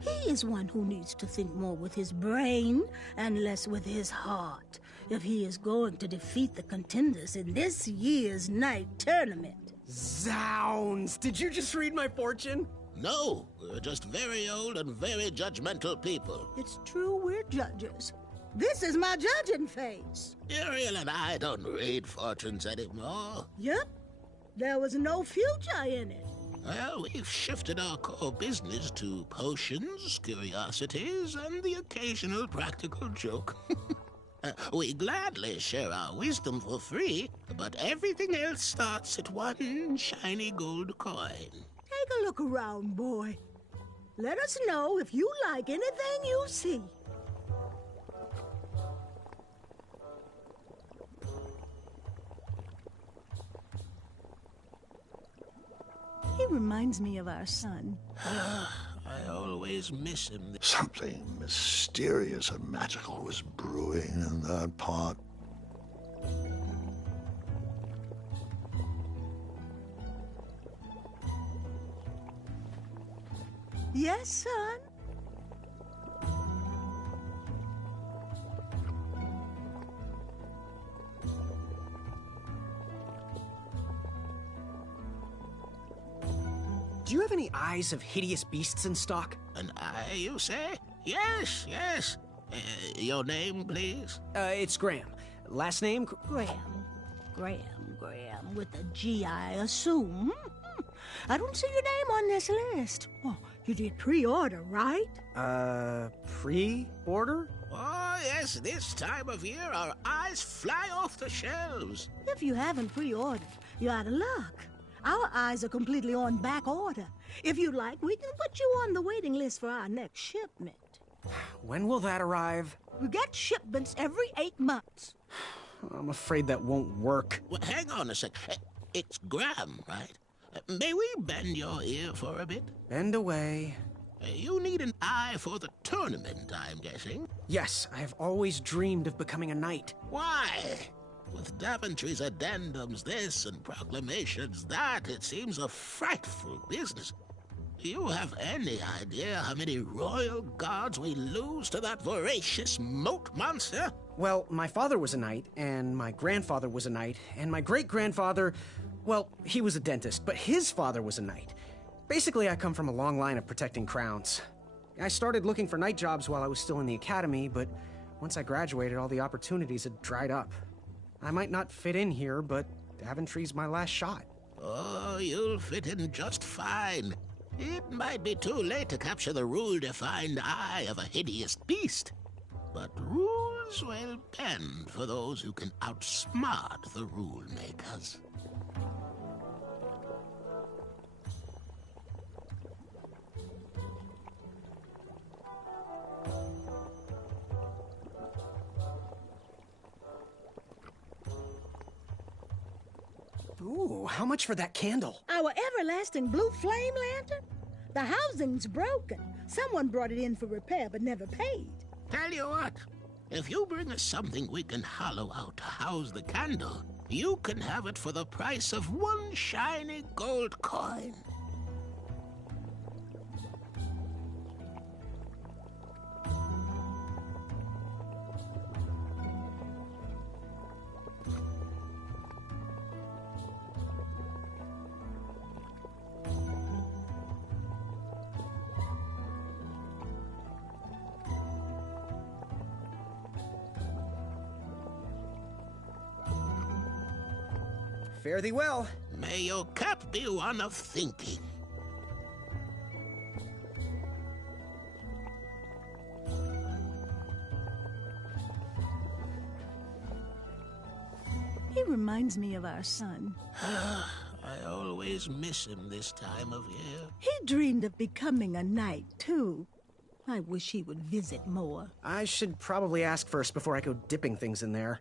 He is one who needs to think more with his brain and less with his heart if he is going to defeat the contenders in this year's night tournament. Zounds! Did you just read my fortune? No, we're just very old and very judgmental people. It's true, we're judges. This is my judging face. Ariel and I don't read fortunes anymore. Yep. There was no future in it. Well, we've shifted our core business to potions, curiosities, and the occasional practical joke. We gladly share our wisdom for free, but everything else starts at one shiny gold coin. Take a look around, boy. Let us know if you like anything you see. He reminds me of our son. I always miss him. Something mysterious and magical was brewing in that pot. Yes, son? Do you have any eyes of hideous beasts in stock? An eye, you say? Yes, yes. Your name, please? It's Graham. Last name? Graham, with a G, I assume. I don't see your name on this list. Oh, you did pre-order, right? Pre-order? Oh, yes, this time of year our eyes fly off the shelves. If you haven't pre-ordered, you're out of luck. Our eyes are completely on back order. If you like, we can put you on the waiting list for our next shipment. When will that arrive? We get shipments every 8 months. I'm afraid that won't work. Well, hang on a sec. It's Graham, right? May we bend your ear for a bit? Bend away. You need an eye for the tournament, I'm guessing. Yes, I have always dreamed of becoming a knight. Why? With Daventry's addendums this and proclamations that, it seems a frightful business. Do you have any idea how many royal guards we lose to that voracious moat monster? Well, my father was a knight, and my grandfather was a knight, and my great-grandfather, well, he was a dentist, but his father was a knight. Basically, I come from a long line of protecting crowns. I started looking for knight jobs while I was still in the academy, but once I graduated, all the opportunities had dried up. I might not fit in here, but Daventry's my last shot. Oh, you'll fit in just fine. It might be too late to capture the rule-defined eye of a hideous beast, but rules will bend for those who can outsmart the rule-makers. Ooh, how much for that candle? Our everlasting blue flame lantern? The housing's broken. Someone brought it in for repair but never paid. Tell you what, if you bring us something we can hollow out to house the candle, you can have it for the price of one shiny gold coin. Fare thee well. May your cap be one of thinking. He reminds me of our son. I always miss him this time of year. He dreamed of becoming a knight, too. I wish he would visit more. I should probably ask first before I go dipping things in there.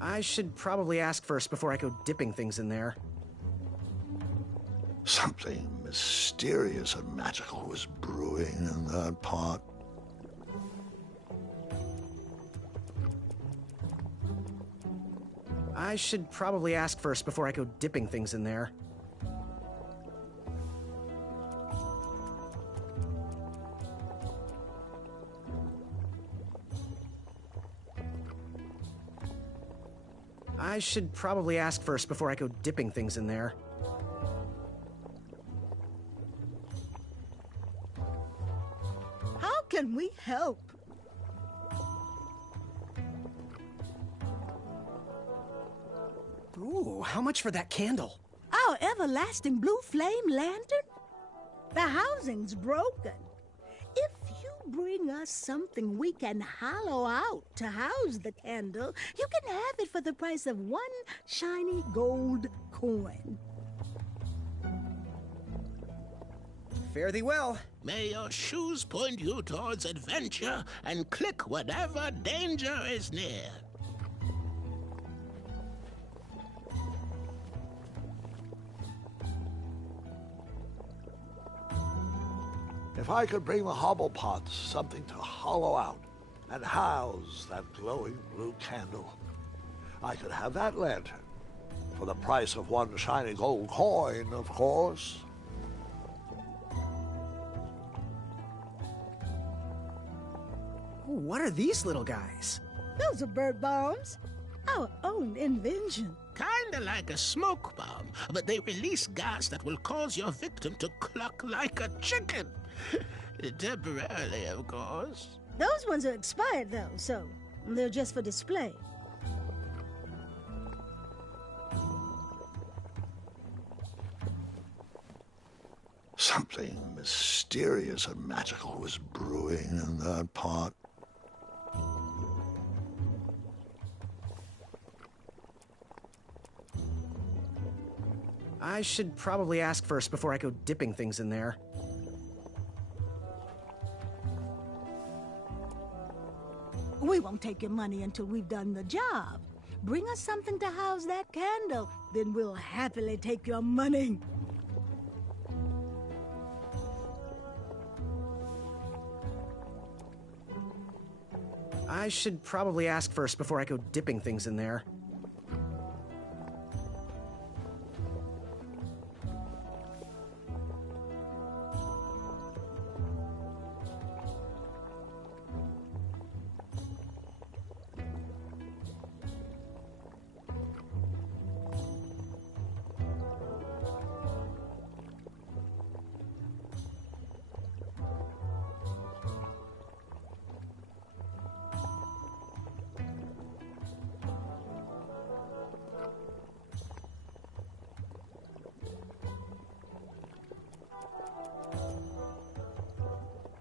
I should probably ask first before I go dipping things in there. Something mysterious and magical was brewing in that pot. I should probably ask first before I go dipping things in there. I should probably ask first before I go dipping things in there. How can we help? Ooh, how much for that candle? Our everlasting blue flame lantern? The housing's broken. If you bring us something we can hollow out to house the candle, you can have it for the price of one shiny gold coin. Fare thee well. May your shoes point you towards adventure and click whenever danger is near. If I could bring the Hobblepots something to hollow out and house that glowing blue candle, I could have that lantern for the price of one shiny gold coin, of course. Ooh, what are these little guys? Those are bird bombs. Our own invention. Kinda like a smoke bomb, but they release gas that will cause your victim to cluck like a chicken. Temporarily, of course. Those ones are expired, though, so they're just for display. Something mysterious and magical was brewing in that pot. I should probably ask first before I go dipping things in there. We won't take your money until we've done the job. Bring us something to house that candle, then we'll happily take your money. I should probably ask first before I go dipping things in there.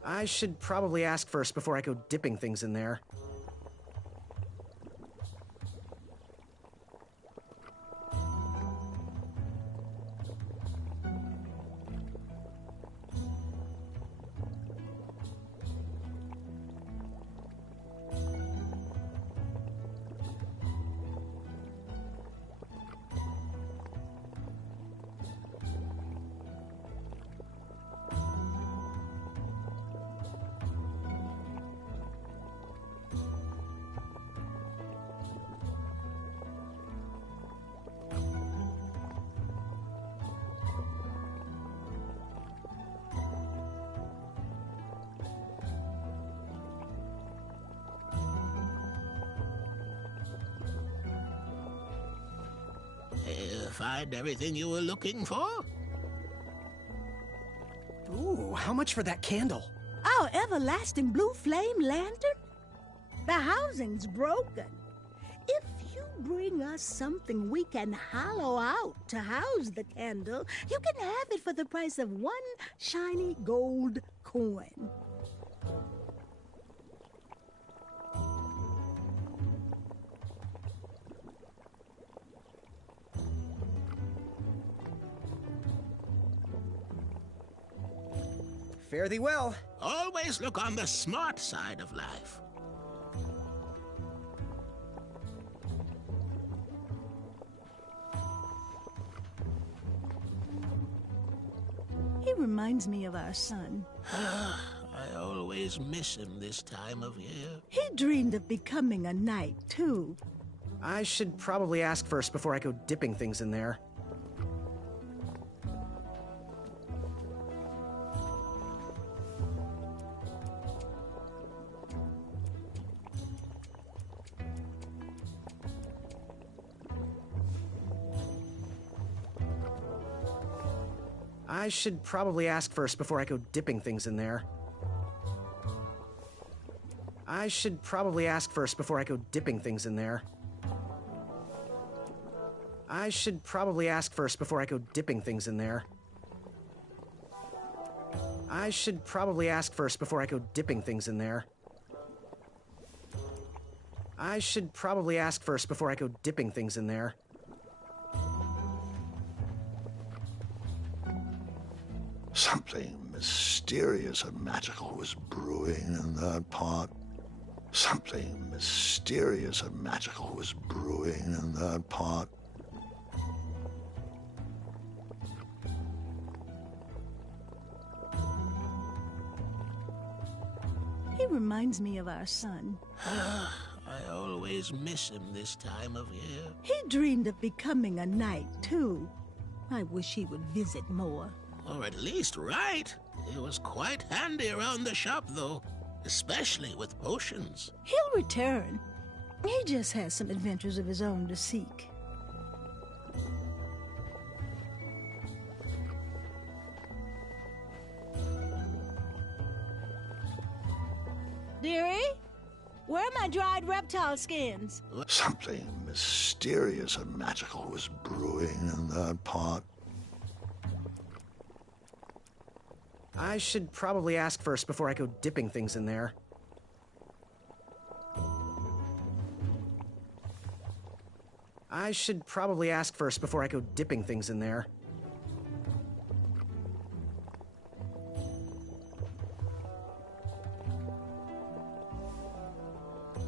I should probably ask first before I go dipping things in there. find everything you were looking for? Ooh, how much for that candle? Our everlasting blue flame lantern? The housing's broken. If you bring us something we can hollow out to house the candle, you can have it for the price of one shiny gold coin. Fare thee well. Always look on the smart side of life. He reminds me of our son. I always miss him this time of year. He dreamed of becoming a knight, too. I should probably ask first before I go dipping things in there. I should probably ask first before I go dipping things in there. I should probably ask first before I go dipping things in there. I should probably ask first before I go dipping things in there. I should probably ask first before I go dipping things in there. I should probably ask first before I go dipping things in there. Something mysterious and magical was brewing in that pot. Something mysterious and magical was brewing in that pot. He reminds me of our son. I always miss him this time of year. He dreamed of becoming a knight, too. I wish he would visit more. Or at least write. He was quite handy around the shop, though, especially with potions. He'll return. He just has some adventures of his own to seek. Dearie, where are my dried reptile skins? Something mysterious and magical was brewing in that pot. I should probably ask first before I go dipping things in there. I should probably ask first before I go dipping things in there.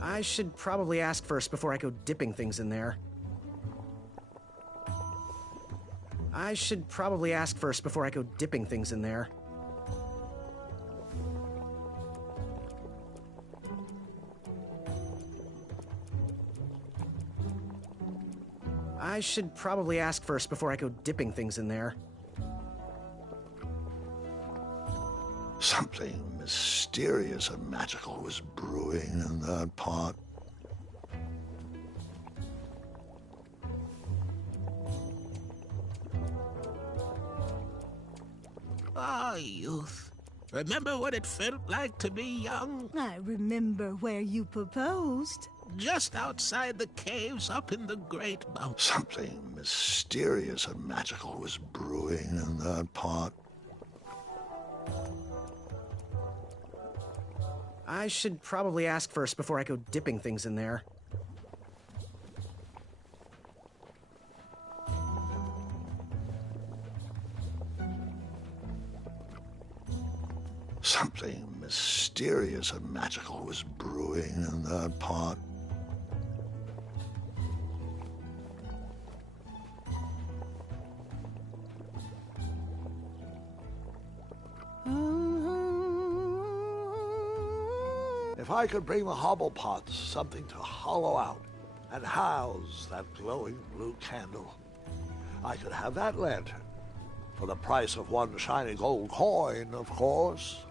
I should probably ask first before I go dipping things in there. I should probably ask first before I go dipping things in there. I should probably ask first before I go dipping things in there. Something mysterious and magical was brewing in that pot. Ah, youth. Remember what it felt like to be young? I remember where you proposed. Just outside the caves up in the Great Mountain. Something mysterious and magical was brewing in that pot. I should probably ask first before I go dipping things in there. Something mysterious and magical was brewing in that pot. If I could bring the hobblepots something to hollow out and house that glowing blue candle, I could have that lantern for the price of one shiny gold coin, of course.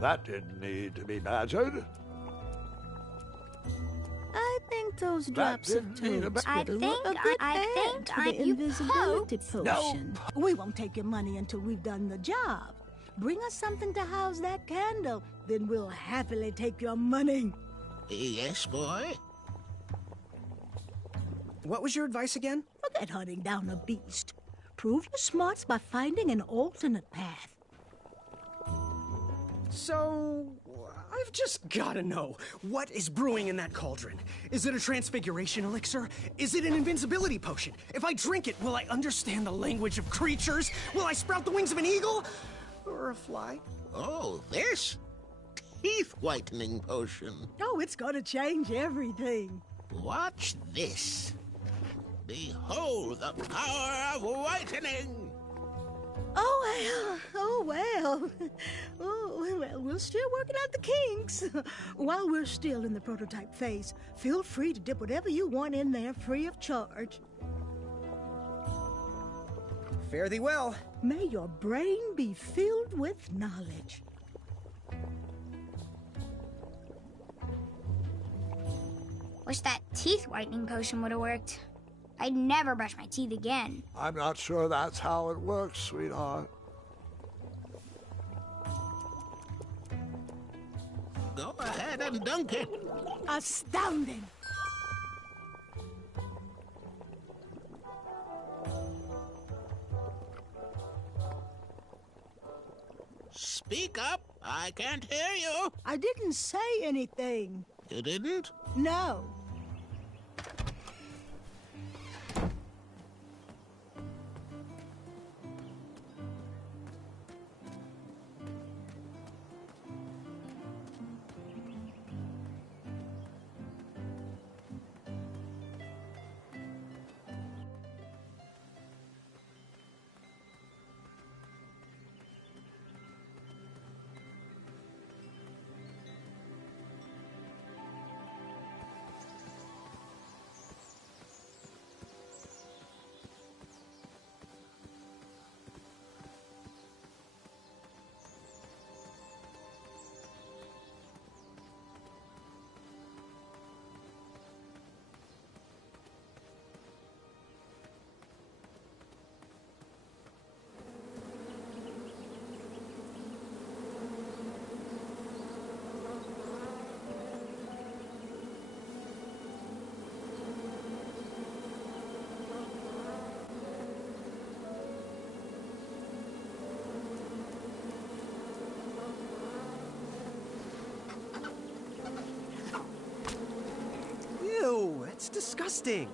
That didn't need to be badgered. those drops of toad spittle were a good add to the invisibility potion. We won't take your money until we've done the job. Bring us something to house that candle, then we'll happily take your money. Yes, boy? What was your advice again? Forget hunting down a beast. Prove your smarts by finding an alternate path. So, I've just gotta know, what is brewing in that cauldron? Is it a transfiguration elixir? Is it an invincibility potion? If I drink it, will I understand the language of creatures? Will I sprout the wings of an eagle? Or a fly? Oh, this? Teeth-whitening potion. Oh, it's gonna change everything. Watch this. Behold the power of whitening! Oh, well. Oh, well, we're still working out the kinks. While we're still in the prototype phase, feel free to dip whatever you want in there free of charge. Fare thee well. May your brain be filled with knowledge. Wish that teeth whitening potion would have worked. I'd never brush my teeth again. I'm not sure that's how it works, sweetheart. Go ahead and dunk it. Astounding! Speak up. I can't hear you. I didn't say anything. You didn't? No. Ew, it's disgusting.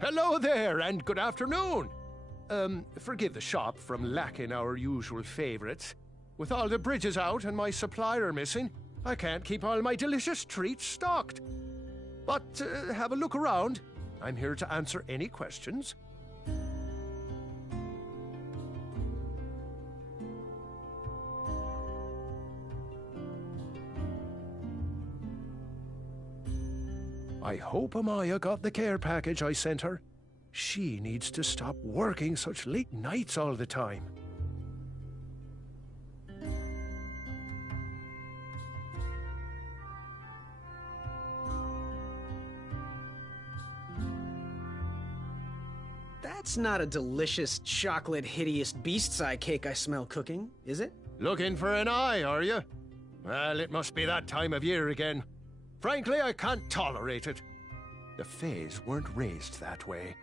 Hello there, and good afternoon. Forgive the shop from lacking our usual favorites. With all the bridges out and my supplier missing, I can't keep all my delicious treats stocked. But have a look around. I'm here to answer any questions. I hope Amaya got the care package I sent her. She needs to stop working such late nights all the time. That's not a delicious, chocolate, hideous beast's eye cake I smell cooking, is it? Looking for an eye, are you? Well, it must be that time of year again. Frankly, I can't tolerate it. The Fays weren't raised that way.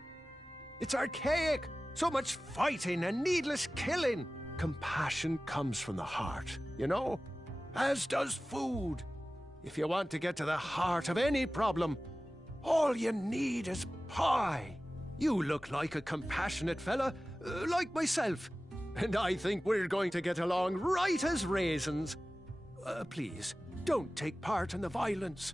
It's archaic! So much fighting and needless killing! Compassion comes from the heart, you know? As does food. If you want to get to the heart of any problem, all you need is pie. You look like a compassionate fella, like myself. And I think we're going to get along right as raisins. Please, don't take part in the violence.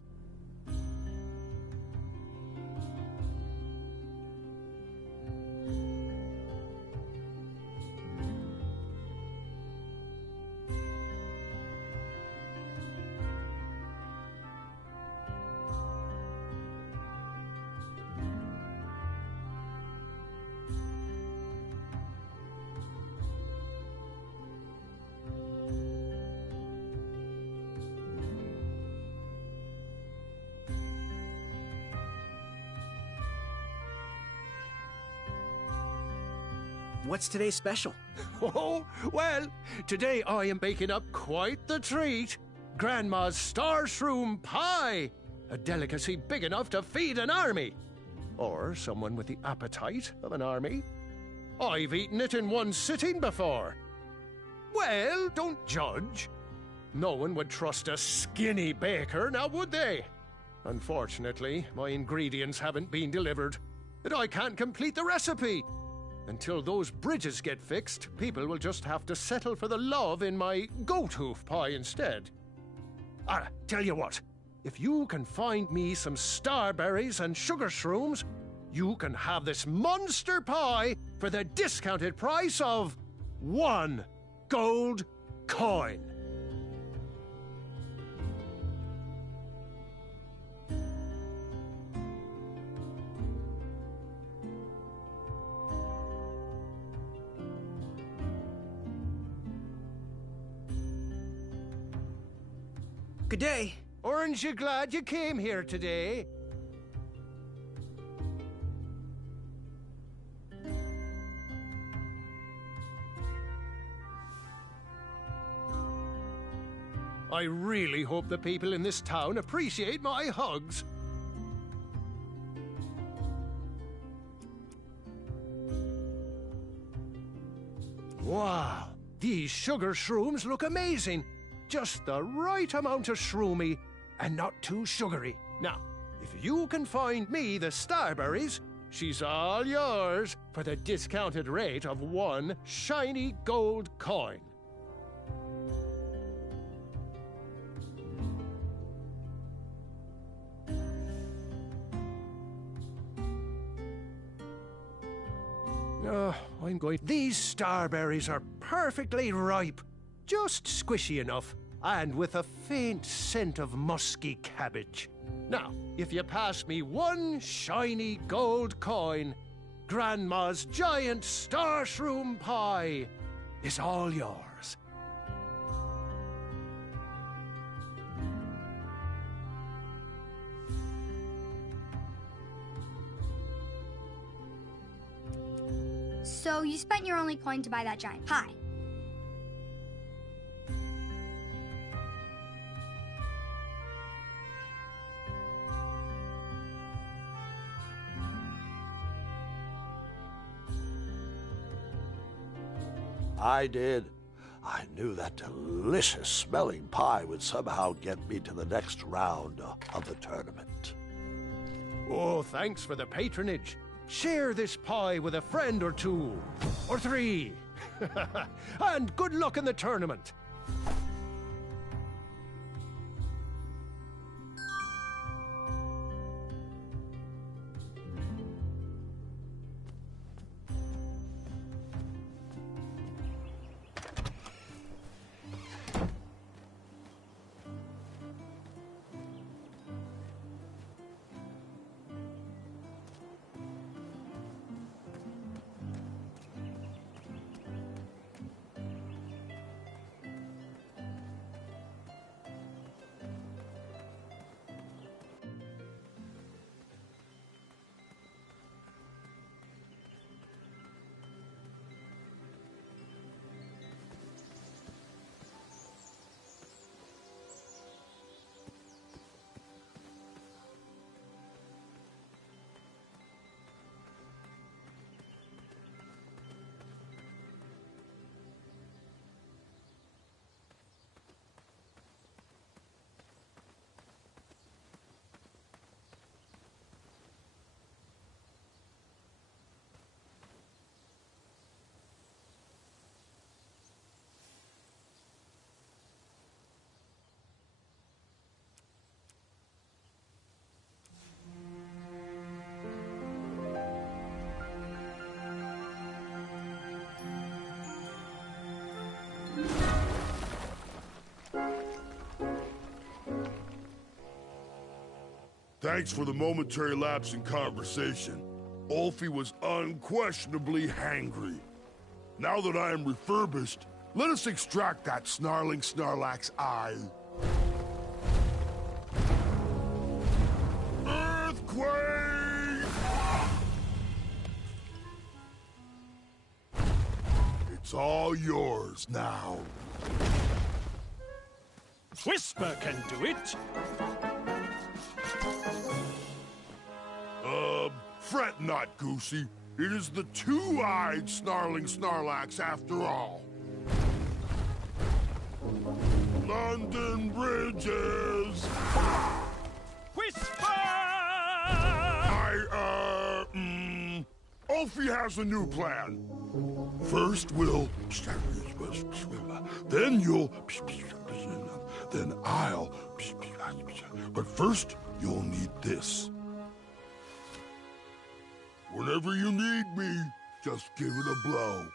What's today's special? Oh, well, today I am baking up quite the treat. Grandma's star shroom pie. A delicacy big enough to feed an army. Or someone with the appetite of an army. I've eaten it in one sitting before. Well, don't judge. No one would trust a skinny baker, now would they? Unfortunately, my ingredients haven't been delivered, and I can't complete the recipe. Until those bridges get fixed, people will just have to settle for the love in my goat hoof pie instead. Tell you what, if you can find me some starberries and sugar shrooms, you can have this monster pie for the discounted price of 1 gold coin. Good day. Aren't you glad you came here today? I really hope the people in this town appreciate my hugs. Wow, these sugar shrooms look amazing. Just the right amount of shroomy and not too sugary. Now, if you can find me the starberries, she's all yours for the discounted rate of 1 shiny gold coin. I'm going. These starberries are perfectly ripe, just squishy enough, and with a faint scent of musky cabbage. Now, if you pass me 1 shiny gold coin, Grandma's giant star shroom pie is all yours. So you spent your only coin to buy that giant pie. I did. I knew that delicious smelling pie would somehow get me to the next round of the tournament. Oh, thanks for the patronage. Share this pie with a friend or two, or three. And good luck in the tournament. Thanks for the momentary lapse in conversation. Ulfie was unquestionably hangry. Now that I am refurbished, let us extract that snarling Snarlack's eye. Earthquake! It's all yours now. Whisper can do it. Fret not, Goosey. It is the two-eyed snarling Snarlax after all. London Bridges! Whisper! Ulfie has a new plan. First we'll... Then you'll... Then I'll... But first, you'll need this. Whenever you need me, just give it a blow.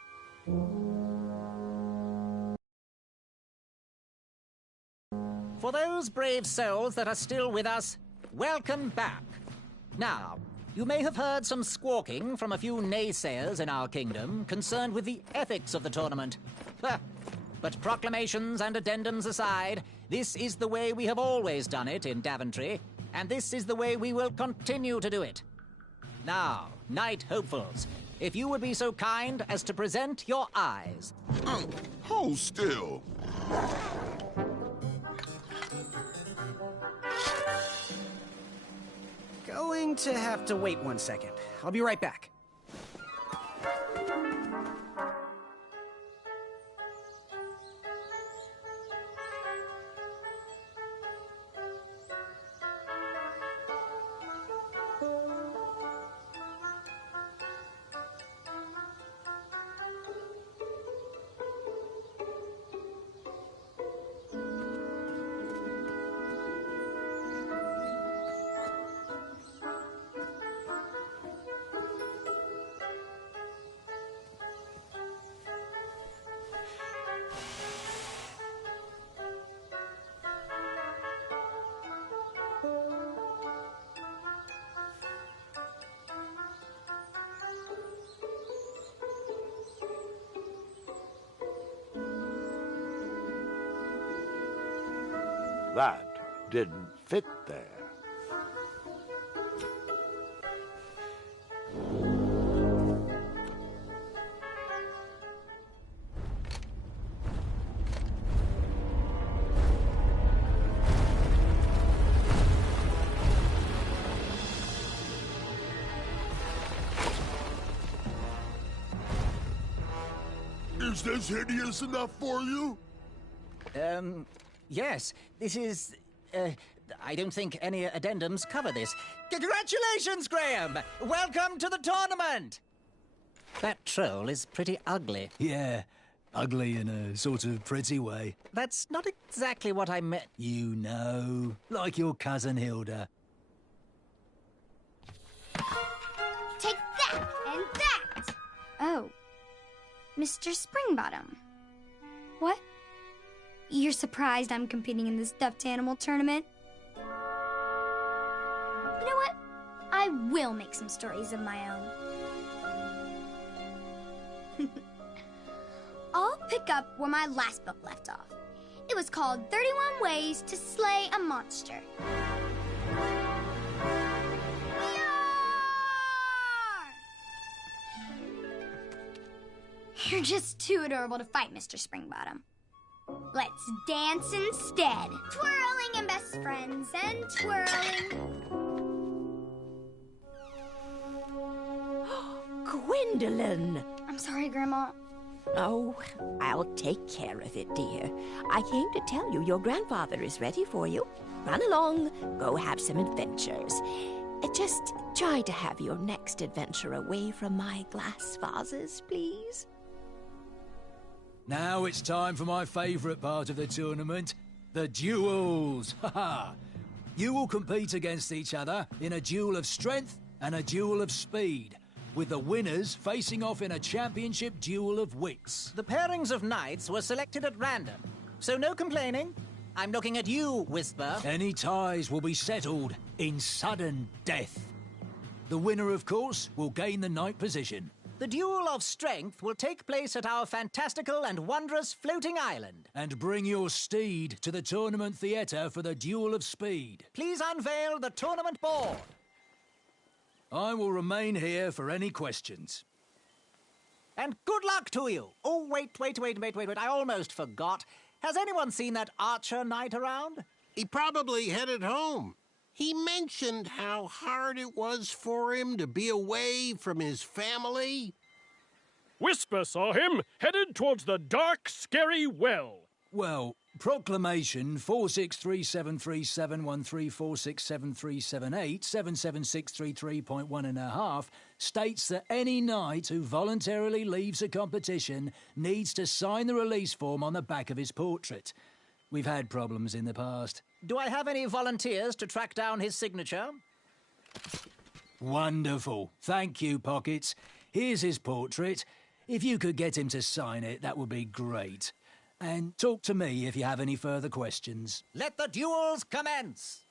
For those brave souls that are still with us, welcome back. Now, you may have heard some squawking from a few naysayers in our kingdom concerned with the ethics of the tournament. But proclamations and addendums aside, this is the way we have always done it in Daventry, and this is the way we will continue to do it. Now, Knight Hopefuls, if you would be so kind as to present your eyes. Hold still. Going to have to wait 1 second. I'll be right back. That didn't fit there. Is this hideous enough for you? Yes. This is, I don't think any addendums cover this. Congratulations, Graham! Welcome to the tournament! That troll is pretty ugly. Yeah, ugly in a sort of pretty way. That's not exactly what I meant. You know, like your cousin Hilda. Take that and that! Oh, Mr. Springbottom. What? You're surprised I'm competing in the stuffed animal tournament? You know what? I will make some stories of my own. I'll pick up where my last book left off. It was called 31 Ways to Slay a Monster. You're just too adorable to fight, Mr. Springbottom. Let's dance instead. Twirling and best friends and twirling. Gwendolyn! I'm sorry, Grandma. Oh, I'll take care of it, dear. I came to tell you your grandfather is ready for you. Run along, go have some adventures. Just try to have your next adventure away from my glass vases, please. Now it's time for my favourite part of the tournament, the duels. Ha-ha! You will compete against each other in a duel of strength and a duel of speed, with the winners facing off in a championship duel of wits. The pairings of knights were selected at random, so no complaining. I'm looking at you, Whisper. Any ties will be settled in sudden death. The winner, of course, will gain the knight position. The duel of strength will take place at our fantastical and wondrous floating island. And bring your steed to the tournament theatre for the duel of speed. Please unveil the tournament board. I will remain here for any questions. And good luck to you. Oh, wait. I almost forgot. Has anyone seen that archer knight around? He probably headed home. He mentioned how hard it was for him to be away from his family. Whisper saw him headed towards the dark, scary well. Well, Proclamation 463737134673787763.1.5 states that any knight who voluntarily leaves a competition needs to sign the release form on the back of his portrait. We've had problems in the past. Do I have any volunteers to track down his signature? Wonderful. Thank you, Pockets. Here's his portrait. If you could get him to sign it, that would be great. And talk to me if you have any further questions. Let the duels commence!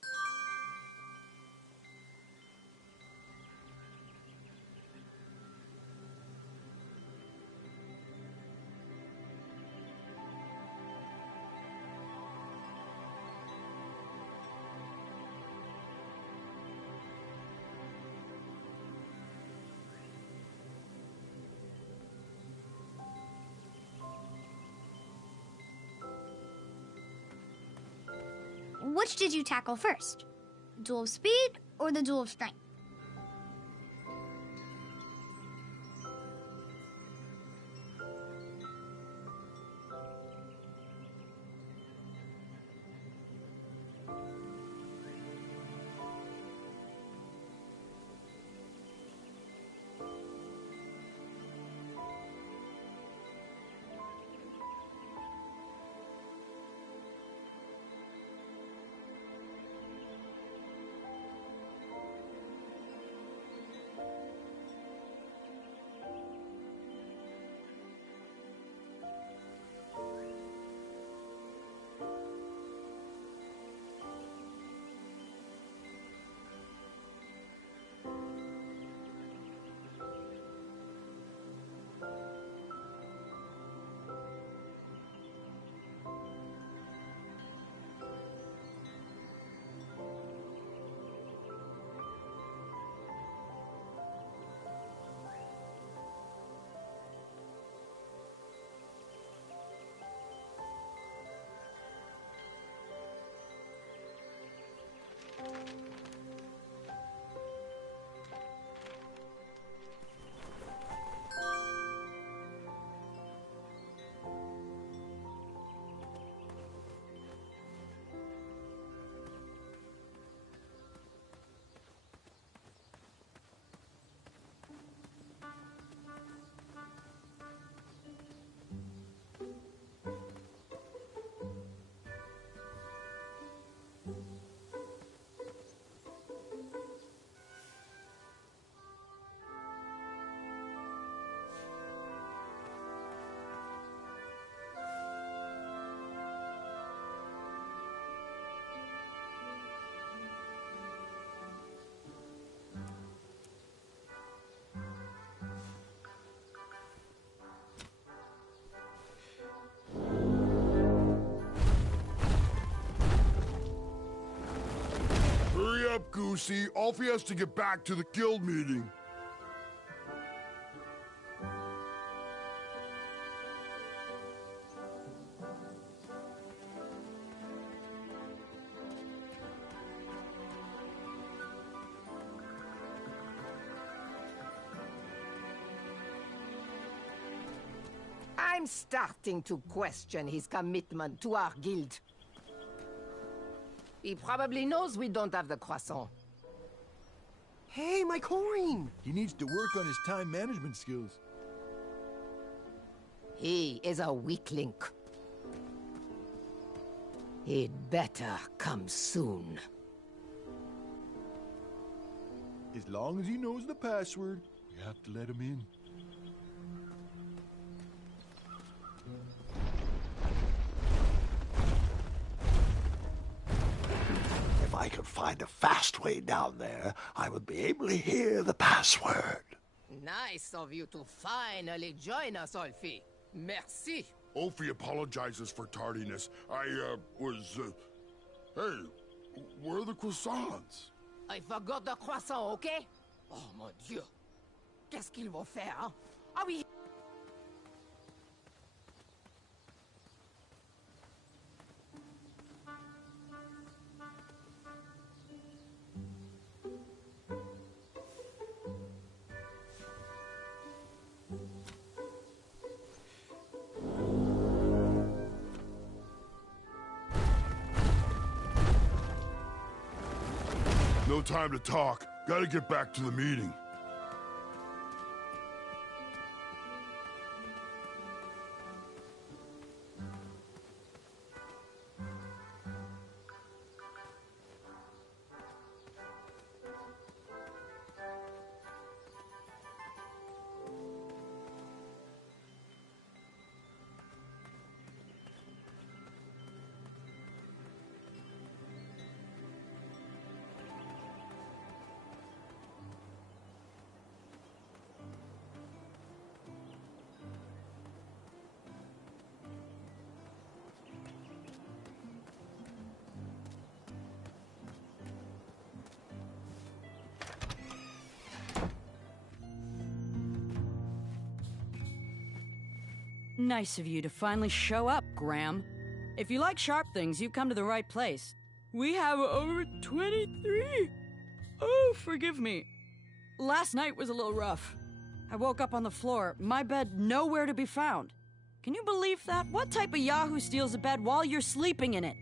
Which did you tackle first? Duel of speed or the duel of strength? Goosey. Alfie has to get back to the guild meeting. I'm starting to question his commitment to our guild. He probably knows we don't have the croissant. Hey, my coin! He needs to work on his time management skills. He is a weak link. He'd better come soon. As long as he knows the password, we have to let him in. If I could find a fast way down there, I would be able to hear the password. Nice of you to finally join us, Alfie. Merci. Alfie apologizes for tardiness. Hey, where are the croissants? I forgot the croissant, okay? Oh, mon Dieu. Qu'est-ce qu'ils vont faire, hein? Ah oui. No time to talk. Gotta get back to the meeting. Nice of you to finally show up, Graham. If you like sharp things, you've come to the right place. We have over 23. Oh, forgive me. Last night was a little rough. I woke up on the floor, my bed nowhere to be found. Can you believe that? What type of yahoo steals a bed while you're sleeping in it?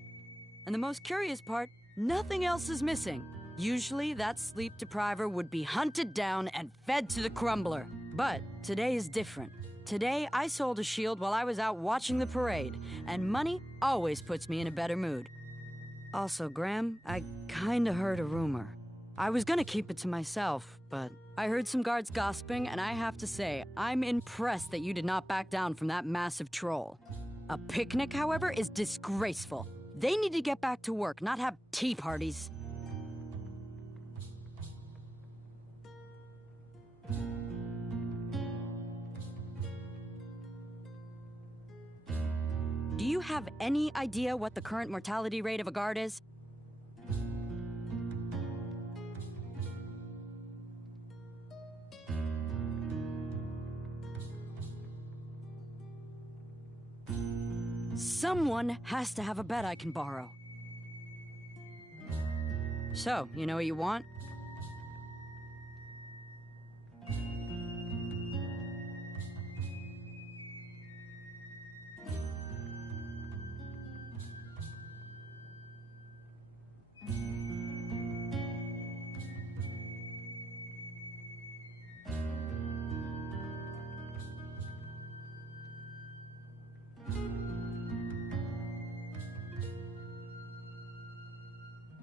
And the most curious part, nothing else is missing. Usually, that sleep depriver would be hunted down and fed to the crumbler. But today is different. Today, I sold a shield while I was out watching the parade, and money always puts me in a better mood. Also, Graham, I kinda heard a rumor. I was gonna keep it to myself, but I heard some guards gossiping, and I have to say, I'm impressed that you did not back down from that massive troll. A picnic, however, is disgraceful. They need to get back to work, not have tea parties. Do you have any idea what the current mortality rate of a guard is? Someone has to have a bed I can borrow. So, you know what you want?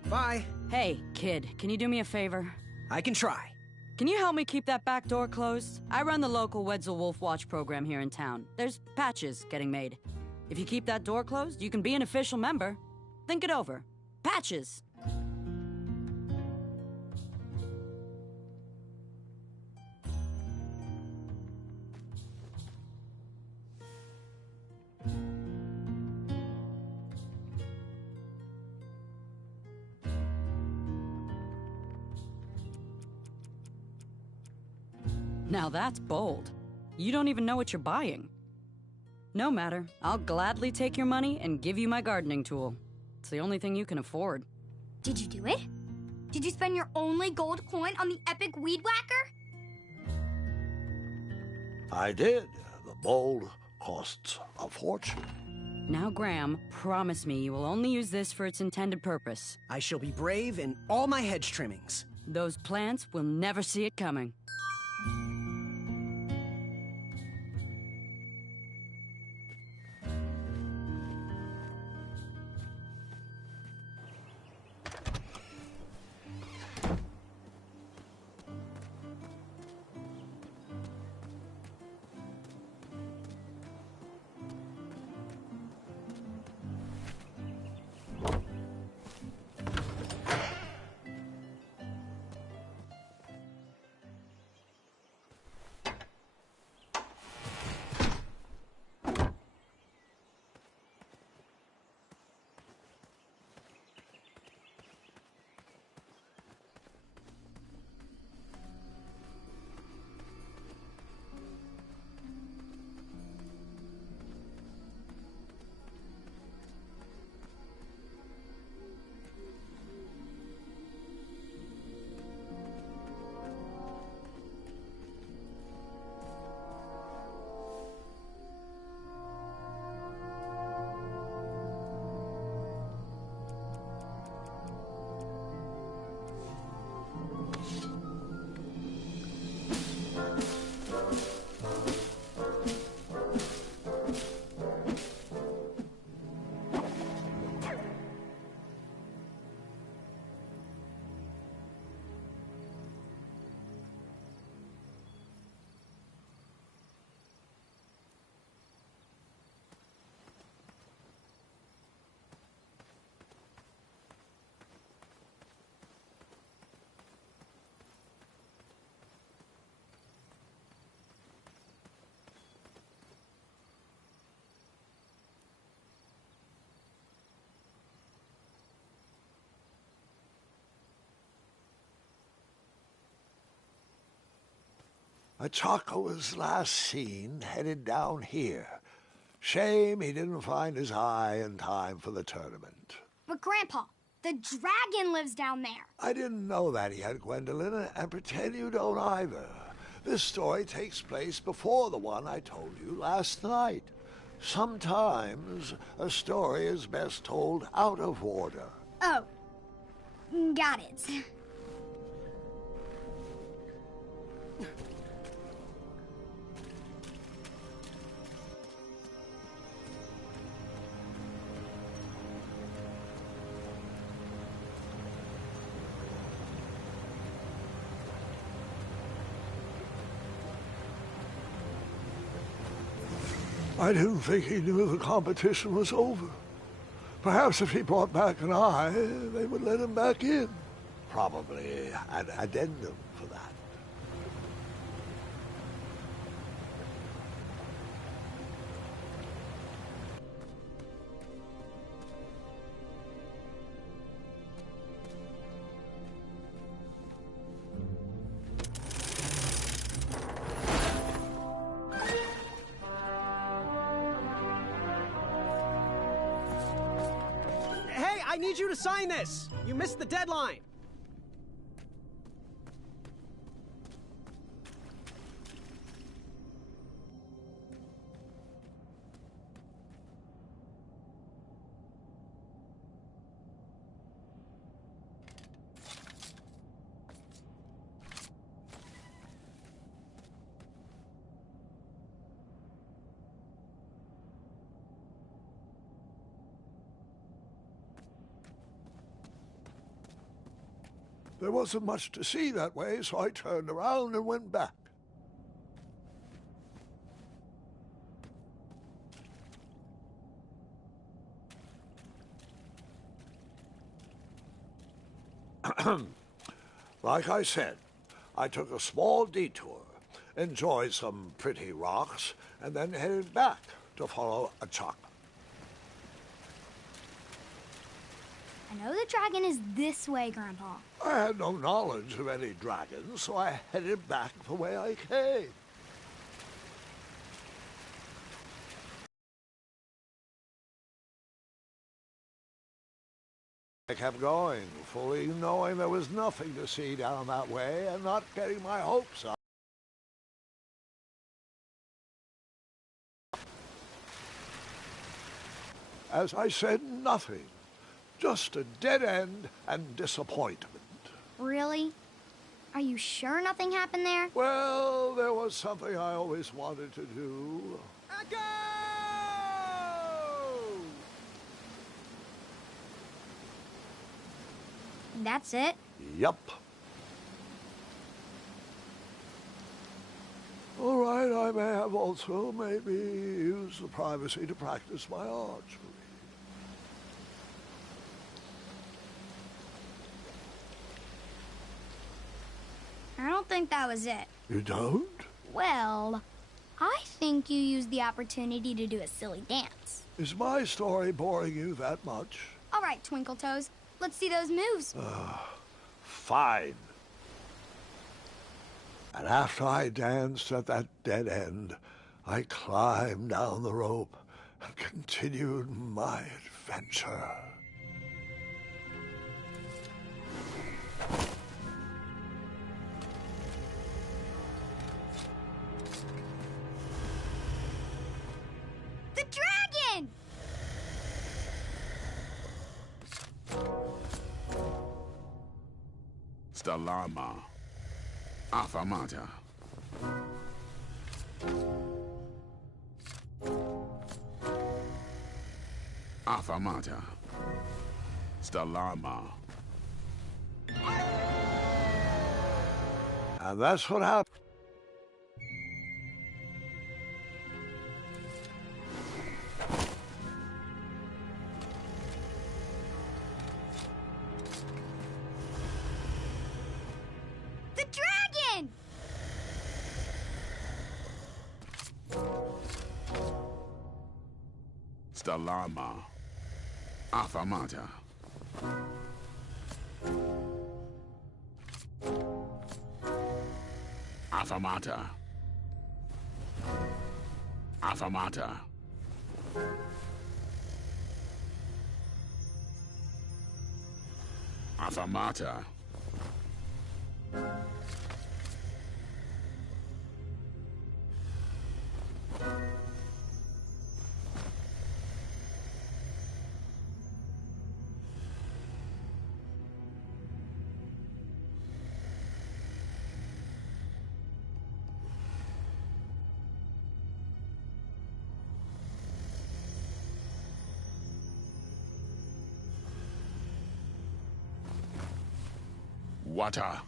Bye. Hey, kid, can you do me a favor? I can try. Can you help me keep that back door closed? I run the local Wetzel Wolf Watch program here in town. There's patches getting made. If you keep that door closed, you can be an official member. Think it over. Patches! Now that's bold. You don't even know what you're buying. No matter. I'll gladly take your money and give you my gardening tool. It's the only thing you can afford. Did you do it? Did you spend your only gold coin on the epic weed whacker? I did. The mold costs a fortune. Now, Graham, promise me you will only use this for its intended purpose. I shall be brave in all my hedge trimmings. Those plants will never see it coming. Chaka was last seen headed down here. Shame he didn't find his eye in time for the tournament. But Grandpa, the dragon lives down there. I didn't know that yet, Gwendolyn, and pretend you don't either. This story takes place before the one I told you last night. Sometimes a story is best told out of order. Oh, got it. I didn't think he knew the competition was over. Perhaps if he brought back an eye, they would let him back in. Probably an addendum for that. I need you to sign this! You missed the deadline! There wasn't much to see that way, so I turned around and went back. Like I said, I took a small detour, enjoyed some pretty rocks, and then headed back to follow a Chaka. I know the dragon is this way, Grandpa. I had no knowledge of any dragons, so I headed back the way I came. I kept going, fully knowing there was nothing to see down that way and not getting my hopes up. As I said, nothing. Just a dead end and disappointment. Really? Are you sure nothing happened there? Well, there was something I always wanted to do. Echo! That's it? Yup. All right, I may have also maybe used the privacy to practice my archery. I don't think that was it. You don't? Well, I think you used the opportunity to do a silly dance. Is my story boring you that much? All right, Twinkle Toes. Let's see those moves. Fine. And after I danced at that dead end, I climbed down the rope and continued my adventure. The dragon! Stalama. Afamata. Afamata. Stalama. And that's what happened. The dragon! Stalama. Afamata. Afamata. Afamata. Afamata. Water.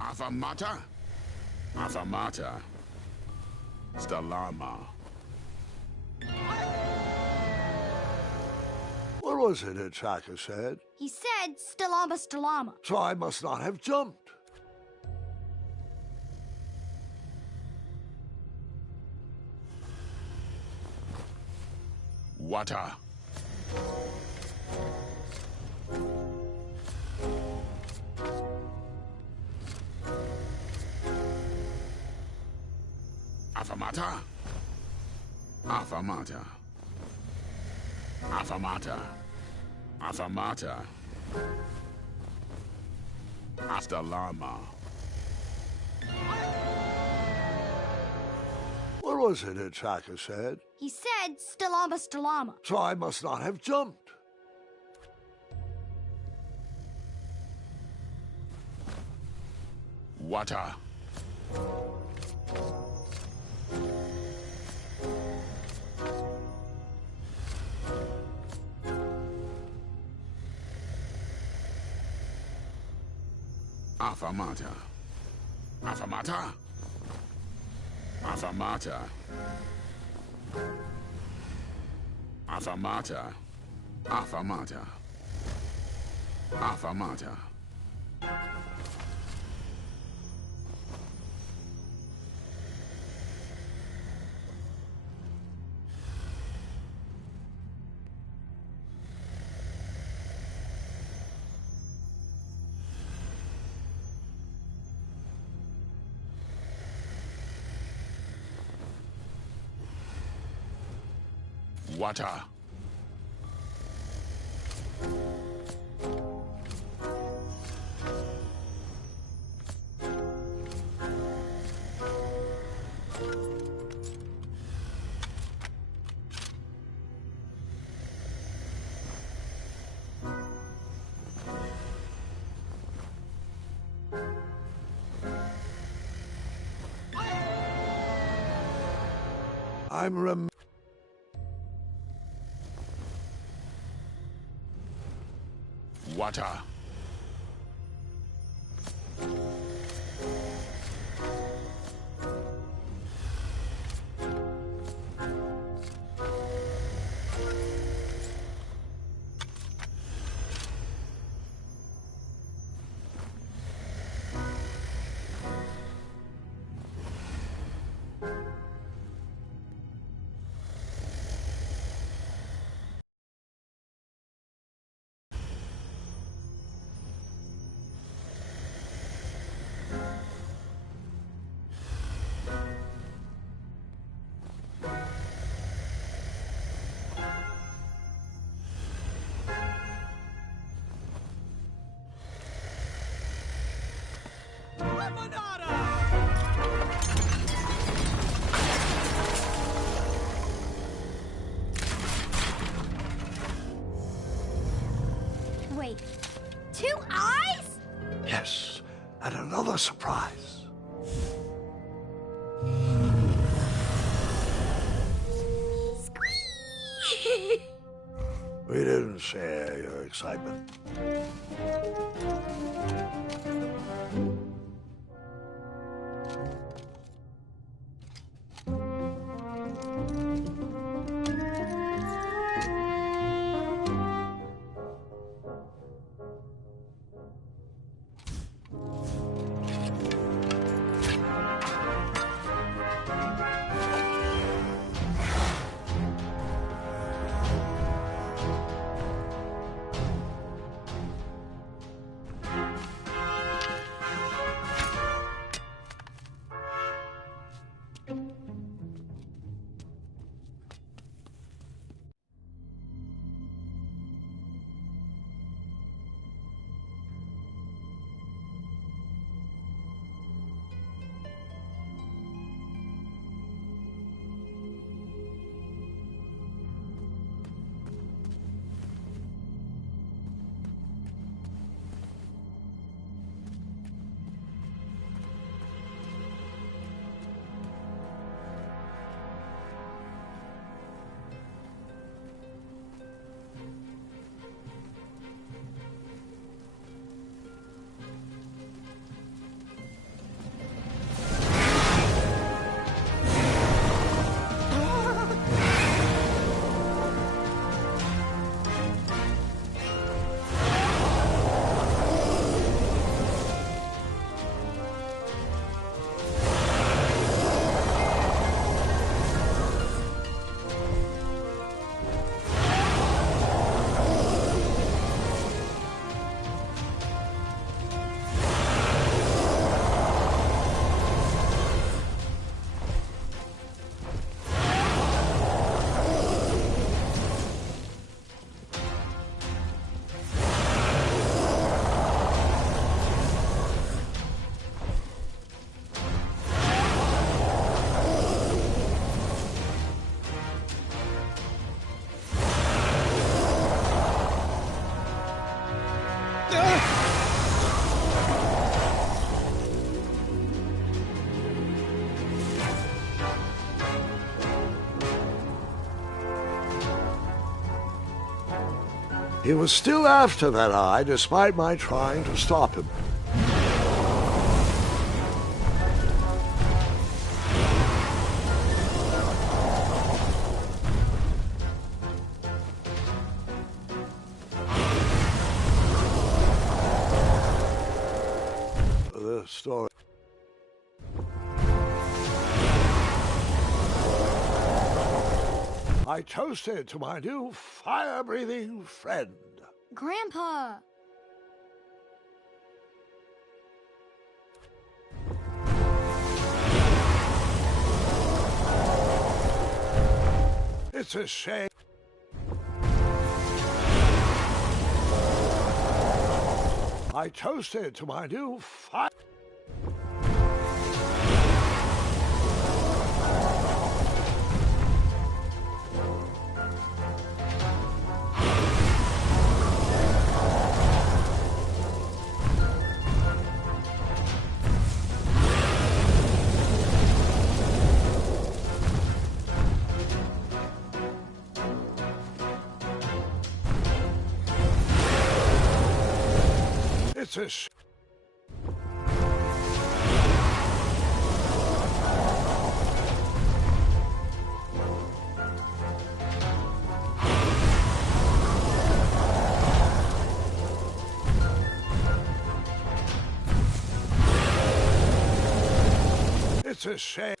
Afamata. Afamata. Stalama. What was it Hitchhiker said? He said, Stalama, Stalama. So I must not have jumped. Water. Afamata. Afamata. Afamata. Afamata. Astalama. What was it Hitchhiker said? He said, Stalama, Stalama. So I must not have jumped. Water. Afamata. Afamata. Afamata. Afamata. Afamata. Afamata. Water. Water. Wait, 2 eyes? Yes, and another surprise. We didn't share your excitement. He was still after that eye, despite my trying to stop him. The story. I toasted to my new fire-breathing friend. Grandpa! It's a shame. I toasted to my new fire. It's a It's a shame.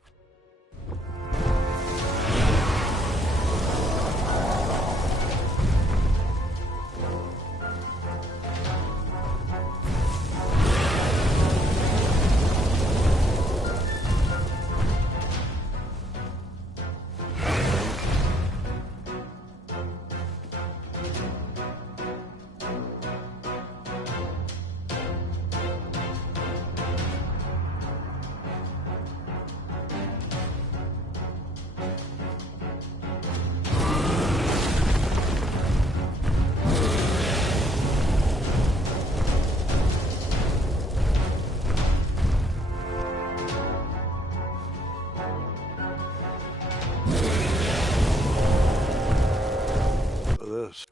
This.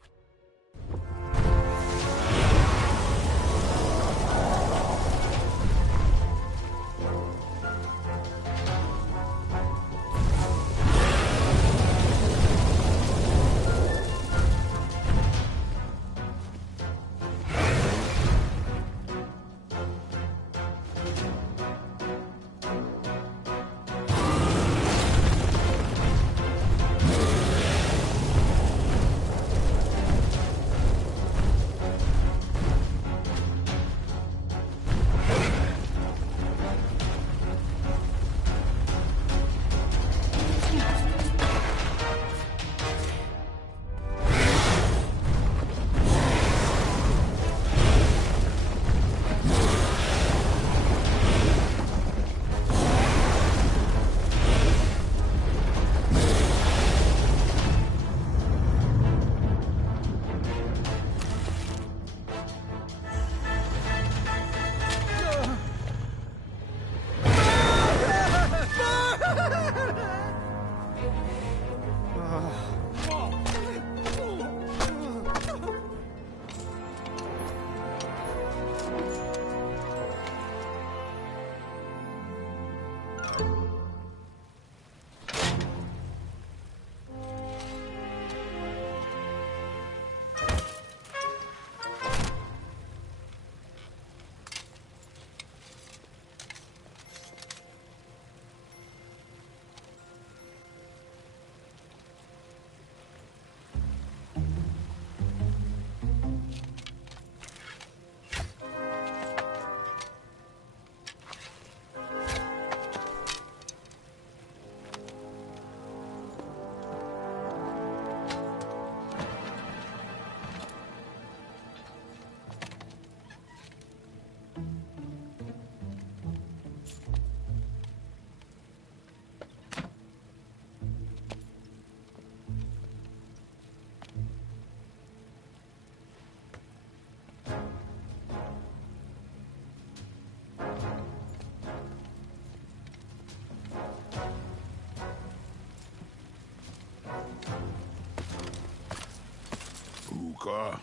Hookah.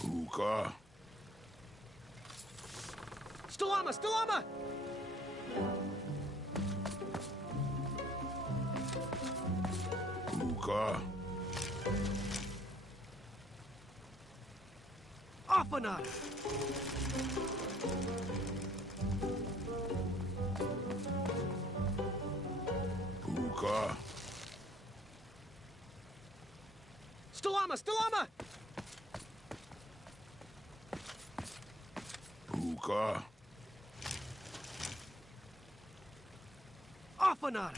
Hookah. Stalama! Stalama! Hookah. Apana! Hookah. Stalama! Stalama! Puka. Afanada!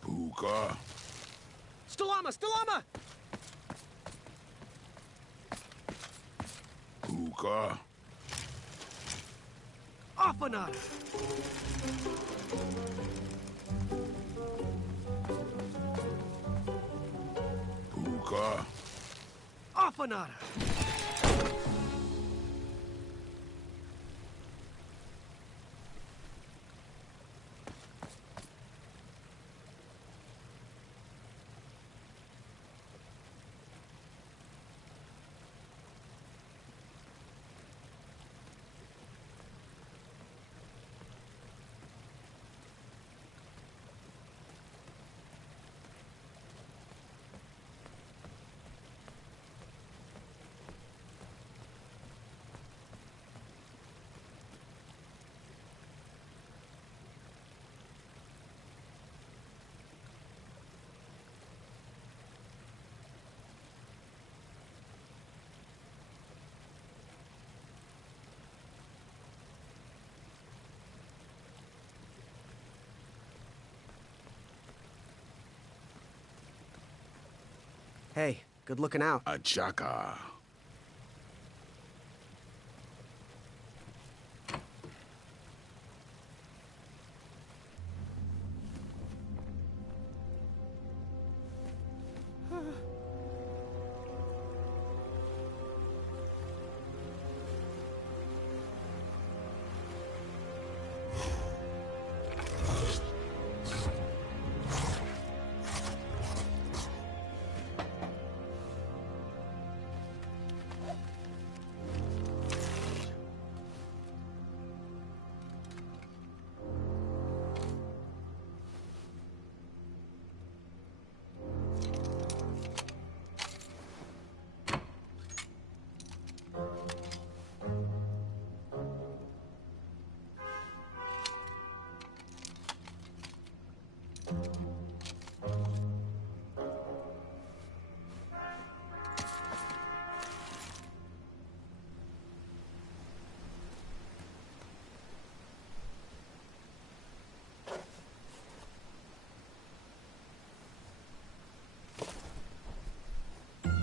Puka. Stalama! Stalama! Puka. Afanada! Puka. Afanada! Hey, good looking out. Achaka.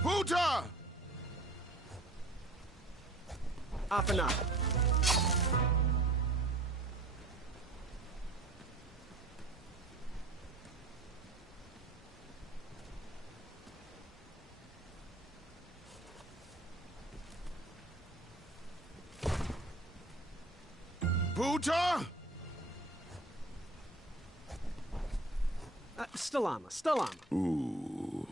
Puta! Afanada! Puta! Stalama! Stalama! Ooh.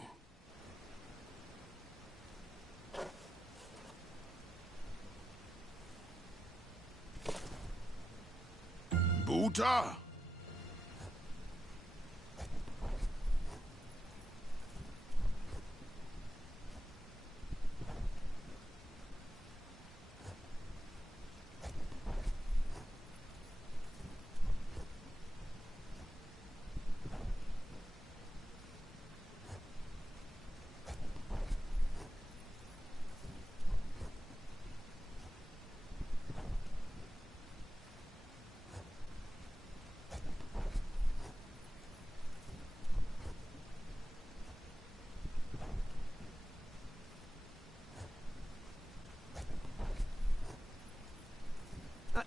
Buta!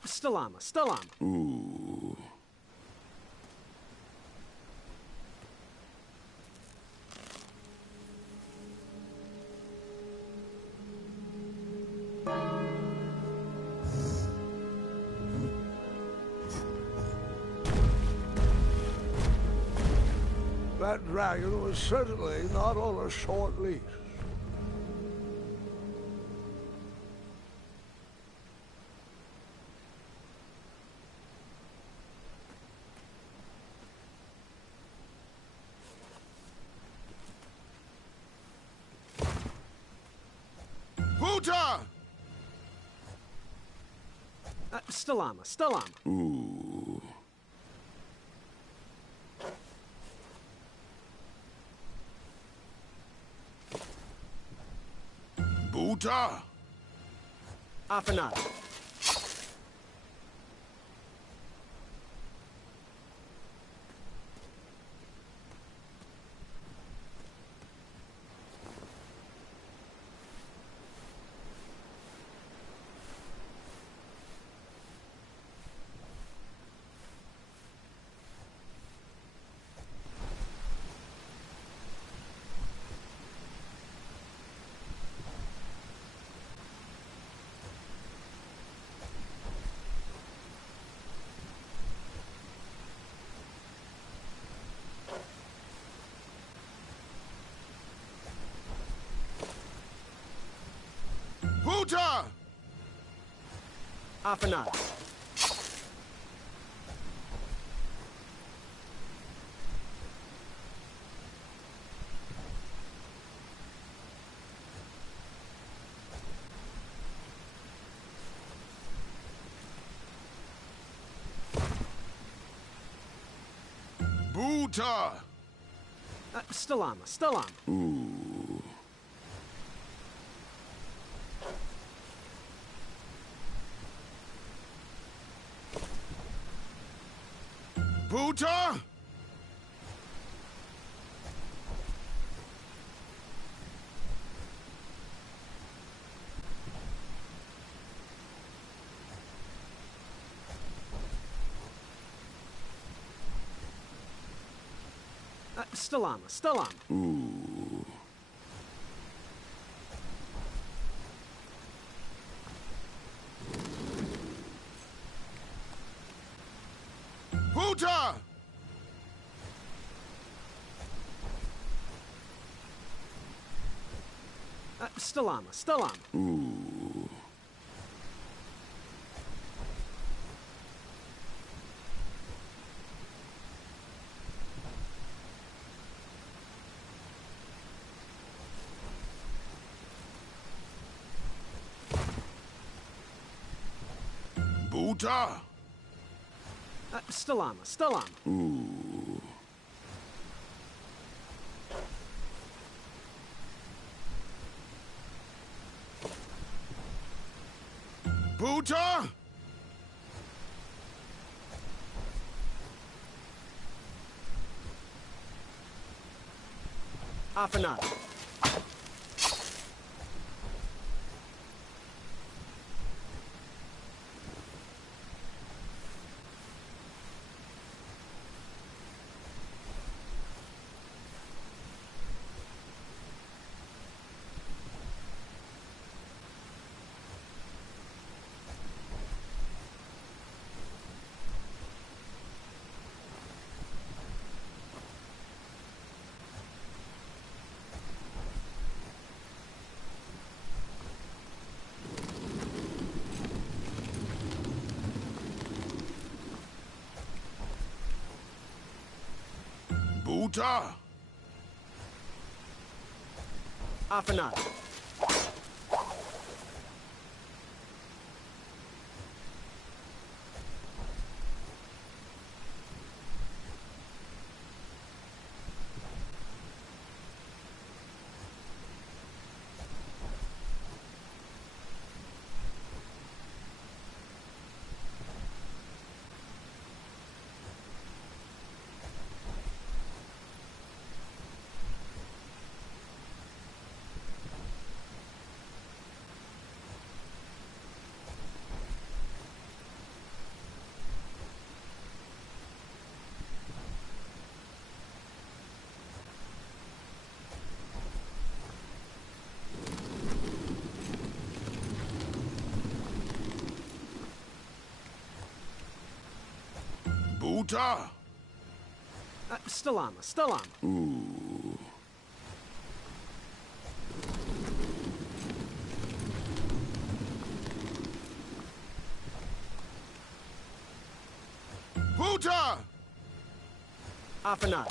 Stalama! Stalama! Ooh. That dragon was certainly not on a short leash. Puta! Stalama! Stalama! Ooh. Buta! Afanada. Buta! Afanada. Buta! Stalama, Stalama. Ooh. Buta! Stalama, Stalama. Ooh. Buta! Stalama, Stalama. Ooh. Buta! Stalama, Stalama. Ooh. Buta! Afanada. Buta! Afanada. Buta! Stalama, Stalama. Ooh. Buta! Afanada.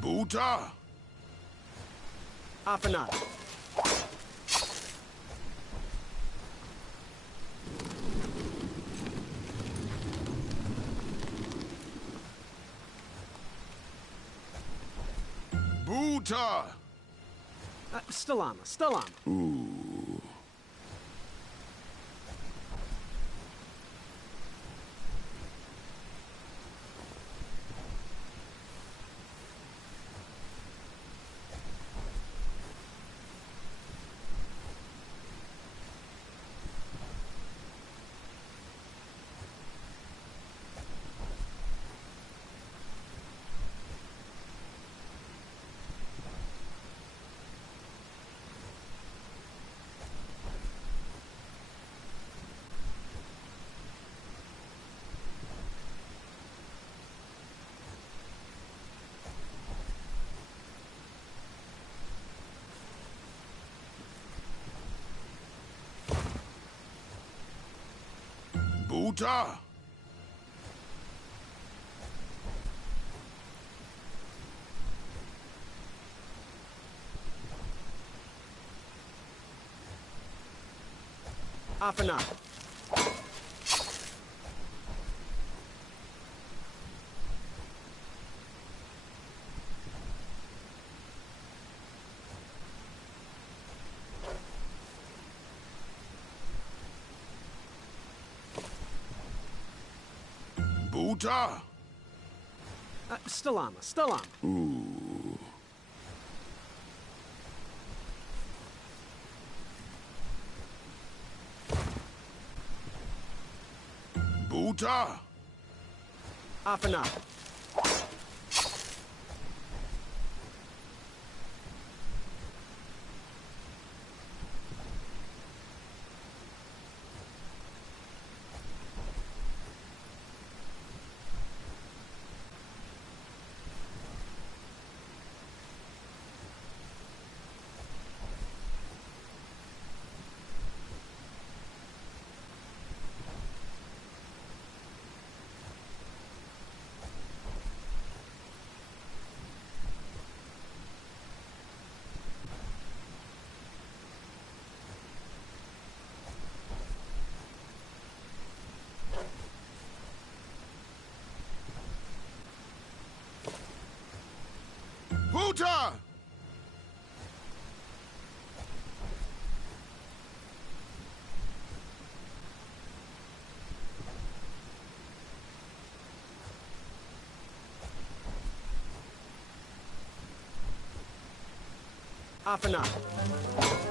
Buta! Afanada. Buta! Stalama. Ooh. Buta! Afanada. Buta! Stalama. Ooh. Buta! Afanada. Buta! Afanada.